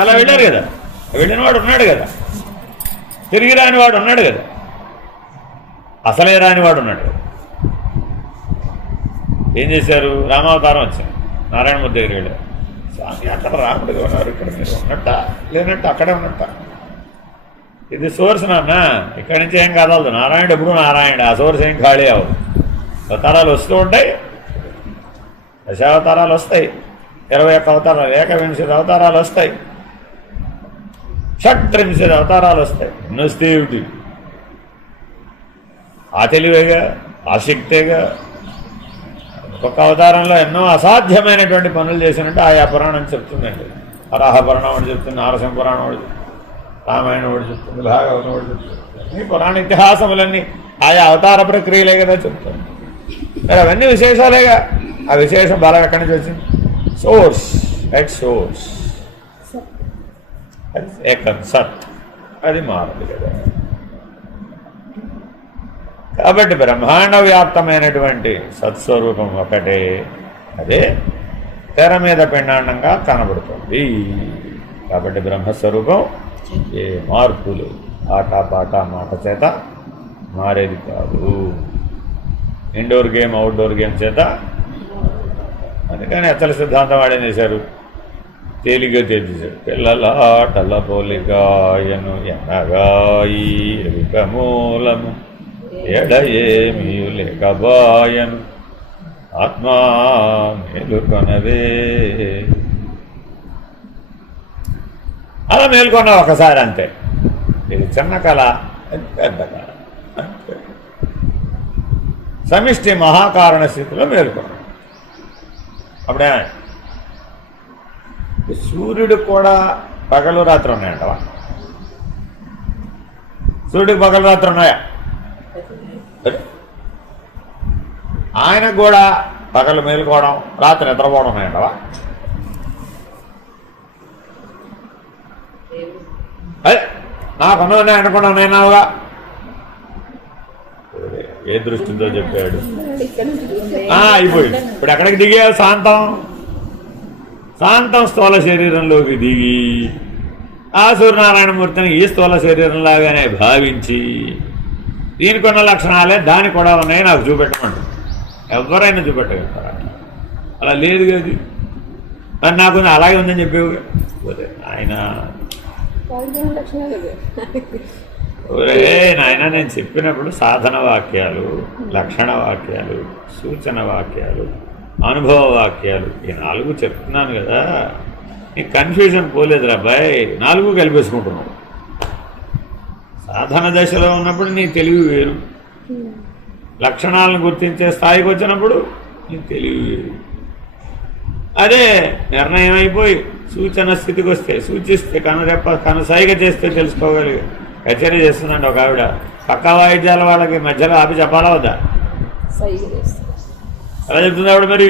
అలా వెళ్ళారు కదా, వెళ్ళినవాడు ఉన్నాడు కదా, తిరిగి రానివాడు ఉన్నాడు కదా, అసలే రానివాడు ఉన్నాడు కదా. ఏం చేశారు? రామావతారం వచ్చింది, నారాయణమూర్తి దగ్గర వెళ్ళారు. స్వామి అక్కడ రాముడిగా ఉన్నారు, ఇక్కడ మీరు ఉన్నట్ట లేనట్టు అక్కడే ఉన్నట్ట. ఇది సోర్స్ నాన్న, ఇక్కడి నుంచి ఏం కదలదు. నారాయణుడు ఎప్పుడు నారాయణుడు, ఆ సోర్స్ ఏం ఖాళీ అవ్వదు. అవతారాలు వస్తూ ఉంటాయి, దశావతారాలు వస్తాయి, 21 అవతారాలు, 21 అవతారాలు వస్తాయి, 36 అవతారాలు వస్తాయి. ఎన్నొస్తే ఏమిటి? ఆ తెలివేగా, ఆ శక్తేగా. ఒక్కొక్క అవతారంలో ఎన్నో అసాధ్యమైనటువంటి పనులు చేసినట్టు ఆయా పురాణం చెప్తుందండి. వరాహ పురాణం ఒకటి చెప్తుంది, నారసింహ పురాణం ఒకటి చెప్తుంది, రామాయణం ఒకటి చెప్తుంది, భాగవతం ఒకటి చెప్తుంది. ఈ పురాణ ఇతిహాసములన్నీ ఆయా అవతార ప్రక్రియలే కదా చెప్తాను. మరి అవన్నీ విశేషాలేగా. ఆ విశేష బలం ఎక్కడి నుంచి వచ్చింది? సోర్స్, ఎట్ సోర్స్, ఏకం సత్, అది మారదు కదా. కాబట్టి బ్రహ్మాండ వ్యాప్తమైనటువంటి సత్స్వరూపం ఒకటే, అదే తెర మీద పిండాండంగా కనబడుతుంది. కాబట్టి బ్రహ్మస్వరూపం ఏ మార్పులు ఆటపాట మాట చేత మారేది కాదు, ఇండోర్ గేమ్ అవుట్డోర్ గేమ్ చేత. అందుకని అచల సిద్ధాంతం వాడేం చేశారు? తేలిగ్గా తేల్చేశారు. పిల్లలాటల పోలిగాయను ఎనగాయి మూలము ఎడయేమీ లేకబాయను ఆత్మా మేలుకొనవే. అలా మేల్కొన్నా ఒకసారి అంతే. ఇది చిన్న కళ, అది పెద్ద కళ అంతే. సమిష్టి మహాకారణ స్థితిలో మేల్కొన్నాడు. అప్పుడే సూర్యుడు కూడా పగలు రాత్రి ఉన్నాయంటవా? సూర్యుడికి పగలు రాత్రి ఉన్నాయా? ఆయనకు కూడా పగలు మేలుకోవడం, రాత్రి నిద్రపోవడం ఉన్నాయంటవా? అదే నాకున్నవన్నీ అనుకున్నా నేనావుగా. ఏ దృష్టితో చెప్పాడు? అయిపోయింది. ఇప్పుడు ఎక్కడికి దిగావు? శాంతం స్థూల శరీరంలోకి దిగి ఆ సూర్యనారాయణమూర్తిని ఈ స్థూల శరీరంలాగానే భావించి దీనికున్న లక్షణాలే దానికి కూడా ఉన్నాయి, నాకు చూపెట్టమంటారు. ఎవరైనా చూపెట్టగలుగుతారు. అలా లేదు కదా. మరి నాకు అలాగే ఉందని చెప్పేవి పోతే ఆయన ఒరే నాయన, నేను చెప్పినప్పుడు సాధన వాక్యాలు, లక్షణ వాక్యాలు, సూచన వాక్యాలు, అనుభవ వాక్యాలు, ఈ 4 చెప్తున్నాను కదా. నీకు కన్ఫ్యూజన్ పోలేదురా అబ్బాయి, 4 కలిపేసుకుంటున్నావు. సాధన దశలో ఉన్నప్పుడు నీ తెలివి వేరు, లక్షణాలను గుర్తించే స్థాయికి వచ్చినప్పుడు నీ తెలివి వేరు. అదే నిర్ణయం అయిపోయి సూచన స్థితికి వస్తే, సూచిస్తే, కనుసైగ చేస్తే తెలుసుకోగలిగి. హెచ్చరిక చేస్తుందండి ఒక ఆవిడ, పక్కా వాయిద్యాల వాళ్ళకి మధ్యలో ఆపి చెప్పాలా వద్దా? ఎలా చెప్తుంది ఆవిడ? మరి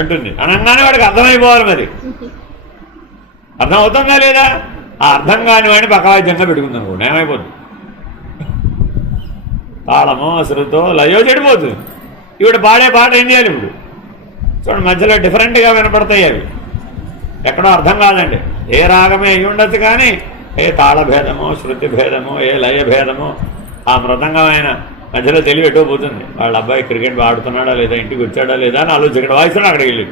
అంటుంది, అనగానే వాడికి అర్థమైపోవాలి. మరి అర్థం అవుతుందా లేదా? ఆ అర్థం కాని వాడిని పక్కా వాయిద్యంగా పెట్టుకుంది అనుకోండి, ఏమైపోతుంది? తాళమో శృతో లయో చెడిపోతుంది. ఈవిడ పాడే పాట ఏం చేయాలి? ఇప్పుడు చూడండి, మధ్యలో డిఫరెంట్గా వినపడతాయి అవి, ఎక్కడో అర్థం కాదండి. ఏ రాగమే అయి ఉండొచ్చు, కానీ ఏ తాళభేదమో, శృతి భేదమో, ఏ లయ భేదమో, ఆ మృదంగమైన మధ్యలో తెలివి ఎటో పోతుంది. వాళ్ళ అబ్బాయి క్రికెట్ ఆడుతున్నాడా లేదా, ఇంటికి వచ్చాడా లేదా అని ఆలోచించడం, వాయిస్తున్నాడు అక్కడికి వెళ్ళి.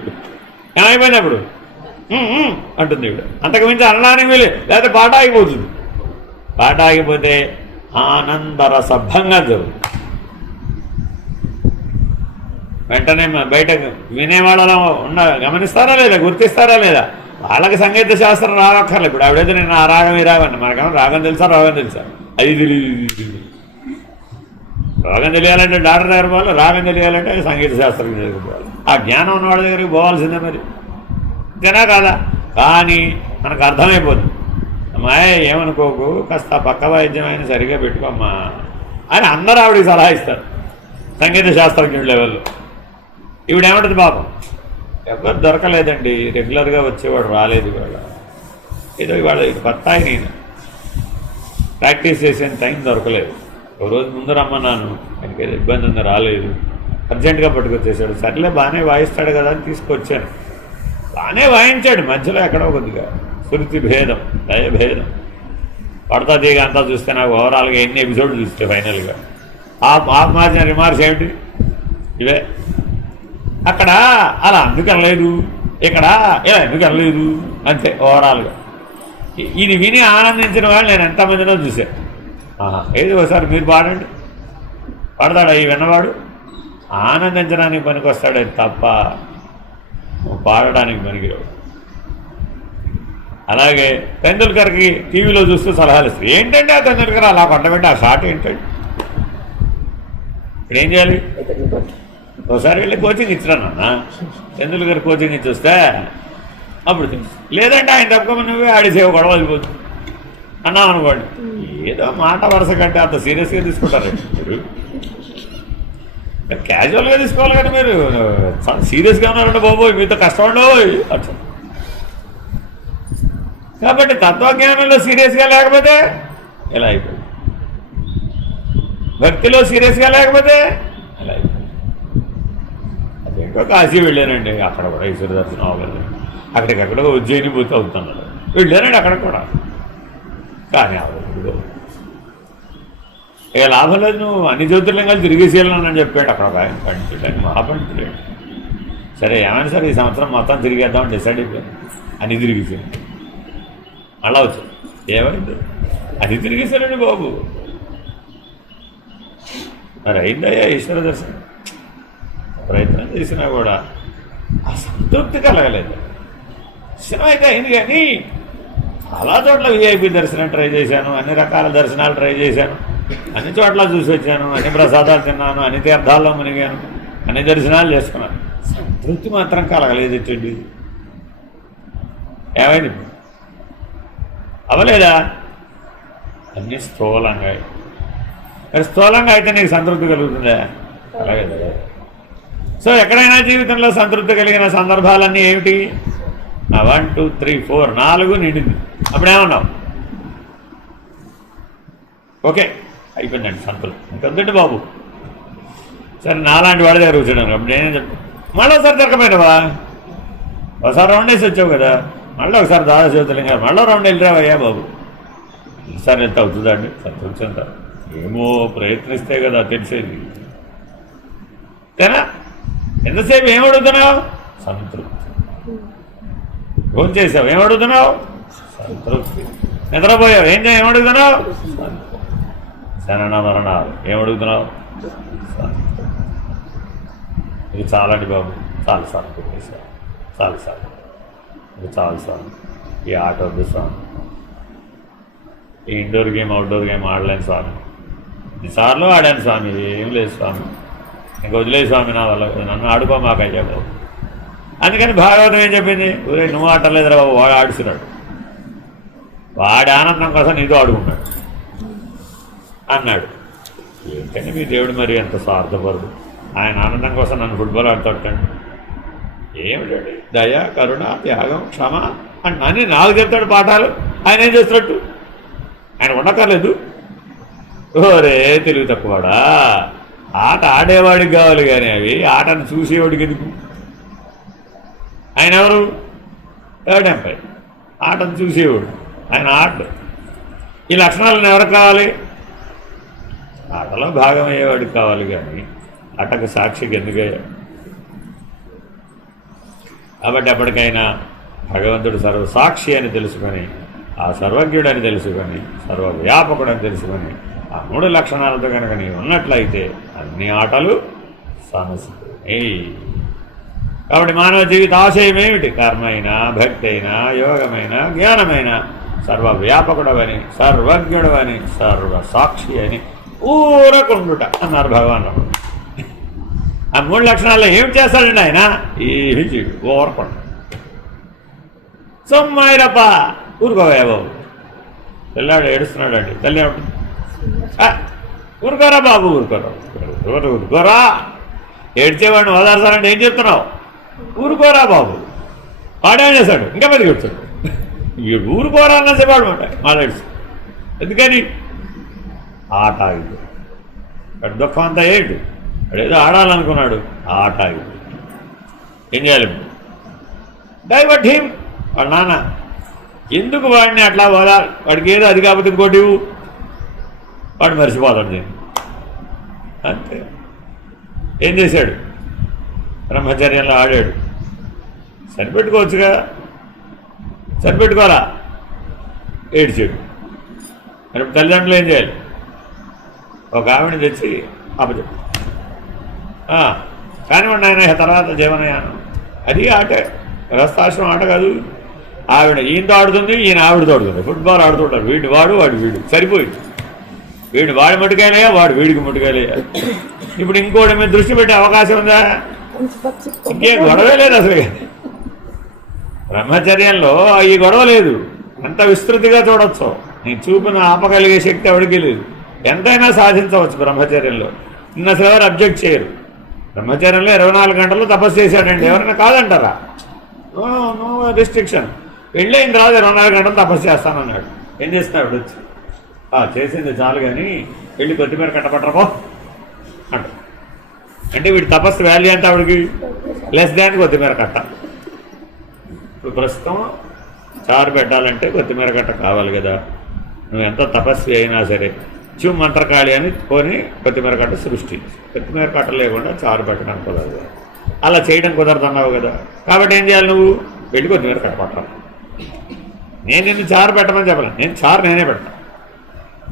ఏమైపోయింది అప్పుడు? అంటుంది ఇప్పుడు. అంతకుమించి అనడానికి వెళ్ళి, లేకపోతే పాట ఆగిపోతుంది. పాట ఆగిపోతే ఆనందరసభంగా జరుగుతుంది. వెంటనే బయట వినేవాళ్ళలో గమనిస్తారా లేదా, గుర్తిస్తారా లేదా? వాళ్ళకి సంగీత శాస్త్రం రావక్కర్లేదు. ఇప్పుడు ఆవిడైతే నేను ఆ రాగం ఈ రాగం అన్న, మనకేమో రాగం తెలుసా, రాగం తెలుసా? అది తెలియదు. రాగం తెలియాలంటే డాక్టర్ దగ్గర పోవాలి, రాగం తెలియాలంటే సంగీత శాస్త్రం దగ్గరికి పోవాలి. ఆ జ్ఞానం ఉన్నవాడి దగ్గరికి పోవాల్సిందే. మరి అంతేనా కాదా? కానీ మనకు అర్థమైపోతుంది. అమ్మాయి ఏమనుకోకు, కాస్త పక్క వాయిద్యం అయినా సరిగా పెట్టుకోమ్మా అని అందరూ ఆవిడికి సలహా ఇస్తారు, సంగీత శాస్త్రజ్ఞుడి లెవెల్లో. ఈవిడేమంటుంది? పాపం ఎవరు దొరకలేదండి, రెగ్యులర్గా వచ్చేవాడు రాలేదు ఇవాళ. ఏదో ఇవాళ కొత్త ఆయన ప్రాక్టీస్ చేసే టైం దొరకలేదు. ఒక రోజు ముందు రమ్మన్నాను, ఆయనకి ఏదో ఇబ్బంది ఉంది, రాలేదు. అర్జెంటుగా పట్టుకొచ్చేసాడు. సర్లే బాగానే వాయిస్తాడు కదా అని తీసుకొచ్చాను. బాగానే వాయించాడు, మధ్యలో ఎక్కడో కొద్దిగా శృతి భేదం, లయ భేదం పడతా తీగ అంతా చూస్తే నాకు ఓవరాల్గా ఎన్ని ఎపిసోడ్లు చూస్తే ఫైనల్గా ఆ మార్చిన రిమార్క్స్ ఏమిటి ఇవే. అక్కడ అలా అందుకు అనలేదు, ఇక్కడ ఇలా ఎందుకు అనలేదు, అంతే ఓవరాల్గా. ఇది విని ఆనందించిన వాళ్ళు నేను ఎంతమందినో చూశాను. ఏది ఒకసారి మీరు పాడండి, పాడతాడా ఈ విన్నవాడు? ఆనందించడానికి పనికొస్తాడే తప్ప పాడడానికి పనికిరాడు. అలాగే తెందుల్కర్కి టీవీలో చూస్తూ సలహాలు ఇస్తారు. ఏంటంటే ఆ తెందుల్కర్ అలా కొట్టబెట్టి ఆ షాట్ ఏంటండి? ఇప్పుడు ఏం చేయాలి? ఒకసారి వెళ్ళి కోచింగ్ ఇచ్చిరానన్నా, తెందుల్కర్ కోచింగ్ ఇచ్చి వస్తే అప్పుడు తెలుసు. లేదంటే ఆయన తప్పుకోమని నువ్వే ఆడిసేవ గొడవ వెళ్ళిపోతుంది అన్నాం అనుకోండి. ఏదో మాట వరుస కంటే అంత సీరియస్గా తీసుకుంటారు మీరు. క్యాజువల్గా తీసుకోవాలి కానీ మీరు సీరియస్గా ఉన్నారంటే బాబోయ్ మీతో కష్టపడో అట్లా. కాబట్టి తత్వజ్ఞానంలో సీరియస్గా లేకపోతే ఎలా అయిపోయింది, భక్తిలో సీరియస్గా లేకపోతే ఎలా అయిపోయింది. అదేంటో కాశీ వెళ్ళానండి, అక్కడ కూడా ఈశ్వర దర్శనం అవ్వలేదు. అక్కడికక్కడ ఉజ్జయిని పోతే అవుతున్నాడు, వెళ్ళానండి అక్కడ కూడా, కానీ అవ్వదు. ఇక లాభం లేదు, నువ్వు అన్ని జ్యోతిర్లింగాలు తిరిగేసి వెళ్ళానని చెప్పాడు అక్కడ ఒక ఆయన పండితుడు, మహాపండితుడు. సరే ఏమైనా సరే ఈ సంవత్సరం మొత్తం తిరిగేద్దామని డిసైడ్ అయిపోయాను. అన్ని తిరిగేసాను, అలా వచ్చాను. ఏమైంది? అది తిరిగేశానండి బాబు. మరి అయిందయ్యా ఈశ్వర దర్శనం, ప్రయత్నం చేసినా కూడా ఆ సంతృప్తి కలగలేదు. దర్శనం అయితే అయింది కానీ చాలా చోట్ల విఐపి దర్శనం ట్రై చేశాను, అన్ని రకాల దర్శనాలు ట్రై చేశాను, అన్ని చోట్ల చూసి వచ్చాను, అన్ని ప్రసాదాలు తిన్నాను, అన్ని తీర్థాల్లో మునిగాను, అన్ని దర్శనాలు చేసుకున్నాను. సంతృప్తి మాత్రం కలగలేదు. చెడ్డి ఏమైంది? అవ్వలేదా? అన్నీ స్థూలంగా. మరి స్థూలంగా అయితే నీకు సంతృప్తి కలుగుతుందా? అలాగే. సో ఎక్కడైనా జీవితంలో సంతృప్తి కలిగిన సందర్భాలన్నీ ఏమిటి? 1 2 3 4 4 నిండింది. అప్పుడేమన్నావు? ఓకే అయిపోయిందండి సంతృప్తి, ఇంకొద్దండి బాబు. సరే నాలాంటి వాడి దగ్గర కూర్చున్నాను. అప్పుడు నేనేం చెప్పాను, మళ్ళీ ఒకసారి దొరకపోయినావా? ఒకసారి రౌండ్ వేసి వచ్చావు కదా, మళ్ళీ ఒకసారి దాదాశివతలింగా మళ్ళీ రౌండ్ వెళ్ళిరావయ్యా బాబు. ఈసారి ఎంత అవుతుందండి సంతృప్తి? అంత ఏమో ప్రయత్నిస్తే కదా తెలిసేది. తేనా ఎంతసేపు ఏమడుగుతున్నావు? సంతృప్తి. ఫోన్ చేసావు, ఏమడుగుతున్నావు? సంతృప్తి. నిద్రపోయావు, ఏమడుగుతున్నావు? శరణ మరణాలు, ఏమడుగుతున్నావు? ఇది చాలండి బాబు, చాలాసార్లు పెట్టేశారు, చాలాసార్లు, ఇది చాలాసార్లు. ఈ ఆట వద్దు స్వామి, ఈ ఇండోర్ గేమ్ అవుట్డోర్ గేమ్ ఆడలేను స్వామి, ఎన్నిసార్లు ఆడాను స్వామి, ఏం లేదు స్వామి, ఇంకా వదిలేదు స్వామి, నా వల్ల నన్ను ఆడుకో మాకు అయ్యా బాబు. అందుకని భాగవతం ఏం చెప్పింది? ఊరే నువ్వు ఆటలేదురా బాబు, వాడు ఆడుస్తున్నాడు, వాడి ఆనందం కోసం నీతో ఆడుకున్నాడు అన్నాడు. ఏంటంటే మీ దేవుడు మరి ఎంత స్వార్థపరుడు, ఆయన ఆనందం కోసం నన్ను ఫుట్బాల్ ఆడుతాడు. ఏమిటండి దయ, కరుణ, త్యాగం, క్షమ అని నాకు చెప్తాడు పాఠాలు. ఆయన ఏం చేస్తున్నట్టు? ఆయన ఉండక్కర్లేదు. ఓరే తెలివి తక్కువడా, ఆట ఆడేవాడికి కావాలి కానీ అవి ఆటను చూసేవాడికి ఎందుకు? ఆయన ఎవరు? థర్డ్ ఎంపైర్, ఆటను చూసేవాడు, ఆయన ఆట. ఈ లక్షణాలను ఎవరికి కావాలి? ఆటలో భాగం అయ్యేవాడికి కావాలి కానీ ఆటకు సాక్షికి ఎందుకయ్యా? కాబట్టి ఎప్పటికైనా భగవంతుడు సర్వసాక్షి అని తెలుసుకొని, ఆ సర్వజ్ఞుడని తెలుసుకొని, సర్వవ్యాపకుడని తెలుసుకొని, ఆ 3 లక్షణాలతో కనుక నీవు ఉన్నట్లయితే అన్ని ఆటలు సమసిపోయి. కాబట్టి మానవ జీవిత ఆశయం ఏమిటి? కర్మ అయినా, భక్తి అయినా, యోగమైన, జ్ఞానమైన సర్వవ్యాపకుడవని, సర్వజ్ఞుడవని, సర్వసాక్షి అని ఊరకుండుట అన్నారు భగవాన్. ఆ 3 లక్షణాల్లో ఏమి చేస్తాడండి ఆయన? ఏమి చేయడు, ఊరకుండా. సొమ్మాయిరప్ప ఊరుకోవయ్యా బాబు, పిల్లాడు ఏడుస్తున్నాడు అండి, తల్లి ఊరుకోరా బాబు, ఊరుకోరా, ఏడ్చేవాడిని ఓదార్చాలంటే ఏం చెప్తున్నావు? ఊరుకోరా బాబు. వాడేం చేశాడు? ఇంకా పెద్ద చెప్తాడు. ఈ ఊరు పోరాలన్నా చెప్పాడు మాట్లాడి. ఎందుకని ఆట ఆగింది. అక్కడ దుఃఖం అంతా ఏంటి, అడేదో ఆడాలనుకున్నాడు, ఆట ఆగింది. ఏం చేయాలి? Divert him. వాళ్ళ నాన్న ఎందుకు వాడిని అట్లా పోదా, వాడికి ఏదో అది కాకపోతే ఇంకోటి వాడు మర్చిపోతాడు దీన్ని. అంతే. ఏం చేశాడు? బ్రహ్మచర్యంలో ఆడాడు. సరిపెట్టుకోవచ్చుగా, సరిపెట్టుకోరా, ఏడ్చాడు. మరి తల్లిదండ్రులు ఏం చేయాలి? ఒక ఆవిడ తెచ్చి అప్పచెప్పు, కానివ్వండి ఆయన తర్వాత జీవనయానం. అది ఆటే, గృహస్థాశ్రమం ఆట కాదు. ఆవిడ ఈయనతో ఆడుతుంది, ఈయన ఆవిడతో ఆడుతుంది. ఫుట్బాల్ ఆడుతుంటారు, వీడు వాడు వాడు వీడు, సరిపోయింది. వీడు వాడి ముట్టుకాయలేయా, వాడు వీడికి ముట్టుకాయలేయా. ఇప్పుడు ఇంకోటి మీద దృష్టి పెట్టే అవకాశం ఉందా? ఇంకే గొడవే లేదు అసలు. బ్రహ్మచర్యంలో ఈ గొడవ లేదు. ఎంత విస్తృతిగా చూడొచ్చు. నీ చూపును ఆపగలిగే శక్తి ఎవరికి లేదు. ఎంతైనా సాధించవచ్చు బ్రహ్మచర్యంలో. నిన్న అసలు ఎవరు అబ్జెక్ట్ చేయరు. బ్రహ్మచర్యంలో 24 గంటలు తపస్సు చేశాడండి, ఎవరైనా కాదంటారా? No restriction. పెళ్ళైన తర్వాత 24 గంటలు తపస్సు చేస్తానన్నాడు. ఏం చేస్తున్నాడు వచ్చి? చేసింది చాలు కానీ వెళ్ళి కొత్తిమీర కట్టపట్టరపో అంట. అంటే వీడి తపస్సు వాల్యూ ఎంత? ఆవిడికి లెస్ దాన్ కొత్తిమీర కట్ట. ఇప్పుడు ప్రస్తుతం చారు పెట్టాలంటే కొత్తిమీర కట్ట కావాలి కదా. నువ్వు ఎంత తపస్సు అయినా సరే మంత్రకాళి అని కొని కొత్తిమీర కట్ట సృష్టి. కొత్తిమీర కట్ట లేకుండా చారు పెట్టడం కుదరదు. అలా చేయడం కుదరదన్నావు కదా. కాబట్టి ఏం చేయాలి? నువ్వు వెళ్ళి కొత్తిమీర కట్ట పట్టాలి. నేను నిన్ను చారు పెట్టమని చెప్పలేను, నేను చారు నేనే పెడతాను,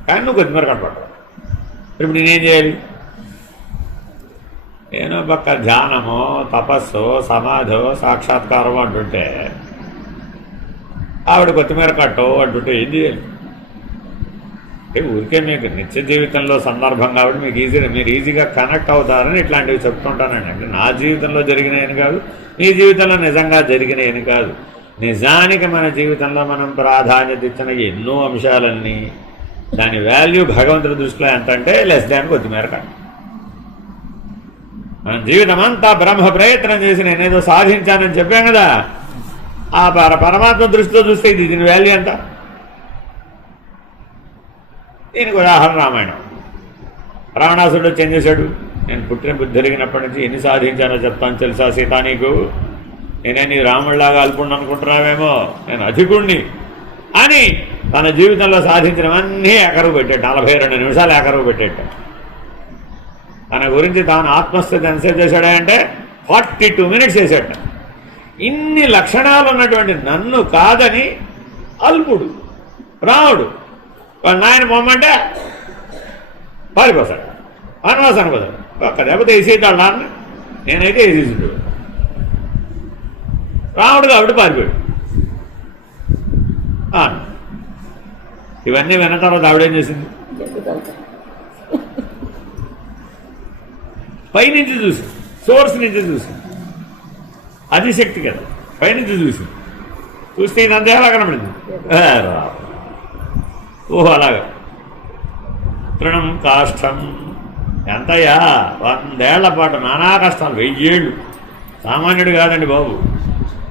కానీ నువ్వు కొత్తిమీర కట్ట పట్టాలి. ఇప్పుడు నేనేం చేయాలి? నేను పక్క ధ్యానమో తపస్సు సమాధో సాక్షాత్కారం అంటుంటే ఆవిడ కొత్తిమీర కట్టో అంటుంటే ఏం చేయాలి? ఊరికే మీకు నిత్య జీవితంలో సందర్భం కాబట్టి మీకు మీరు ఈజీగా కనెక్ట్ అవుతారని ఇట్లాంటివి చెప్తుంటానండి. అంటే నా జీవితంలో జరిగినాయని కాదు, మీ జీవితంలో నిజంగా జరిగినాయని కాదు. నిజానికి మన జీవితంలో మనం ప్రాధాన్యత ఇచ్చిన ఎన్నో అంశాలన్నీ దాని వాల్యూ భగవంతుడి దృష్టిలో ఎంత అంటే లెస్ దాన్ కొద్దిమేర కాదు. మన జీవితం అంతా బ్రహ్మ ప్రయత్నం చేసి నేనేదో సాధించానని చెప్పాం కదా, ఆ పరమాత్మ దృష్టిలో చూస్తే దీని వాల్యూ ఎంత? దీనికి ఉదాహరణ రామాయణం. రావణాసుడు వచ్చి ఏం చేశాడు? నేను పుట్టిన బుద్ధి జరిగినప్పటి నుంచి ఎన్ని సాధించానో చెప్తాను తెలుసా సీత నీకు? నేనే నీ రాముడిలాగా అల్పుణ్ణి అనుకుంటున్నావేమో, నేను అధికుణ్ణి అని తన జీవితంలో సాధించినవన్నీ ఏకరువు పెట్టాడు. 42 నిమిషాలు ఏకరువు పెట్టాడు. తన గురించి తాను ఆత్మస్థితి ఎంతసేపు చేశాడంటే 42 మినిట్స్ చేశాడు. ఇన్ని లక్షణాలు ఉన్నటువంటి నన్ను కాదని అల్పుడు రాముడు వాళ్ళ నాయన పొమ్మంటే పారిపోతాడు, వనవాసానికి పోతాడు. ఒక్క దెబ్బతో వేసేద్దాడు నాన్న, నేనైతే వేసేసిండు. రాముడు కాబట్టి పారిపోయాడు. ఇవన్నీ విన్న తర్వాత ఆవిడేం చేసింది? పైనుంచి చూసి, సోర్స్ నుంచి చూసి, అది శక్తి కదా. పైనుంచి చూసి చూస్తే ఇదంతా ఎలా కనపడింది? ఓహో అలాగా. తృణం కాష్టం ఎంతయ్యా? 100 ఏళ్ల పాటు నానా కష్టాలు, 1000 ఏళ్ళు. సామాన్యుడు కాదండి బాబు.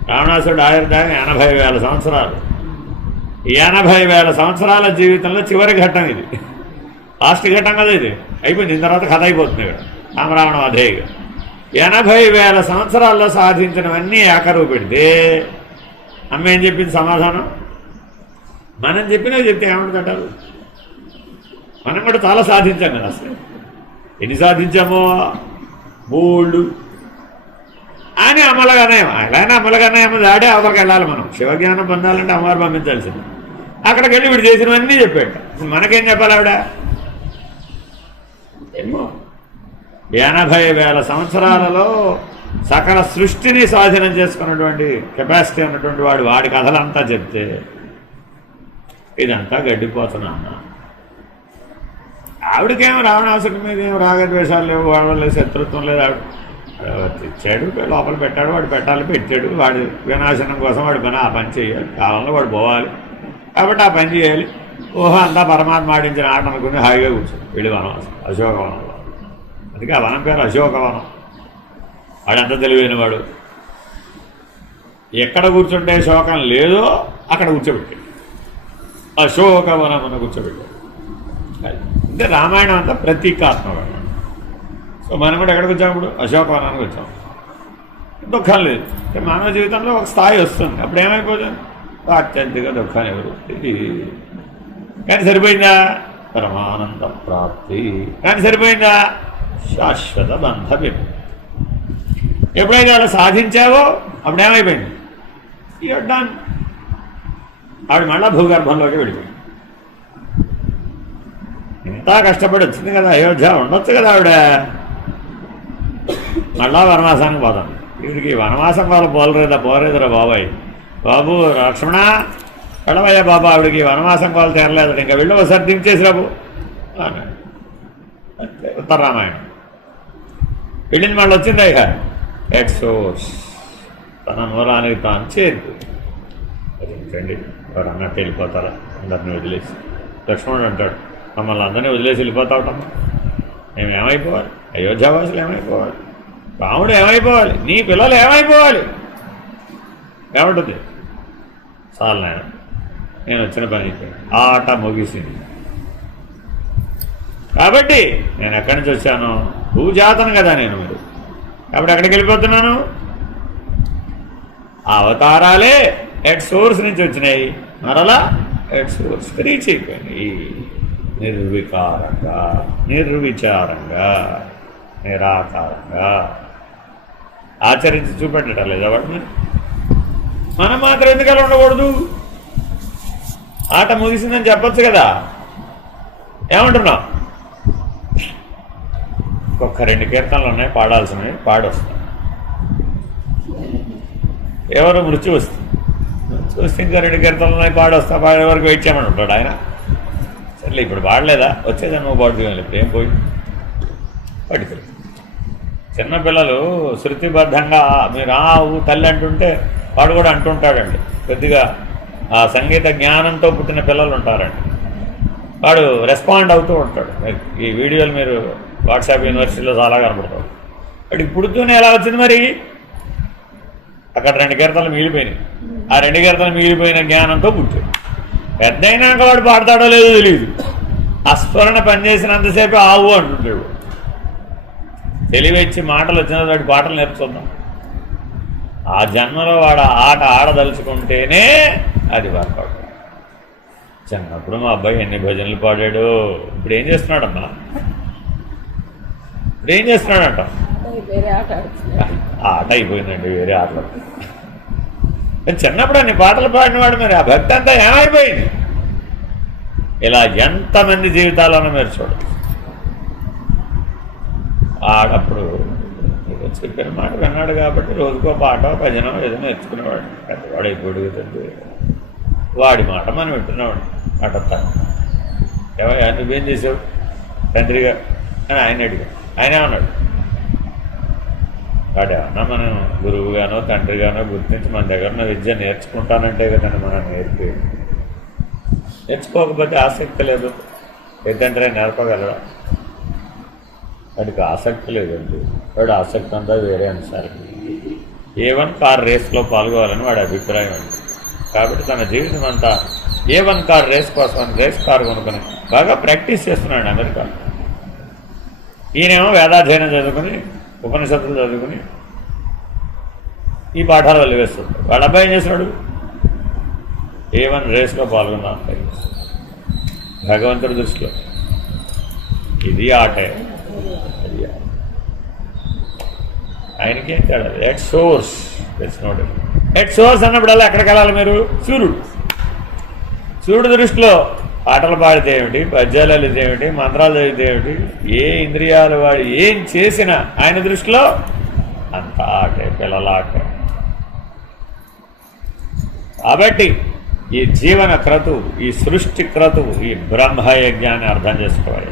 రావణాసుడు ఆయుర్దాయం 80,000 సంవత్సరాలు. 80,000 సంవత్సరాల జీవితంలో చివరి ఘట్టం ఇది. లాస్ట్ ఘట్టం కదా ఇది. అయిపోయింది, దీని తర్వాత కథ అయిపోతుంది ఇక్కడ. రామరావణం అధేయగా 80,000 సంవత్సరాల్లో సాధించినవన్నీ ఏకరువు పెడితే అమ్మ ఏం చెప్పింది సమాధానం? మనం చెప్పినవి చెప్తే ఏమంటారు? మనం కూడా చాలా సాధించాం కదా. అసలు ఎన్ని సాధించామో బోల్డ్ అని అమలుగానే అలానే అమలుగానే దాడే అవతలకి వెళ్ళాలి. మనం శివజ్ఞానం పొందాలంటే అమ్మవారు పంపించాల్సింది. అక్కడికి వెళ్ళి వీడు చేసినవన్నీ చెప్పాడు. మనకేం చెప్పాలి? ఆవిడ ఏమో 80,000 సంవత్సరాలలో సకల సృష్టిని స్వాధీనం చేసుకున్నటువంటి కెపాసిటీ ఉన్నటువంటి వాడి కథలంతా చెప్తే ఇదంతా గడ్డిపోతున్నా అన్న. ఆవిడకేమో రావణాసుడి మీద ఏమో రాగద్వేషాలు లేవు, వాడు లేదు, శత్రుత్వం లేదు. ఆవిడ తెచ్చాడు, లోపల పెట్టాడు, వాడు పెట్టాలి, పెట్టాడు. వాడి వినాశనం కోసం వాడి పని ఆ పని చేయాలి. కాలంలో వాడు పోవాలి కాబట్టి ఆ పని చేయాలి. ఓహో అంతా పరమాత్మ ఆడించిన ఆట అనుకుని హాయిగా కూర్చొని వెళ్ళి వనవాసం, అశోకవనంలో. అందుకే ఆ వనం పేరు అశోకవనం. వాడంతా తెలివైన వాడు. ఎక్కడ కూర్చుంటే శోకం లేదో అక్కడ కూర్చోబెట్టాడు, అశోకవనమున కూర్చోబెట్టాడు. అంటే రామాయణం అంతా ప్రతీకాత్మకం. సో మనం కూడా ఎక్కడికి వచ్చాము? ఇప్పుడు అశోకవనానికి వచ్చాము. దుఃఖం లేదు. అంటే మానవ జీవితంలో ఒక స్థాయి వస్తుంది, అప్పుడు ఏమైపోతుంది? అత్యంతగా దుఃఖాన్ని ఎవరు ఇది. కానీ సరిపోయిందా? పరమానంద ప్రాప్తి. కానీ సరిపోయిందా? శాశ్వత బంధ విముక్తి. ఎప్పుడైతే అలా సాధించావో అప్పుడు ఏమైపోయింది? డన్. ఆవిడ మళ్ళా భూగర్భంలోకి వెళ్ళిపోయింది. ఇంత కష్టపడి వచ్చింది కదా అయోధ్య, ఉండొచ్చు కదా ఆవిడ. మళ్ళా వనవాసానికి పోదాం. వీడికి వనవాసం వాళ్ళు పోలేదురా బాబాయ్. బాబు లక్ష్మణ వెళ్ళవయ్యా బాబా, ఆవిడికి వనవాసం వాళ్ళు తీరలేదు, ఇంకా వెళ్ళి ఒకసారి దించేసి రాబు అన్నాడు. అంతే ఉత్తరరామాయణం. వెళ్ళింది మళ్ళీ వచ్చింది. ఇక ఎట్ సోర్స్ తన మూలానికి తాను చేరుకు. అదేంటండి వారు అన్నట్టు వెళ్ళిపోతారా అందరినీ వదిలేసి? లక్ష్మణుడు అంటాడు, మమ్మల్ని అందరినీ వదిలేసి వెళ్ళిపోతావటమ్మా, మేము ఏమైపోవాలి? అయోధ్యావాసులు ఏమైపోవాలి? రాముడు ఏమైపోవాలి? నీ పిల్లలు ఏమైపోవాలి? ఏమంటుంది? చాలు నాయన, నేను వచ్చిన పని అయిపోయింది, ఆట ముగిసింది. కాబట్టి నేను ఎక్కడి నుంచి వచ్చాను? భూజాతను కదా నేను. మీరు కాబట్టి ఎక్కడికి వెళ్ళిపోతున్నాను? ఆ అవతారాలే ఎట్ సోర్స్ నుంచి వచ్చినాయి, మరలా ఎట్ సోర్స్ రీచ్ అయిపోయినాయి. నిర్వికారంగా, నిర్విచారంగా, నిరాకారంగా ఆచరించి చూపెట్టడం లేదా వాటిని? మనం మాత్రం ఎందుకలా ఉండకూడదు? ఆట ముగిసిందని చెప్పచ్చు కదా. ఏమంటున్నావు? ఒక్క 2 కీర్తనలు ఉన్నాయి పాడాల్సినవి, పాడొస్తాయి. ఎవరు మృత్యు వస్తుంది, చూస్తే ఇంకా 2 కీర్తనలు ఉన్నాయి పాడొస్తా, పాడే వరకు వెయిట్ చేయమని ఉంటాడు ఆయన. సర్లే ఇప్పుడు పాడలేదా, వచ్చేదాన్ని నువ్వు పాడుతుంది. ఇప్పుడు ఏం పోయి పట్టుకెళ్ళి చిన్నపిల్లలు శృతిబద్ధంగా మీరు తల్లి అంటుంటే వాడు కూడా అంటుంటాడండి. కొద్దిగా ఆ సంగీత జ్ఞానంతో పుట్టిన పిల్లలు ఉంటారండి, వాడు రెస్పాండ్ అవుతూ ఉంటాడు. ఈ వీడియోలు మీరు వాట్సాప్ యూనివర్సిటీలో చాలా కనపడతాడు. వాడికి పుడుతూనే ఎలా వచ్చింది మరి? అక్కడ 2 కీర్తనలు మిగిలిపోయినాయి. ఆ 2 కీర్తనలు మిగిలిపోయిన జ్ఞానంతో పుట్టాడు. పెద్ద అయినాక వాడు పాడతాడో లేదో తెలియదు. ఆ స్ఫురణ పనిచేసినంతసేపు ఆవు అంటుంటాడు. తెలివిచ్చి మాటలు వచ్చిన వాడి పాటలు నేర్చుకుందాం. ఆ జన్మలో వాడు ఆట ఆడదలుచుకుంటేనే అది వర్కౌట్. చిన్నప్పుడు మా అబ్బాయి ఎన్ని భజనలు పాడాడు. ఇప్పుడు ఏం చేస్తున్నాడమ్మా? ఇప్పుడు ఏం చేస్తున్నాడంట? ఆట అయిపోయిందండి, వేరే ఆటలు. చిన్నప్పుడు అన్ని పాటలు పాడినవాడు మరి ఆ భక్తి అంతా ఏమైపోయింది? ఇలా ఎంతమంది జీవితాలను మీరు చూడదు. ఆడప్పుడు చెప్పిన మాట విన్నాడు కాబట్టి రోజుకో పాట భజన ఏదో నేర్చుకునేవాడు. పెద్దవాడు అయిపోడుగుతుంది, వాడి మాట మనం వింటున్నాడు. అటత్తాను ఏమయ్యా నువ్వేం చేసావు తండ్రిగా అని ఆయన అడిగాడు. ఆయనే ఉన్నాడు వాడేమన్నా మనం గురువుగానో తండ్రిగానో గుర్తించి మన దగ్గర ఉన్న విద్య నేర్చుకుంటానంటే కదండి మనం నేర్చుకోకపోతే ఆసక్తి లేదు. ఏ తండ్రి నేర్పగలరా? వాడికి ఆసక్తి లేదండి. వాడు ఆసక్తి అంతా వేరే అంశాలకి. A1 కార్ రేస్లో పాల్గొవాలని వాడి అభిప్రాయం అండి. కాబట్టి తన జీవితం అంతా A1 కార్ రేస్ కోసం రేస్ కారు కొనుక్కొని బాగా ప్రాక్టీస్ చేస్తున్నాడు అమెరికా. ఈయనేమో వేదాధ్యయనం చదువుకుని ఉపనిషత్తులు చదువుకుని ఈ పాఠాలు వదిలివేస్తుంది. వాళ్ళ అబ్బాయి ఏం చేస్తున్నాడు? A1 రేస్లో పాల్గొన్నాం. భగవంతుడి దృష్టిలో ఇది ఆటే, అది ఆయనకేం తేడా? ఎట్ సోర్స్ తెచ్చినోడు. ఎట్ సోర్స్ అన్నప్పుడల్లా ఎక్కడికి వెళ్ళాలి మీరు? సూర్యుడు దృష్టిలో పాటలు పాడితే ఏమిటి, పద్యాలు వెళితే ఏమిటి, మంత్రాలు చదివితే ఏమిటి, ఏ ఇంద్రియాలు వాడు ఏం చేసినా ఆయన దృష్టిలో అంత ఆటే, పిల్లల ఆటే. కాబట్టి ఈ జీవన క్రతువు, ఈ సృష్టి క్రతువు, ఈ బ్రహ్మయజ్ఞాన్ని అర్థం చేసుకోవాలి.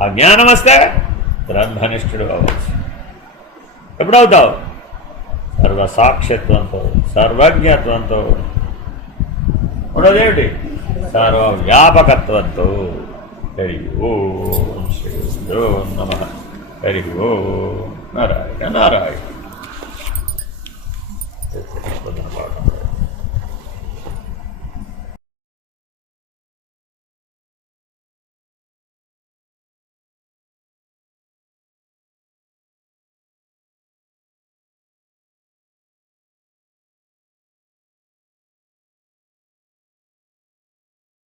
ఆ జ్ఞానం వస్తే బ్రహ్మనిష్ఠుడు అవ్వచ్చు. ఎప్పుడవుతావు? సర్వసాక్షిత్వంతో, సర్వజ్ఞత్వంతో. ఉండదేమిటి? సర్వవ్యాపకత్వంతో. హరి ఓం శ్రీ గురో నమః. హరి ఓం నారాయణ నారాయణ.